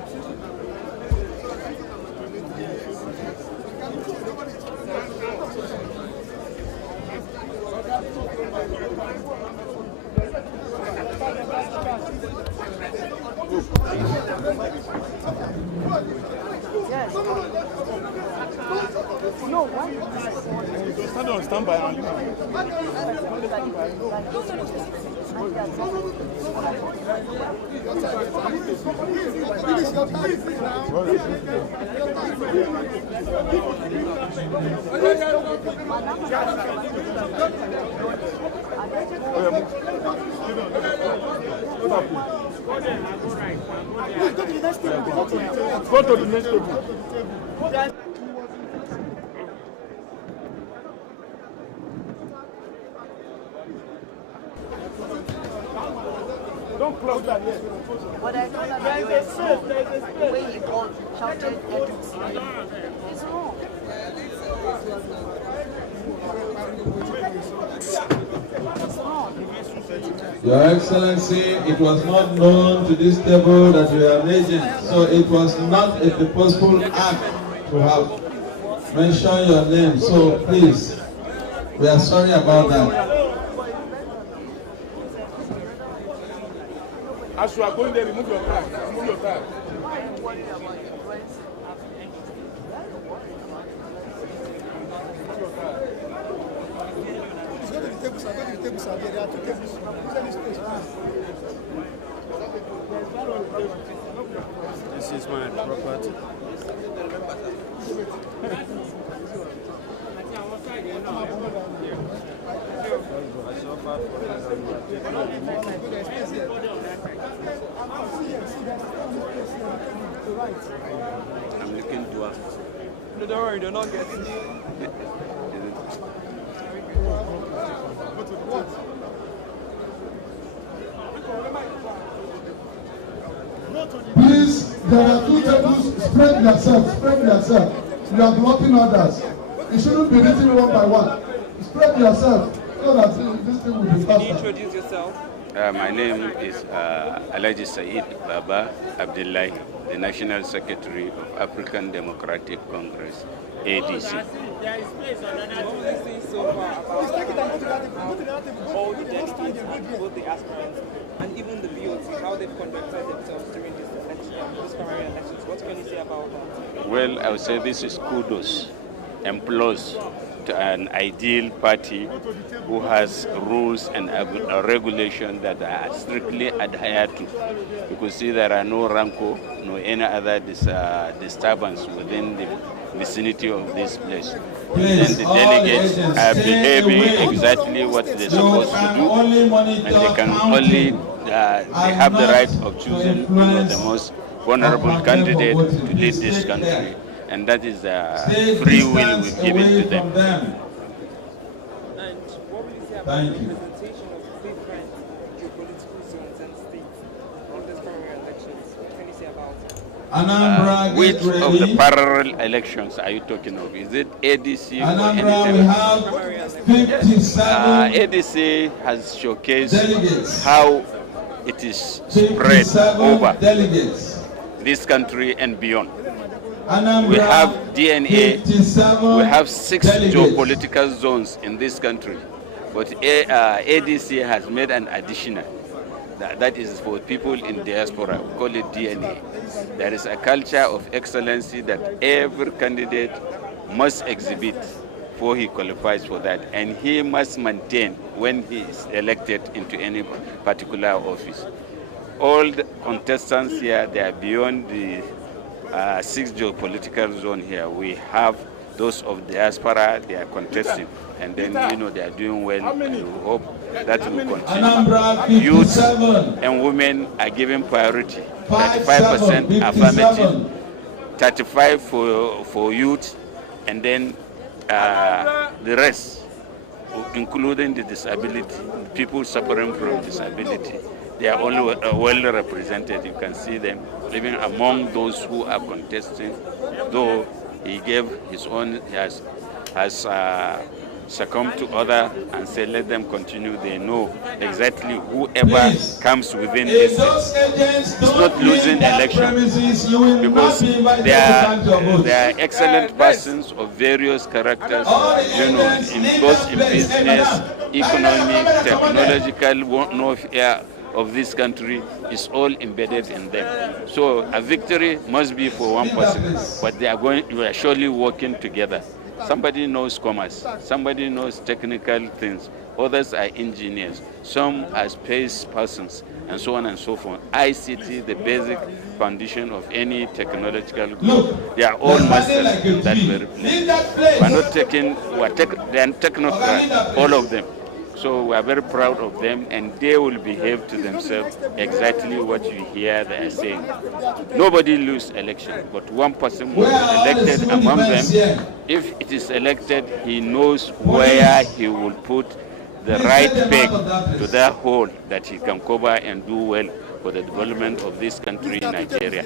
Yes. No, why? Stand on standby and leave. Go to the next table. Don't close that yet. What I told her, the way he called, shouted ethics. It's wrong. Your Excellency, it was not known to this table that you are an agent, so it was not a purposeful act to have mentioned your name. So please, we are sorry about that. As you are going there, remove your card. Remove your card. Why are you worried about your friends? Let's go to the table, sir. Go to the table, sir. There are two tables. This is my property. I'm looking to us. No, don't worry, they're not getting Please, there are two tables. Spread yourself. Spread yourself. You are blocking others. It shouldn't be written one by one. Spread yourself so that this thing will be faster. Can you introduce yourself? My name is Alhaji Said Baba Abdullahi, the National Secretary of African Democratic Congress, ADC. What will you say so far about all the delegates, both the aspirants and even the BOT, how they've conducted themselves during this election, this primary elections? What can you say about that? Well, I would say this is kudos and applause to an ideal party who has rules and regulations that are strictly adhered to. You could see there are no rancor, no any other disturbance within the vicinity of this place. Please, and the delegates are behaving exactly what they're supposed to do, and they can only they have the right of choosing the most vulnerable candidate to lead this country, and that is the free will we've given to them. And what will you say about the representation of different geopolitical zones and states on this primary elections? What can you say about it? Which of the parallel elections are you talking of? Is it ADC Anambra, or we have 57 ADC has showcased delegates. how it is spread over delegates. this country and beyond. Anambra, we have DNA, 57 we have 6 delegates. geopolitical zones in this country, but ADC has made an additional. That is for people in diaspora, we call it DNA. There is a culture of excellency that every candidate must exhibit before he qualifies for that, and he must maintain when he is elected into any particular office. All the contestants here, they are beyond the 6 geopolitical zone here. We have those of diaspora, they are contesting, and then they are doing well, and we hope that will continue. Youth and women are given priority. 35% affirmative, 35% for youth, and then the rest, including the disability, people suffering from disability. They are all well represented. You can see them even among those who are contesting, though he gave his own, has succumb to other and say let them continue. They know exactly whoever comes within this. It's not losing election because they are excellent persons of various characters, in both in business, economic, technological, warfare of this country is all embedded in them. So a victory must be for one person, but we are surely working together. Somebody knows commerce, somebody knows technical things, others are engineers, some are space persons, and so on and so forth. ICT, the basic foundation of any technological group, they are all masters that were replaced. We are not taking, they are technocrats, all of them. So we are very proud of them, and they will behave to themselves exactly what you hear they are saying. Nobody loses election, but one person will be elected among them. If it is elected, he knows where he will put the right peg to that hole that he can cover and do well for the development of this country, Nigeria.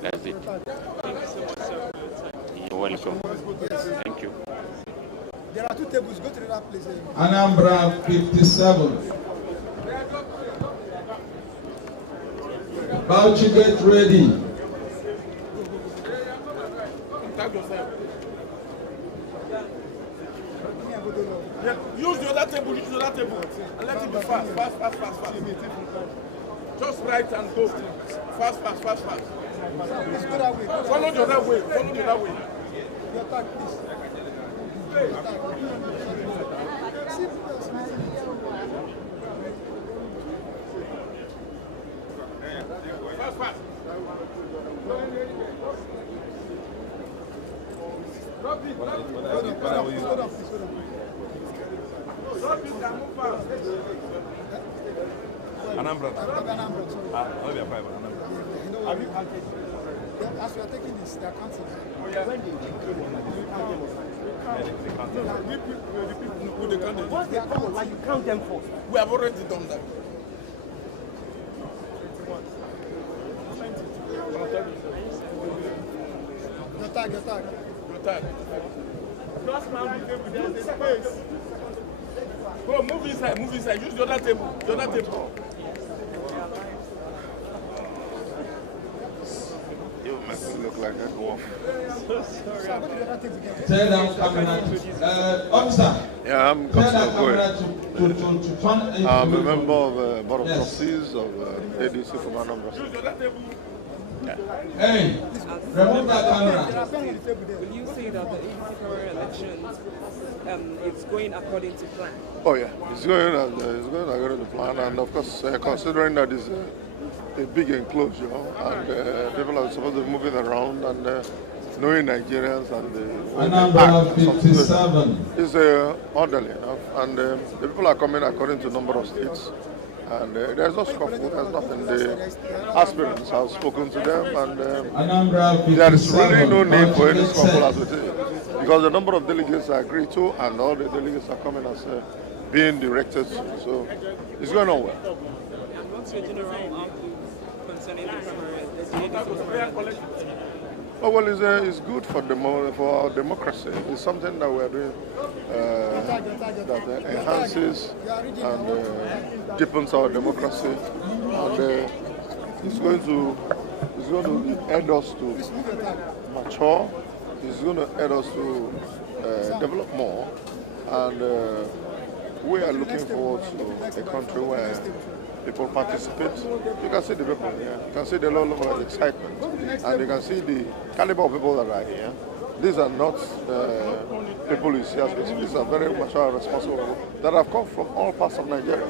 That's it. You're welcome. Thank you. There are two tables. Go to the other place. Anambra 57. Bauchi, get ready. Yeah, use the other table, and let it be fast. Just right and go. Fast. Follow the other way. Your attack, please. Fast. Drop it. Anambra. Have you counted? As we are taking this, they are counting. When they once they come, like you count them first. We have already done that. Your tag. Cross round the table, there's a space. Go, move inside. Use the other table. You make me look like a dwarf. Turn down camera. Officer. Yeah, I'm I'm a member of Board of Trustees of ADC from Anambra. Hey, remove that camera. Will you say that the Inaugural elections is going according to plan? Oh yeah, it's going according to plan, and of course, considering that it's a big enclosure and people are supposed to be moving around and knowing Nigerians and Anambra 57 is orderly enough, and the people are coming according to number of states. And there's no scuffle, there's nothing. The aspirants have spoken to them, and there is really no need for any scuffle as it is, because the number of delegates are agreed to, and all the delegates are coming as being directed. So it's going on well. What's your general outlook concerning the Oh, well, it's good for our democracy. It's something that we are doing that enhances and deepens our democracy, and it's going to aid us to mature. It's going to aid us to develop more, and we are looking forward to a country where people participate. You can see the people here. You can see the level of excitement, and you can see the caliber of people that are here. These are not people you see as specific. These are very mature and responsible people that have come from all parts of Nigeria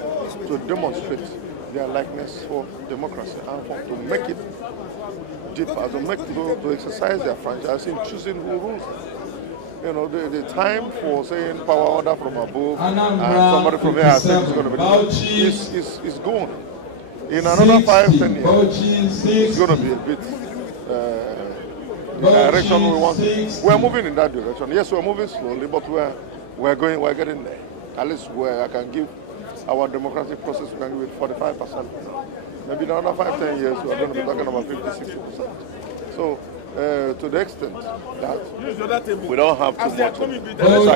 to demonstrate their likeness for democracy and to make it deeper, to exercise their franchise in choosing who rules. you know, the time for saying power order from above Anambra, and somebody from here said it's going to be is gone. In another 5-10 years, it's going to be a bit the direction we want. We're moving in that direction. Yes, we're moving slowly, but we're getting there. At least where I can give our democratic process, we can give it 45%. Maybe in another 5-10 years, we're going to be talking about 50-60%. So, to the extent that we don't have too much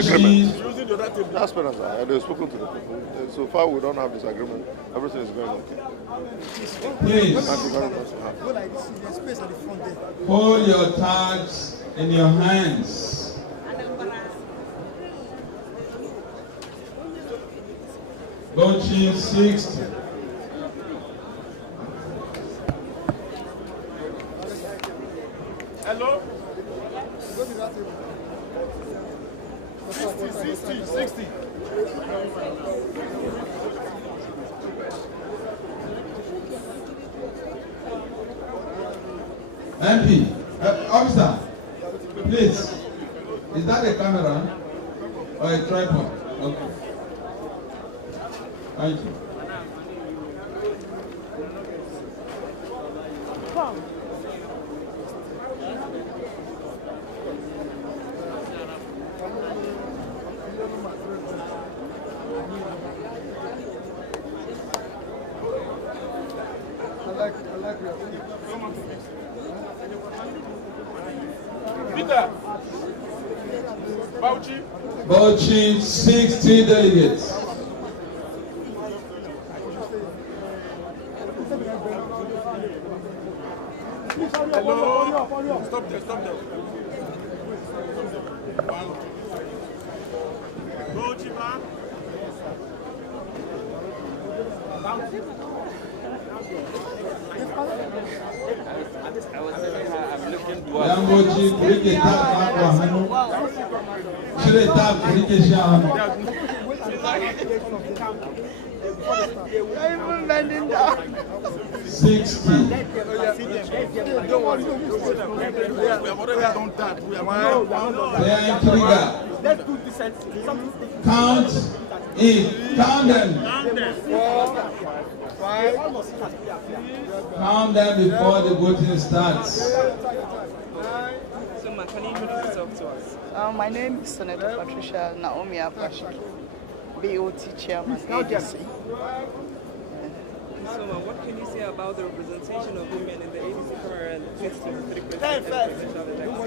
disagreement. Aspirants, they've spoken to the people. So far, we don't have disagreement. Everything is going okay. Please. Thank you very much. Hold your tags in your hands. Bauchi 60. Hello? 60. MP, officer, please, is that a camera or a tripod? Okay. Thank you. Peter, Bauchi 60 delegates. Hello? Stop there. Go, Chiba. Bauchi kurike tap kwa hannu. Shire tap kurike shi hannu. Even bending down. 60. Don't worry. We have already done that. We are Playing trigger. Count in. Count them. Count them before the voting starts. So, Ma, can you introduce yourself to us? My name is Senator Patricia Naomi Apashi, BOT Chairman, ADC. So, Ma, what can you say about the representation of women in the ADC primary 2023 presidential elections?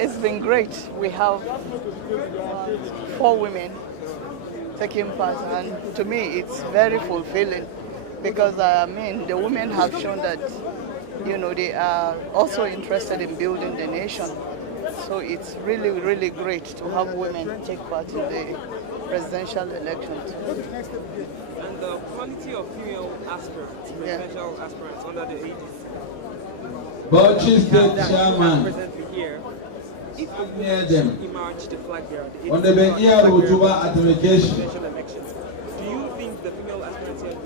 It's been great. We have 4 women taking part, and to me it's very fulfilling because the women have shown that they are also interested in building the nation. So it's really, really great to have women take part in the presidential elections. And the quality of female aspirants, presidential aspirants under the ADC. Bauchi State Chairman. Presently here. If the them. emerge the flag bearer, On the Bengia Rutuba application. elections, do you think the female aspirants here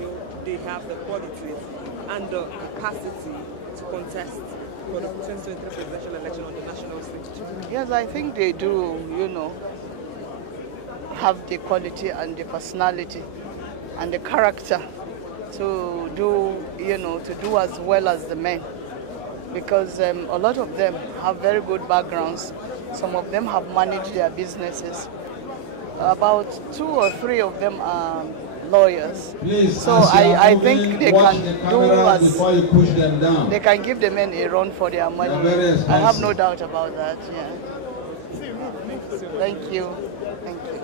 they have the qualities and the capacity to contest for the 2023 presidential election on the national stage? Yes, I think they do, have the quality and the personality and the character to do, to do as well as the men. Because a lot of them have very good backgrounds. Some of them have managed their businesses. About 2 or 3 of them are lawyers. Please, so I think they can do as before you push them down. they can give the men a run for their money. I have no doubt about that. Yeah. Thank you. Thank you.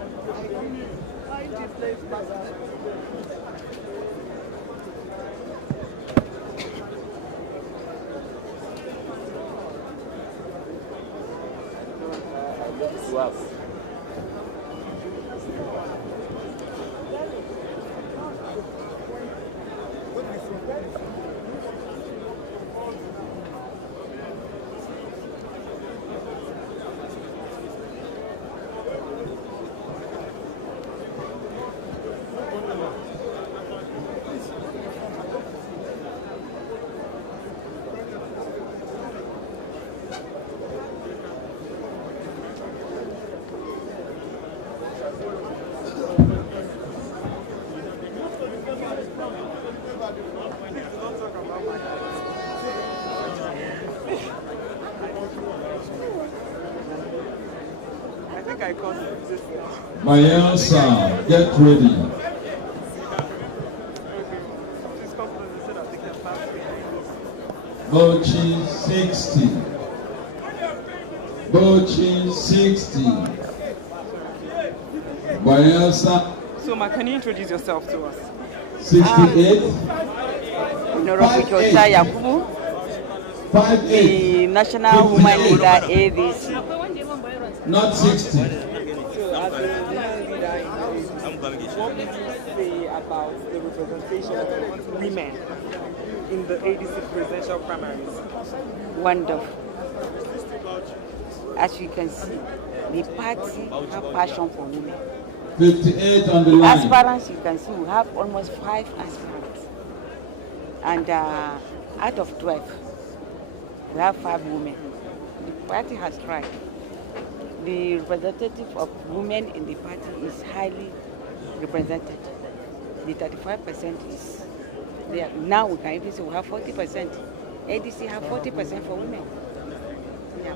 think I can't do this. Mayelsa, get ready. Bochi 60. Bochi 60. Mayelsa. So, Ma, can you introduce yourself to us? 68. Honorable Yakubu, the National Women Leader ADC. Not 60. What would you say about the representation of women in the ADC presidential primaries? Wonderful. As you can see, the party have passion for women. 58 on the line. Aspirants, you can see, we have almost 5 aspirants. And out of 12, we have 5 women. The party has tried. The representative of women in the party is highly represented. The 35% is there. Now we can even say we have 40%. ADC have 40% for women. Yeah.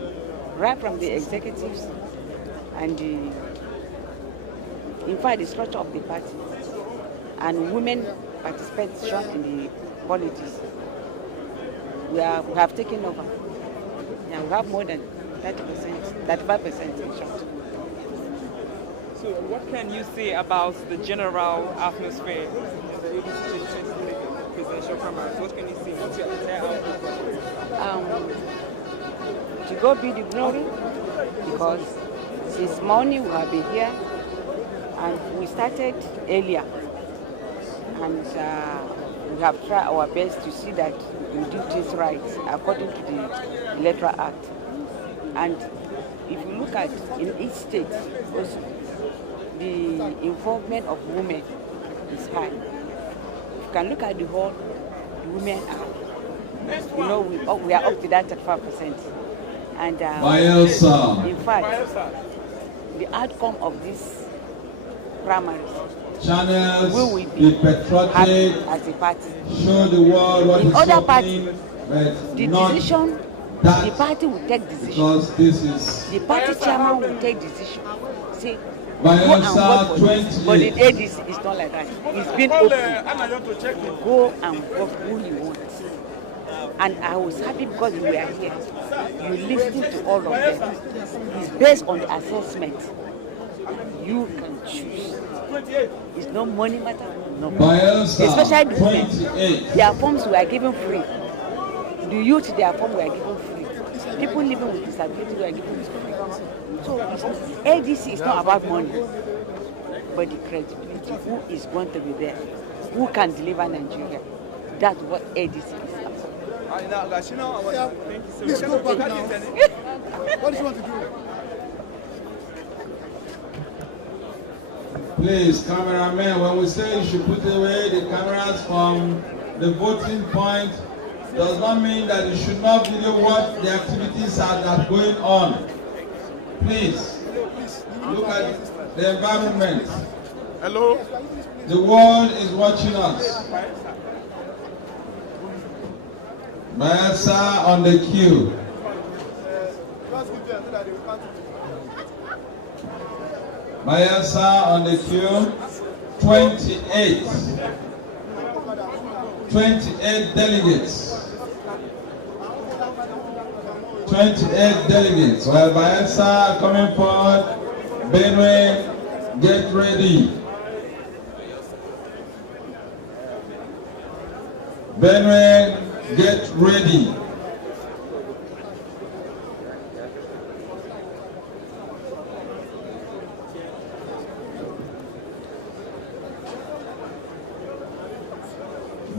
Right from the executives and the, in fact, the structure of the party and women participation in the politics. We have taken over. Yeah, we have more than 30%, 35% in short. So what can you say about the general atmosphere in the ADC presidential primaries? What can you say? What's your entire outlook? To God be the glory, because since morning we have been here and we started earlier, and we have tried our best to see that we do things right according to the Electoral Act. And if you look at in each state, also, the involvement of women is high. If you can look at the whole, the women are, we are up to that 35%. And in fact, the outcome of this primaries, channels we will be happy as a party. Show the world what in is other happening, parties, the decision, the party will take decision. Because this is the party chairman will take decision. Say, by go and answer vote for this. But in ADC, it's not like that. It's been open. You go and vote who you want. And I was happy because we were here. You listened to all of them. It's based on the assessment. You can choose. It's no money matter. No money. Especially the women. Their forms were given free. The youth, their form were given free. People living with disability were given free. So ADC is not about money, but the credibility. Who is going to be there? Who can deliver Nigeria? That's what ADC is about. Thank you so Please go back now. What do you want to do? Please, cameramen, when we say you should put away the cameras from the voting point, does not mean that you should not video what the activities are that are going on. Please, look at the environment. Hello? The world is watching us. Mayelsa on the queue. Mayelsa on the queue. 28. 28 delegates. 28 delegates. While Mayelsa coming forward, Benue, get ready. Benue, get ready.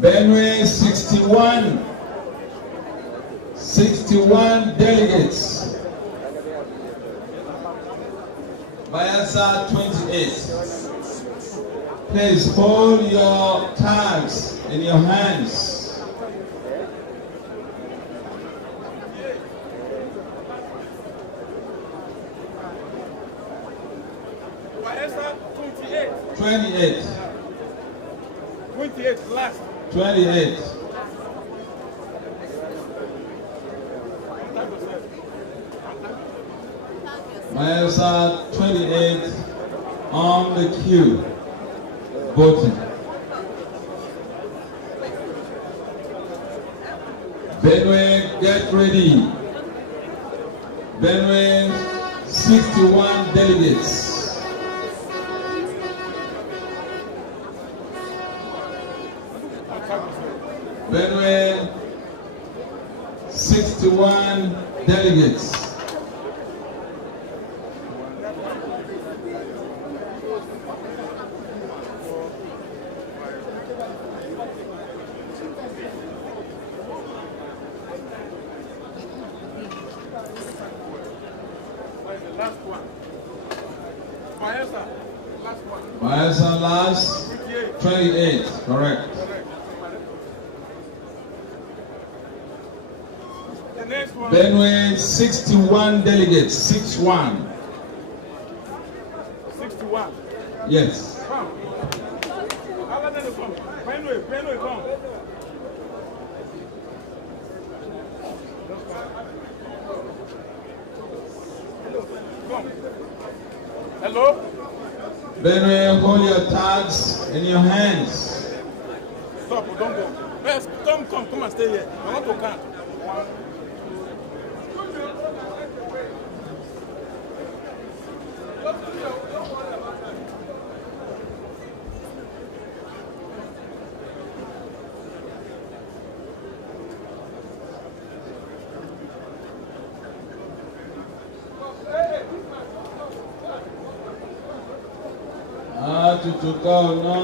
Benue 61 delegates. Mayelsa 28. Please hold your tags in your hands. Mayelsa 28. 28. 28 last. 28. Mayelsa 28 on the queue, voting. Benue, get ready. Benue, 61 delegates. Benue, 61 delegates. Mayelsa last 28, correct. Benue 61 delegates, 61. 61. Yes. Come. Benue, come. Come. Hello? Benue, hold your tags in your hands. Stop, don't go. Yes, come and stay here. I want to count. 1, To go, no.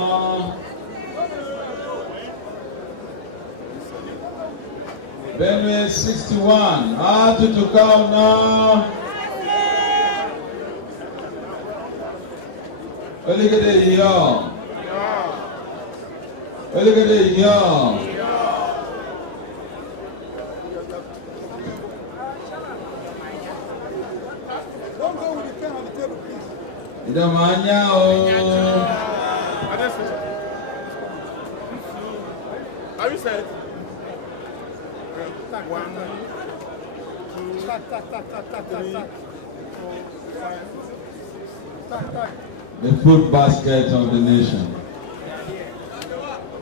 Benue 61. To go, no. Look at the yo. Look at the yo. don't go with the pen on the table, please. Idamanya o. Are you set? 1, 2, 3, 4, 5. The food basket of the nation.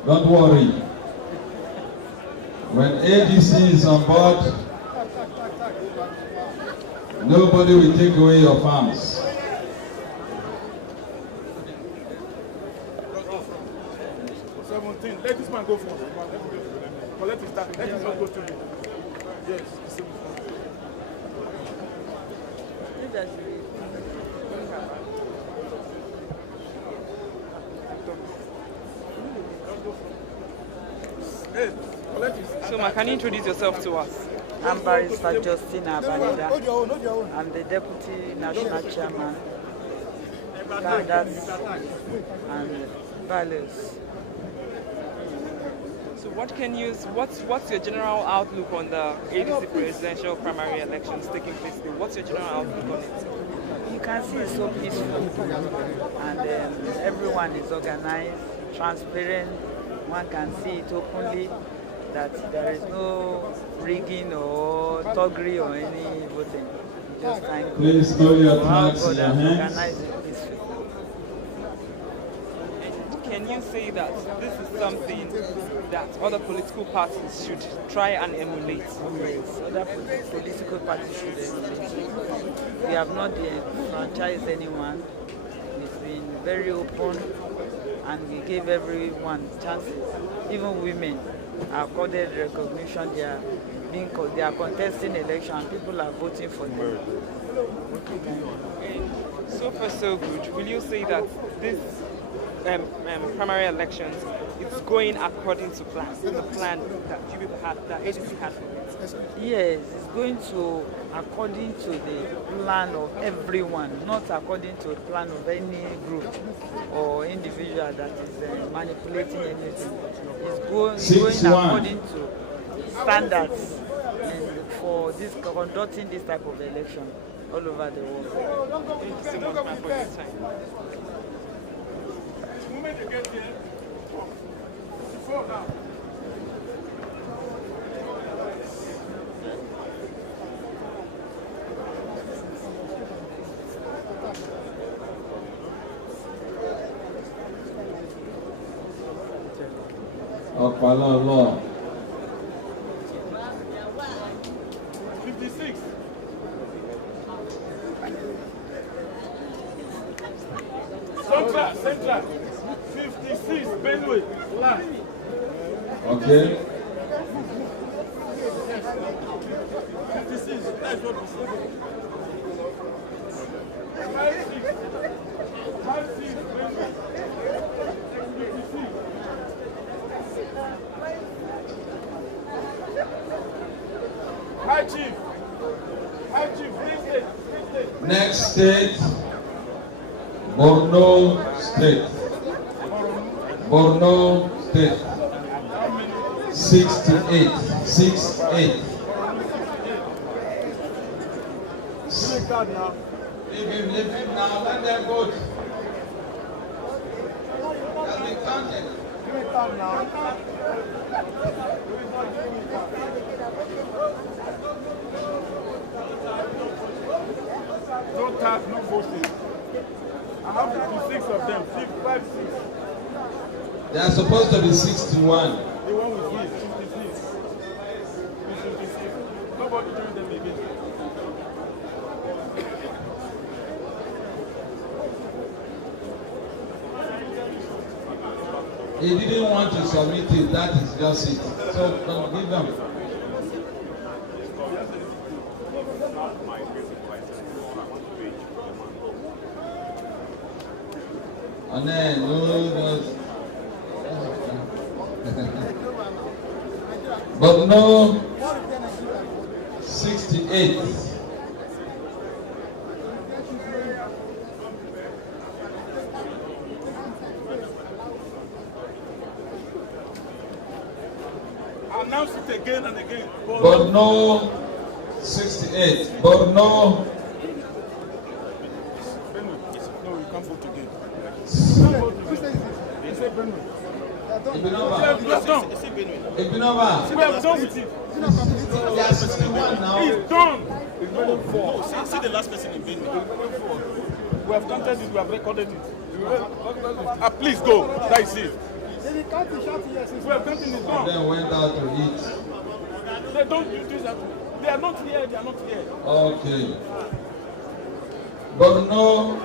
Don't worry. When ADC is on board, nobody will take away your farms. Let this man go first. Collect his tag. Let this man go through. Yes. Hey, collect his. So, can you introduce yourself to us? I'm Barrister Justina Abanida. I'm the Deputy National Chairman, Standards and Values. So what's your general outlook on the ADC presidential primary elections taking place today? What's your general outlook on it? You can see it's so peaceful and everyone is organized, transparent. One can see it openly that there is no rigging or thuggery or any voting. Just thank God. Please hold your flags in your hands. Organize it peacefully. Can you say that this is something that other political parties should try and emulate? Yes, other political parties should emulate. We have not franchised anyone. It's been very open and we gave everyone chances. Even women are accorded recognition. They are contesting election. People are voting for them. So far so good. Will you say that this primary elections, it's going according to plan, the plan that you people had, that ADC had for it? Yes, it's going to according to the plan of everyone, not according to the plan of any group or individual that is manipulating anything. It's going according to standards for this conducting this type of election all over the world. Thank you so much for your time. Ọ̀pọ̀lọpọ̀. 56. Central. 56, Benue, last. Okay. 56, that's what we said. 56, Benue. 56. High Chief, Free State. Next state, Borno State. Borno State. 68. 68. Leave him now. Let them vote. That's been counted. No tag, no voting. I have 56 of them. 5, 6. They are supposed to be 61. The one with me, 56. 56. Nobody join them again. He didn't want to submit it, that is just it. So don't give them. And then, no. But no, 68. Announce it again and again. But no, 68. But no. No, you can't vote again. Ibinova. We have done with it. They are 61 now. It's done. See the last person in Benue. We have counted it, we have recorded it. Please go. That is it. We have counted it done. Then went out to eat. They don't do this. They are not here. They are not here. Okay. But no,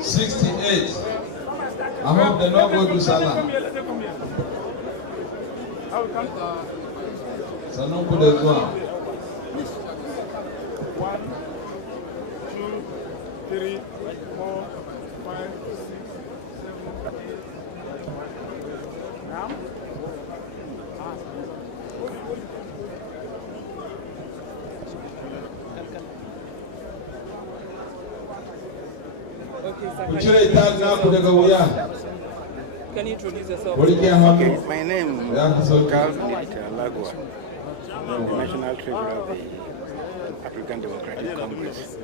68. I hope they don't go to Salah. Let them come here. I will count. So no put as well. 1, 2, 3, 4, 5, 6, 7, 8. Now? Can you introduce yourself? Okay, my name is Carl Lagwa, the National Treasurer of the African Democratic Congress.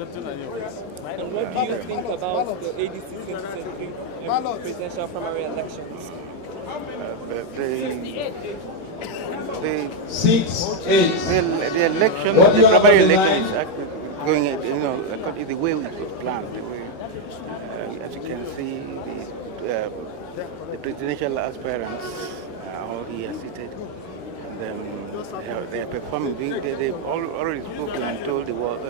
And what do you think about the ADC 2023 presidential primary elections? The election, the primary election is actually going, according to the way it was planned. The way, as you can see, the presidential aspirants are all here seated. They are performing. They've already spoken and told the world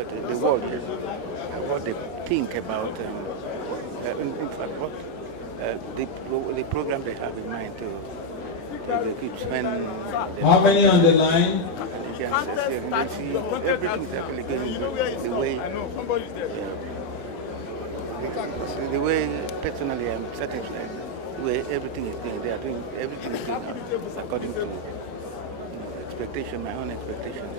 what they think about. In fact, what the program they have in mind to spend. How many on the line? You can see everything is actually going the way personally I'm satisfied. The way everything is going, they are doing everything is going according to expectation, my own expectations.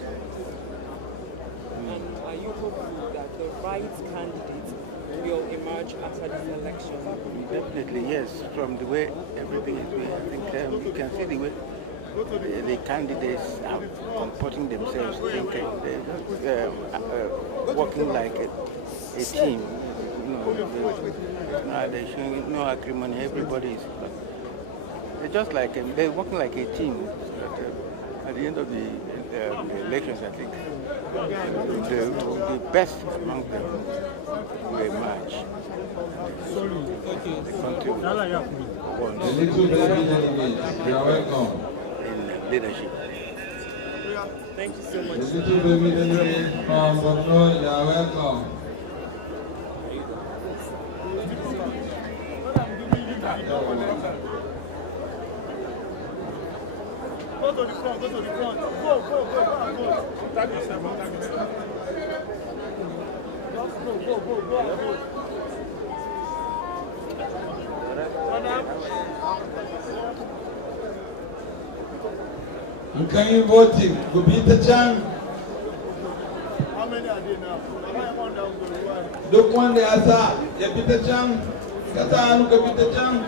And are you hopeful that the right candidate will emerge after this election? Definitely, yes. From the way everything is going, I think you can see the way the candidates are comporting themselves, working like a team. They're showing no acrimony. Everybody is. They're just like they're working like a team. At the end of the elections, I think the best among them will emerge. The country will ones. The little baby delegates, you are welcome. In leadership. Thank you so much. The little baby delegate from Borno, you are welcome. Go to the front, go to the front. Go. Tag yourself, tag yourself. Go. You can you voting? Go beat the chang. How many are there now? Look one day asa. You beat the chang. Kata anu go beat the chang.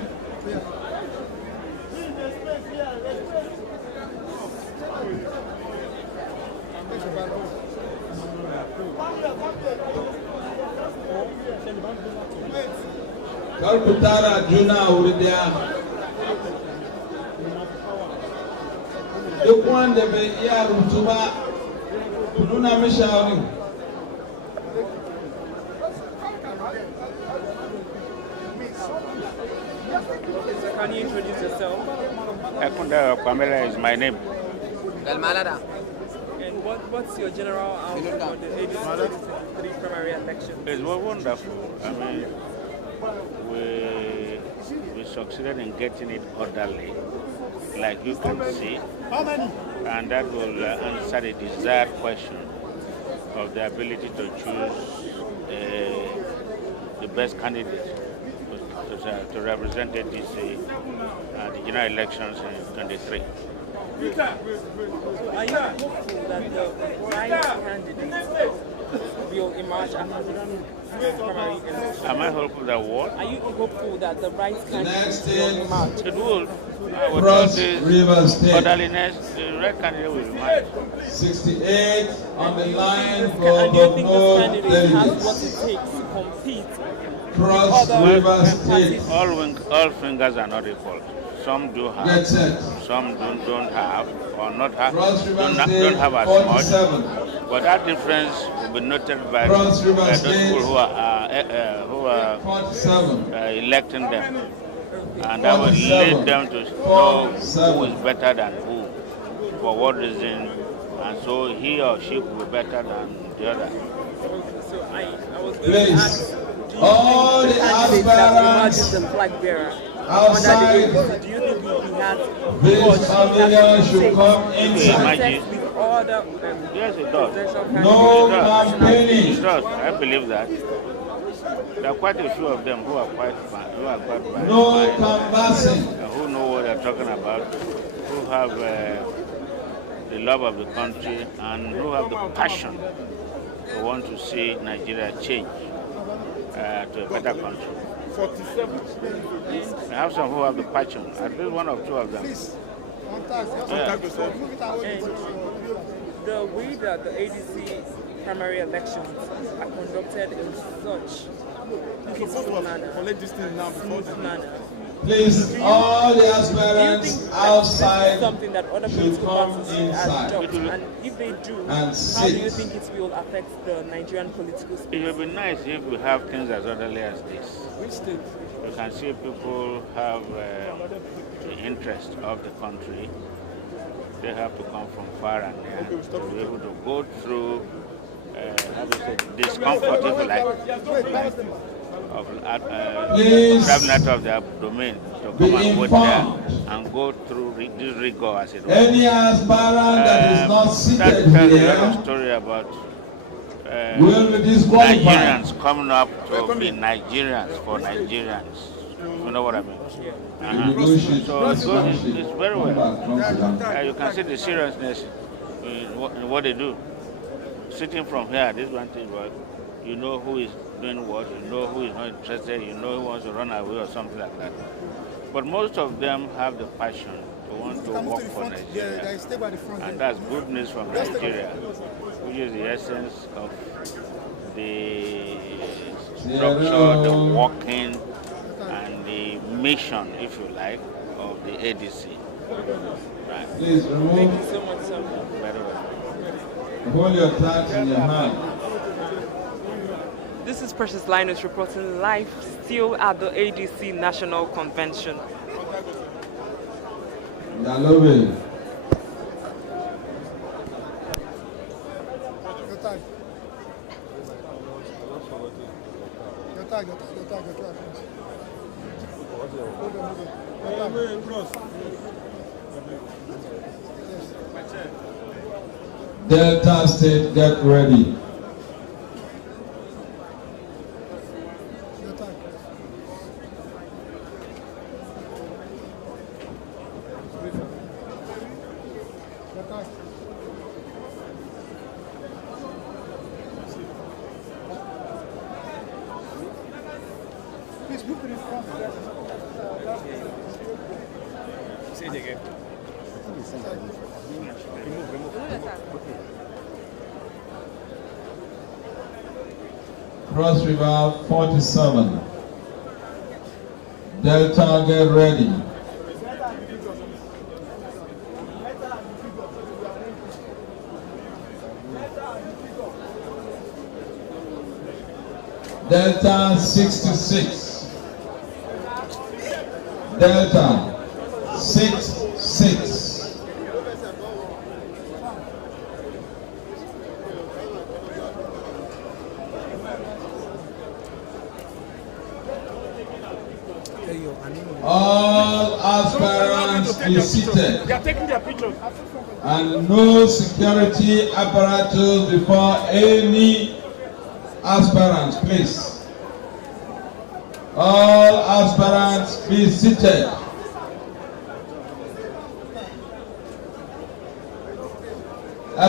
Kalputara Juna Uridia. Duk wanda bai iya rubutu ba, ku nuna mishi wurin. Can you introduce yourself? Ekunda Pamela is my name. And what's your general outlook on the ADC 3 primary election? It was wonderful. I mean, we succeeded in getting it orderly, like you can see. How many? And that will answer the desired question of the ability to choose the best candidate to represent ADC at the general elections in 23. So are you hopeful that the right candidate will emerge after this primary election? Am I hopeful that what? Are you hopeful that the right candidate will emerge? It will. Cross River State. Orderliness, the right candidate will emerge. 68 on the line for And do you think this candidate has delegates. what it takes to compete? Cross River State. All fingers are not equal. Some do have, Get set. some don't have, or not have, Cross River don't State, have as 47. much. But that difference will be noted by Cross River those State, people who are 47. Electing them. And that will lead them to know who is better than who, for what reason, and so he or she will be better than the other. So I was going to ask, do you all think the the candidate that aspirants emerges in flag bearer outside under the APC, do you think he has this pavilion should come inside. contact with other Yes, it does. presidential No candidates? campaigning. It does. I believe that. There are quite a few of them who are quite No canvassing. who know what they're talking about, who have the love of the country, and who have the passion to want to see Nigeria change to a better country. 47. I have some who have the passion, at least one or two of them. And the way that the ADC primary elections are conducted in such peaceful manner, Collect this thing now before smooth manner. Please, all the Do you aspirants think outside this is something that other should political come parties inside. adopt? And if they do, and how do sit. you think it will affect the Nigerian political space? It would be nice if we have things as orderly as this. Which state? You can see people have the interest of the country. They have to come from far and near to be able to go through discomfort, if you like, of traveling out of their domain to come and vote there and go through this rigor, as it were. Any aspirant that is not That seated tells a here lot of story about will be disqualified. Nigerians coming up to be Nigerians for Nigerians. You know what I mean? So it's very well. You can see the seriousness in what they do. Sitting from here, this one thing, but you know who is doing what, you know who is not interested, you know who wants to run away or something like that. But most of them have the passion to want to work for Nigeria. And that's good news for Nigeria, which is the essence of the structure, the working, and the mission, if you like, of the ADC. Right. Please remove. Thank you so much, sir. Very well. Hold your tags in your hand. This is Precious Linus reporting live still at the ADC National Convention. Yalobe. Delta State, get ready. Please move to the front. Say it again. Remove. Cross River 47. Delta, get ready. Delta 66. Delta 66. All aspirants be seated. They are taking their pictures. And no security apparatus before any aspirants, please. All aspirants be seated.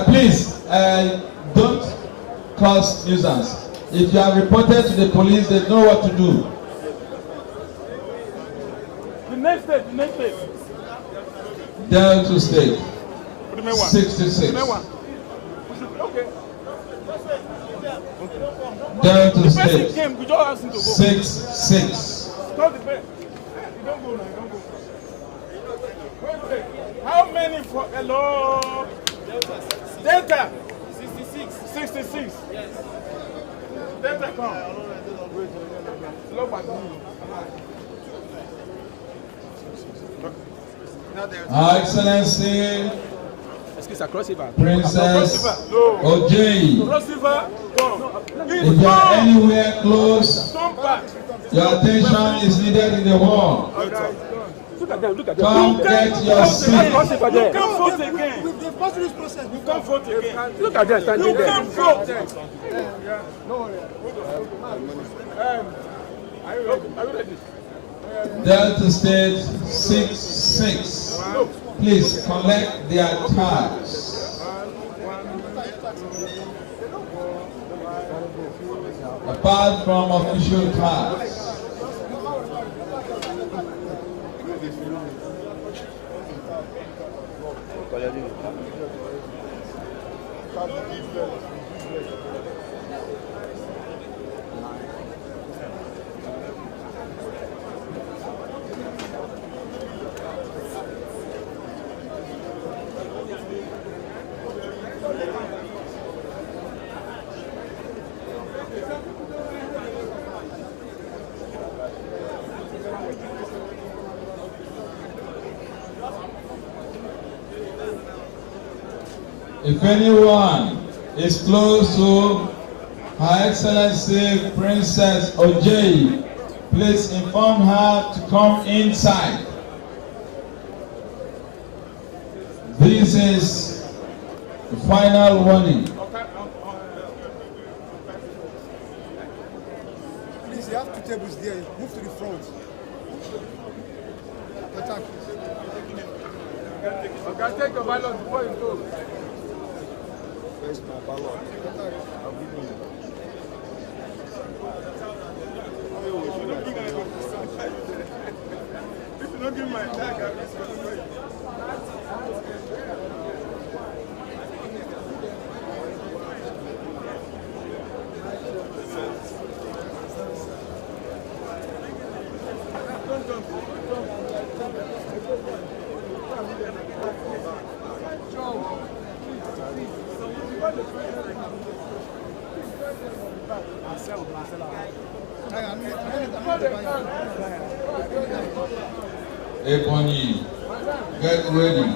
Please, don't cause nuisance. If you are reported to the police, they know what to do. The next stage. Delta State, 66. Okay. Delta State, The person came, we just asked him to go. 66. Stop the pen. You don't go now, you don't go. Wait. How many for, hello? Delta. 66. Yes. Delta come. Wait. Look at me. Her Excellency Princess Ojei, if you are anywhere close, your attention is needed in the hall. Come get your seat. You can't vote again. We've gone through this process. You can't vote again. Look at them standing You there. can't vote. No worry. Are you ready? Delta State 66. Please collect their tags. Apart from official tags. If anyone is close to Her Excellency Princess Ojei, please inform her to come inside. This is the final warning. Please, you have two tables there. Move to the front. Attack. Okay, take your ballot before you go. Where's my ballot? I'll give you. If you don't give my tag, I'll be Ebony, get ready.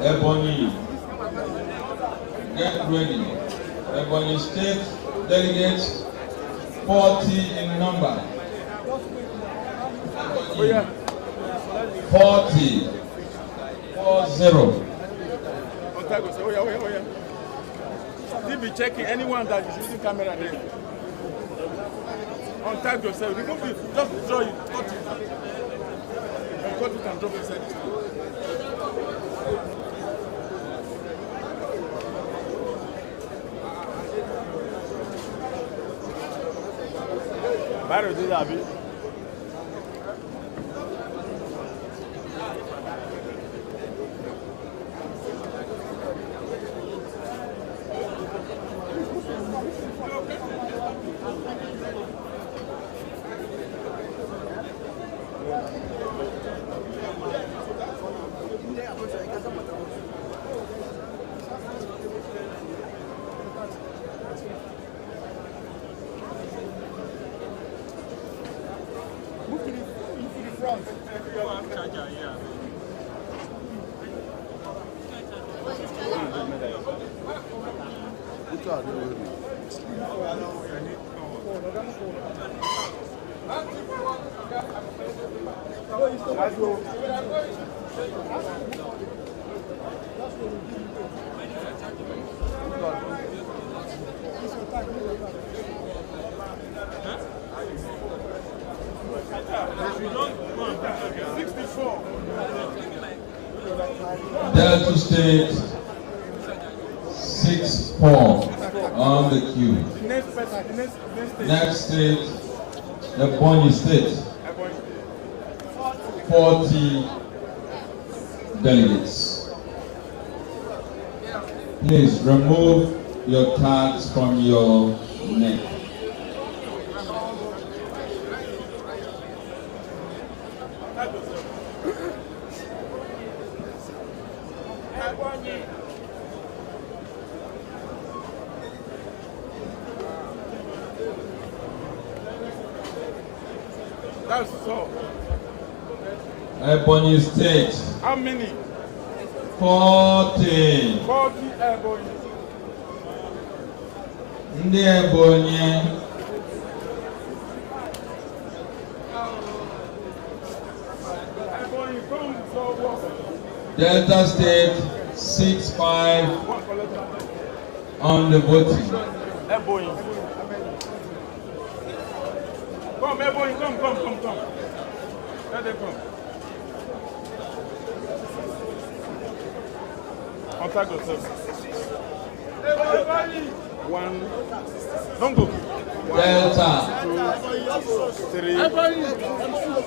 Ebony, get ready. Ebony State delegates 40 in number. Ebony, 40. 40. Still be checking anyone that is using camera there. Untag yourself. Remove it. Just withdraw it. Cut it. Cut it and drop it inside. Barry, do that, Abby. Delta State 6-4 on the queue. Next state, Ebonyi State, 40 delegates. Please remove your tags from your neck. That's all. Ebonyi State. How many? 40. 40 Ebonyi. Ndị Ebonyi. Ebonyi, come forward. Delta State 6-5 on the voting. Ebonyi. Come, Ebonyi, come. Let them come. Contact yourself. One. Don't go. Delta. 2, 3.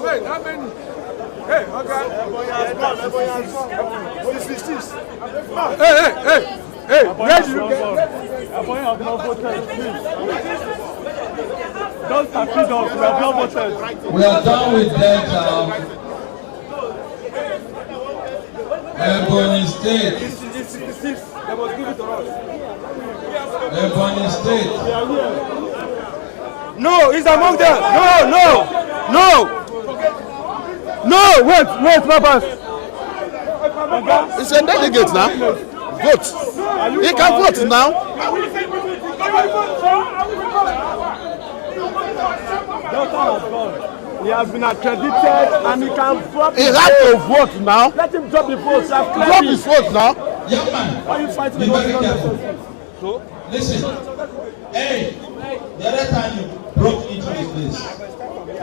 Wait, how many? Hey, okay. Hey, where did you get? Ebonyi have not voted, please. Don't stampede us, we have not voted. We are done with Delta. Ebonyi State. They must give it to us. Ebonyi State. No, he's among them. No, wait, Papas. It's a delegate now. Vote. He can vote now. He has been accredited and he can drop He has to vote now. Let him drop the vote. Drop his vote now. Young man, why are you fighting be very careful. So? Listen, hey, the other time you broke into this place,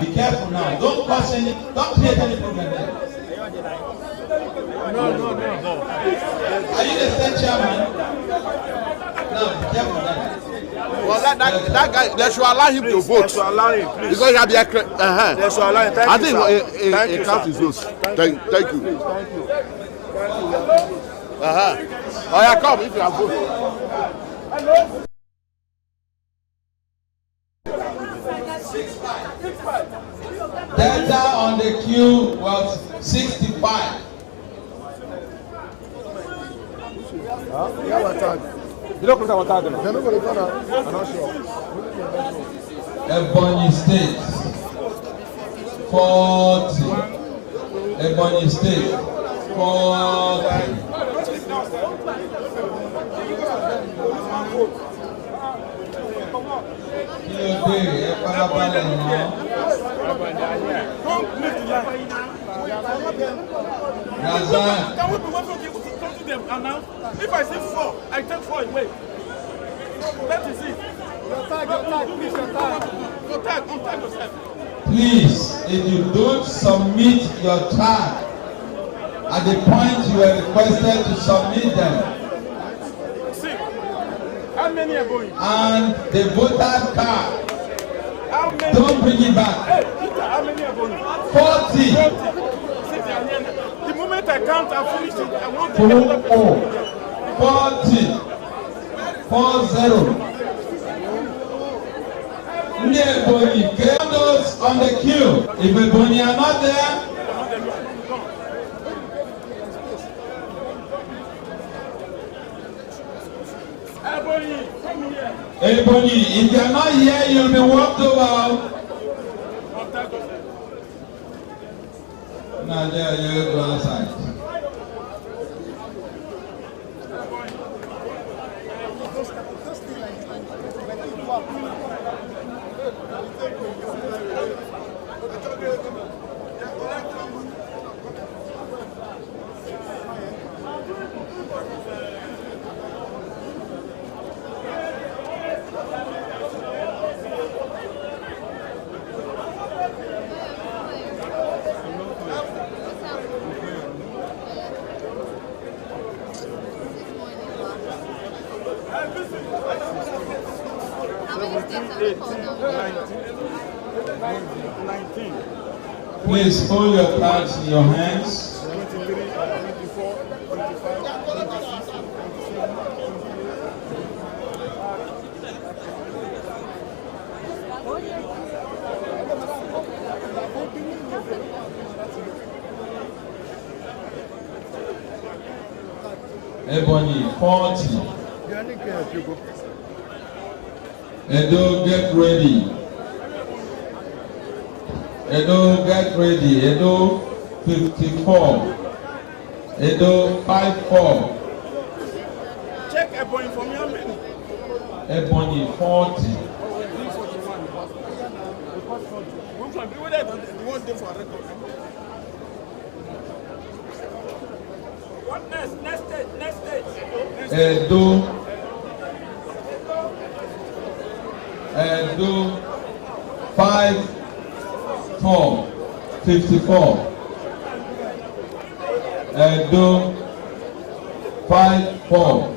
be careful now. Don't create any problem there. No. Are you the state chairman? No, be careful now. Well, that guy, they should allow him to vote. They should allow him, please. Because he has been They should allow him. Thank I you, think he counts his votes. Thank you. Thank you. Oh, yeah, come if you have voted. Delta on the queue was 65. Ebonyi State 40. Ebonyi State Can we be waiting to come to them announce? If I say 4, I take 4 away. That is it. Your tag, please, your tag. Your tag, untag yourself. Please, if you don't submit your tag at the point you are requested to submit them, See, how many are going? and the voter card, How many? don't bring it back. Hey, Peter, how many are going? 40. See, they are here. The moment I count and finish it, I want to get another person. 40. 40. Nebony, get those on the queue. If Ebony are not there, Ebony, come here. Ebony, if you are not here, you'll be walked over. Now there you go outside. Please hold your cards in your hands. 23, 24, 25, 26, 27. Ebony, 40. Edo, get ready. Edo, get ready. Edo, 54. Edo, 54. Check Ebony for me, how many? Ebony, 40. Which one? The one day for a record. What next? Next stage. Edo. Edo, 54. 54. Edo, 54.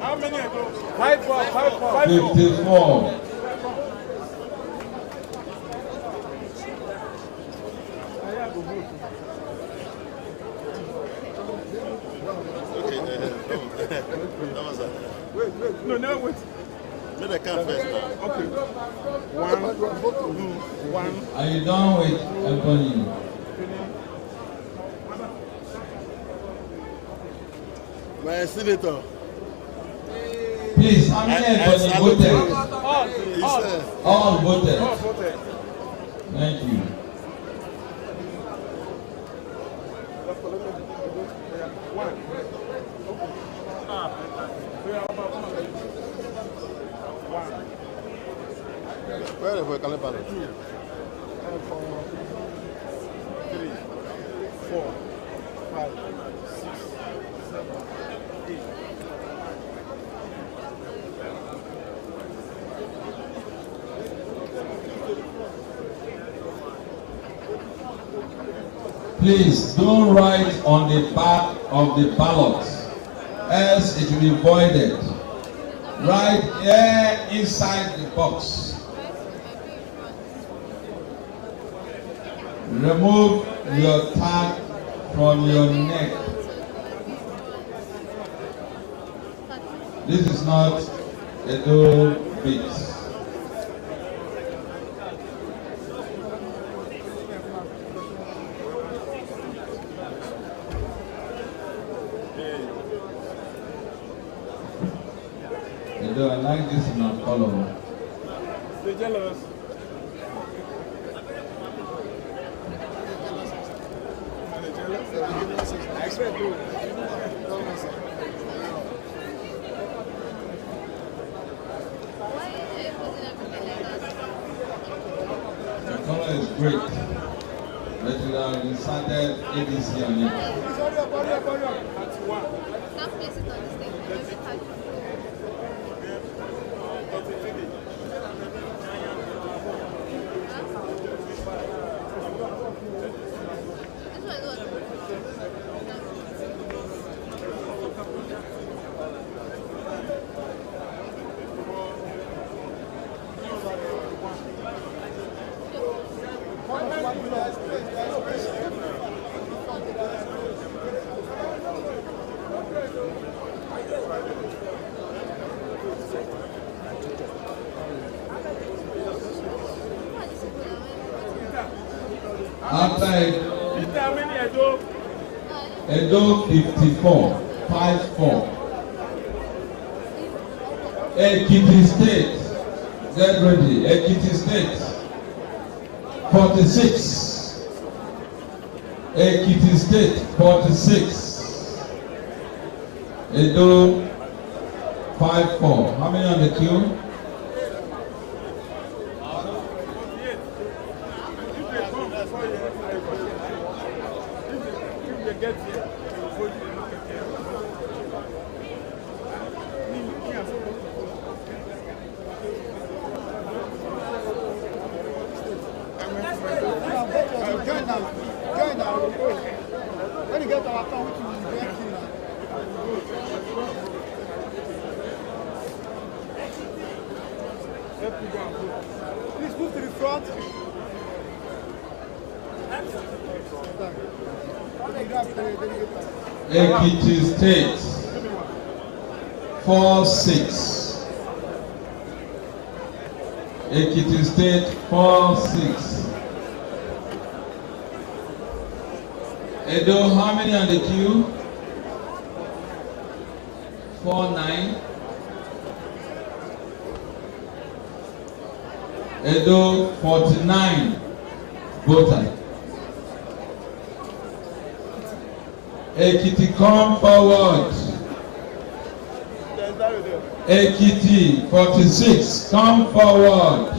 How many are those? 54. 54. Wait. No, never wait. Let the count first now. Okay. 1, 2, 1. Are you done with Ebony? My senator. Please, how many Ebony voted? All voted. All voted. Thank you. Where are we calling for? 2, 3, 4, 5, 6, 7, 8. Please don't write on the back of the ballot, else it will be voided. Write here inside the box. Remove your tag from your neck. This is not a dull bit. Although I like this in our color. They're jealous. The color is great. But you have inserted ABC on it. Outside, Edo 54, 5-4. Ekiti State, get ready. Ekiti State, 46. Ekiti State, 46. Edo 5-4. How many on the queue? When you get our account, we will get you now. Please move to the front. Ekiti State 4-6. Ekiti State 4-6. Edo, how many on the queue? 4-9. Edo 49 voter. Ekiti, come forward. Ekiti 46, come forward.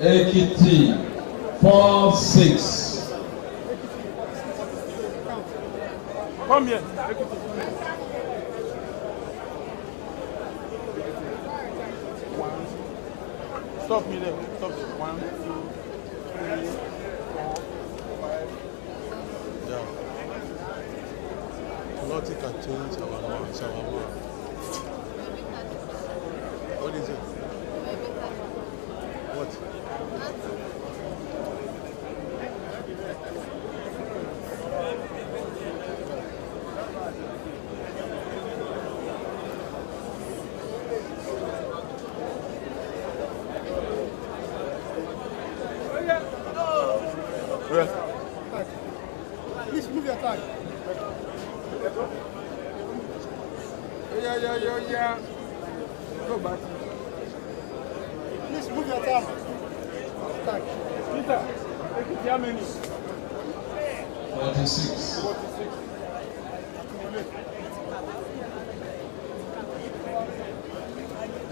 Ekiti 4-6. Come here. Stop me there. Stop there. 1, 2, 3, 4, 5. Yeah. Nothing can change our minds. What is it? What? Please move your tag. Yeah. Go back. Please move your tag. Tag. Peter, how many? 46.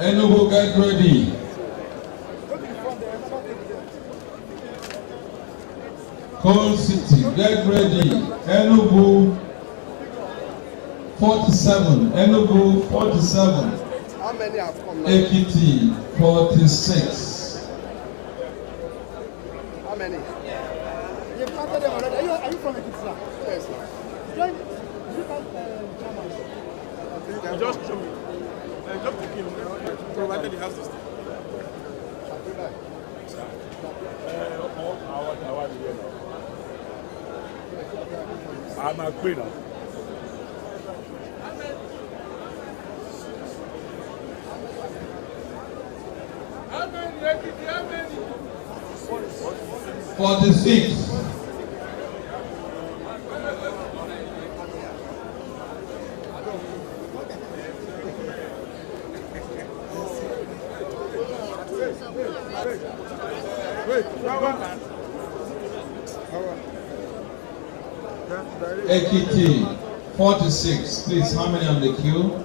Enugu, get ready. Coal City, get ready. Enugu 47. Enugu 47. How many have come now? Ekiti 46. How many? You've counted them already. Are you from Ekiti, sir? Yes, sir. Join. Did you count Germans? You just show me. Just pick him. Provided he has to stay. I'm a queen. How many? 46. Ekiti, 46. Please, how many on the queue?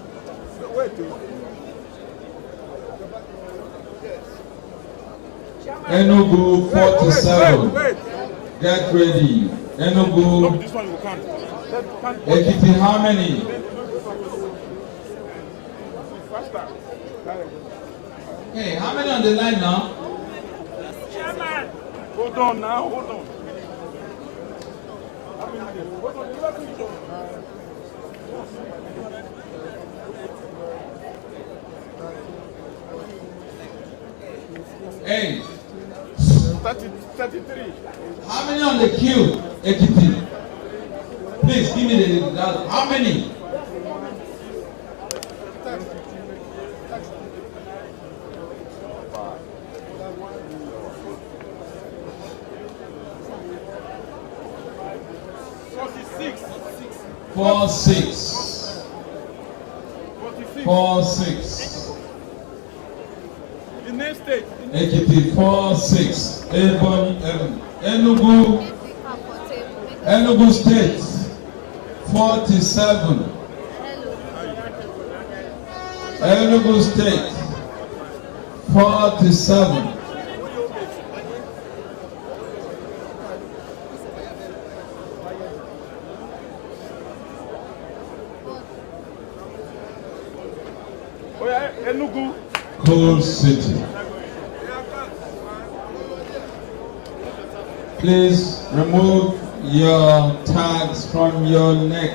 Enugu, 47. Get ready. Enugu. Ekiti, how many? Hey, how many on the line now? Chairman. Hold on now, hold on. Hey. 33. How many on the queue? Ekiti. Please give me the how many? Four, six. 4, 6. The next state. Ekiti, 4, 6. Enugu State, 47. Enugu State, 47. Enugu. Coal City. Please remove your tags from your neck.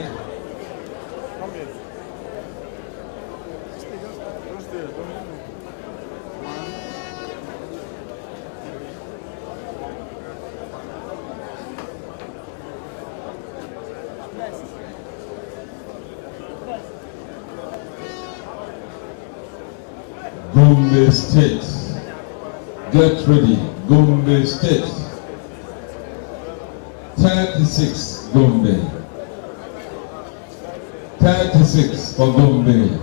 Gombe State. Get ready. Gombe State. 36 Gombe. 36 for Gombe.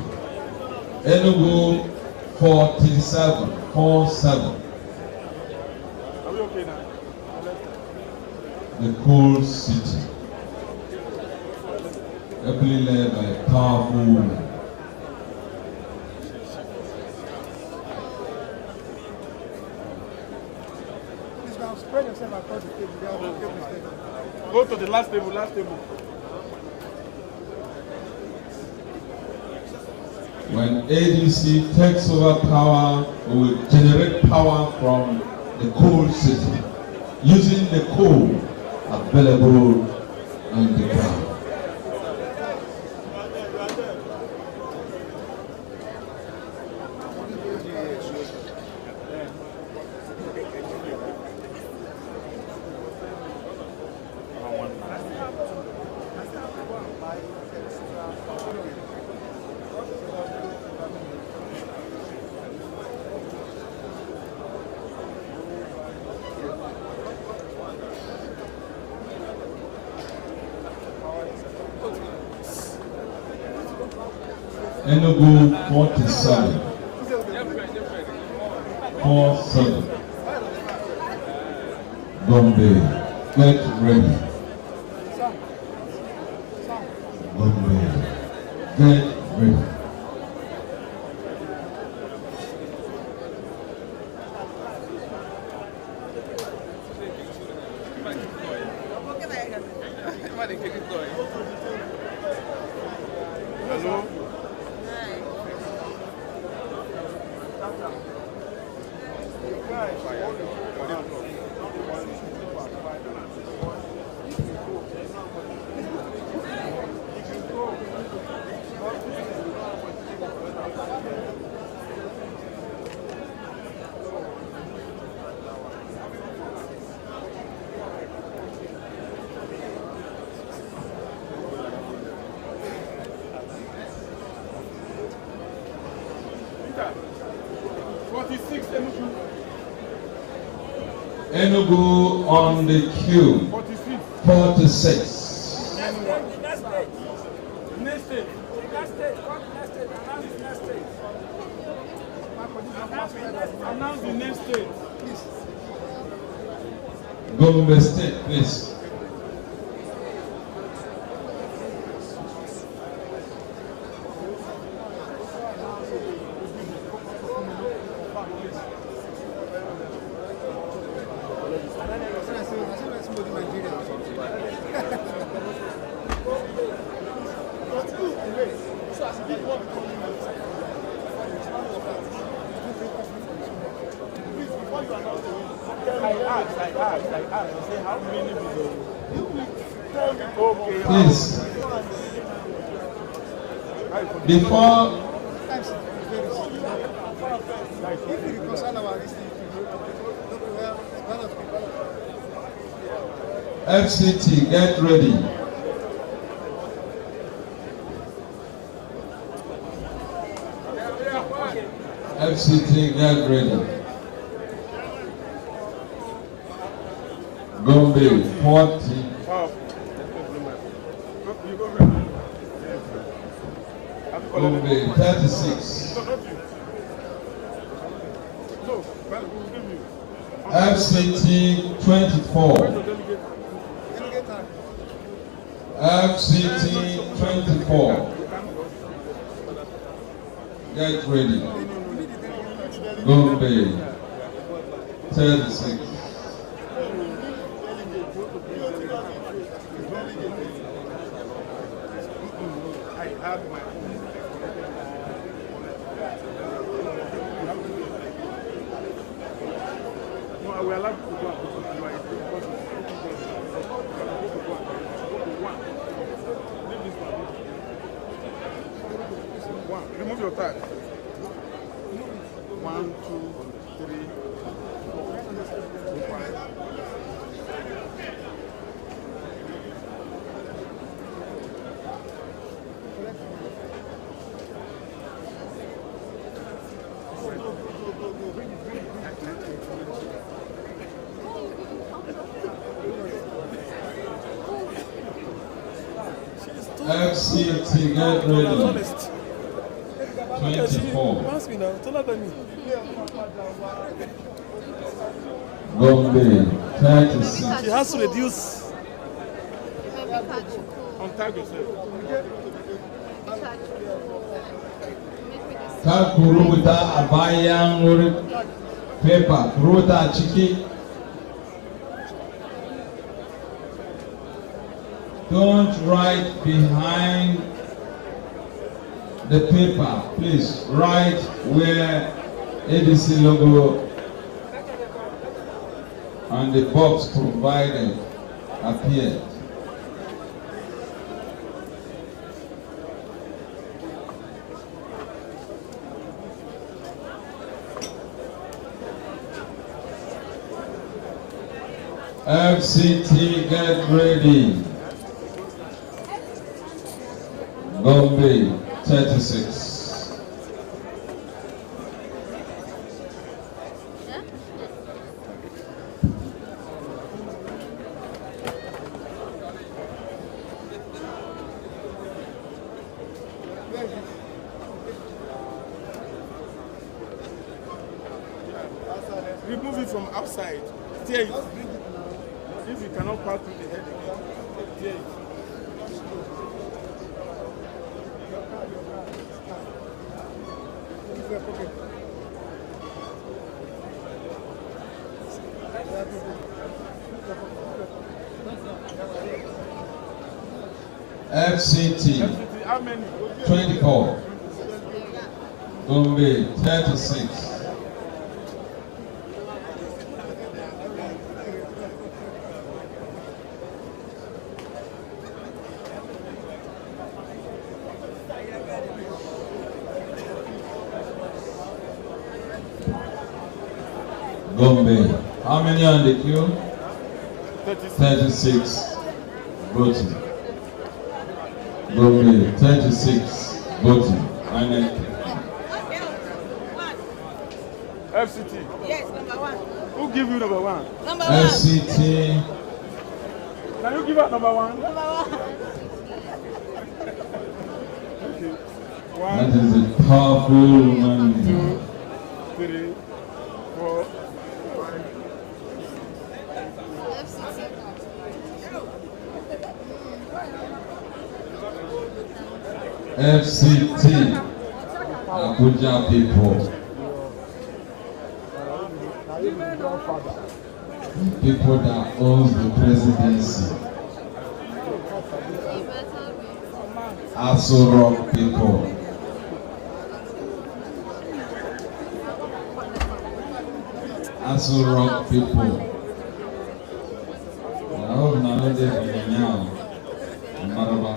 Enugu 47. 47. Are we okay now? The cool city. Ably led by a powerful woman. Spread yourself across the table. Go to the last table, last table. When ADC takes over power, we will generate power from the coal city, using the coal available on the ground. Enugu 47. 47. Gombe, get ready. Gombe, get ready. Hello? Enugu on the queue. 46. Next state. Announce the next state. Gombe State, please. Please, before FCT, get ready. FCT, get ready. Gombe 40. Gombe 36. FCT 24. FCT 24. Get ready. Gombe 36. Remove your tag. 1, 2, 3, 4, 5. FCT, get ready. 24. Gombe 36. She has to reduce. Untag yourself. Ka ku rubuta a bayan wurin paper, ku rubuta a ciki. Don't write behind the paper. Please write where ADC logo and the box provided appeared. FCT, get ready. Gombe 36. Remove it from outside. Tear it. If you cannot pass through the head again, tear it. FCT 24. Gombe 36. Gombe, how many on the queue? 36 voting. Gombe 36 voting. And FCT. Yes, number 1. Who give you number one? FCT. Can you give us number one? That is a powerful woman. 2, 3, 4, 5. FCT. Abuja people. People that owns the presidency. Aso Rock people. Aso Rock people. I hope none of them are now. Maraba.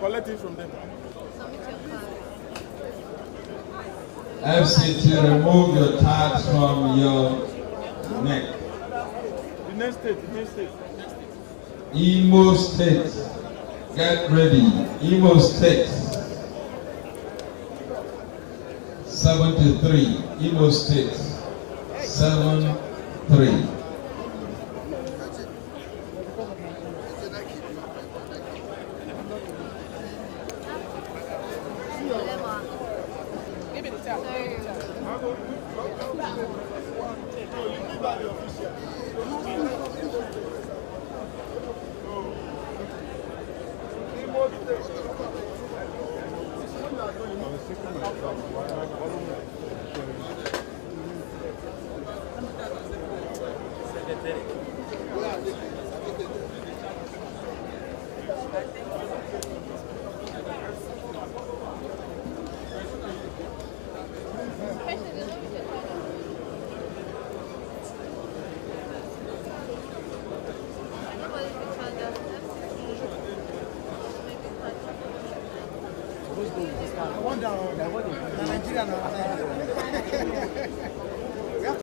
Collect it from them. FCT, remove your tags from your neck. The next state, Imo State, get ready. Imo State, 73. Imo State, 73. Nigeria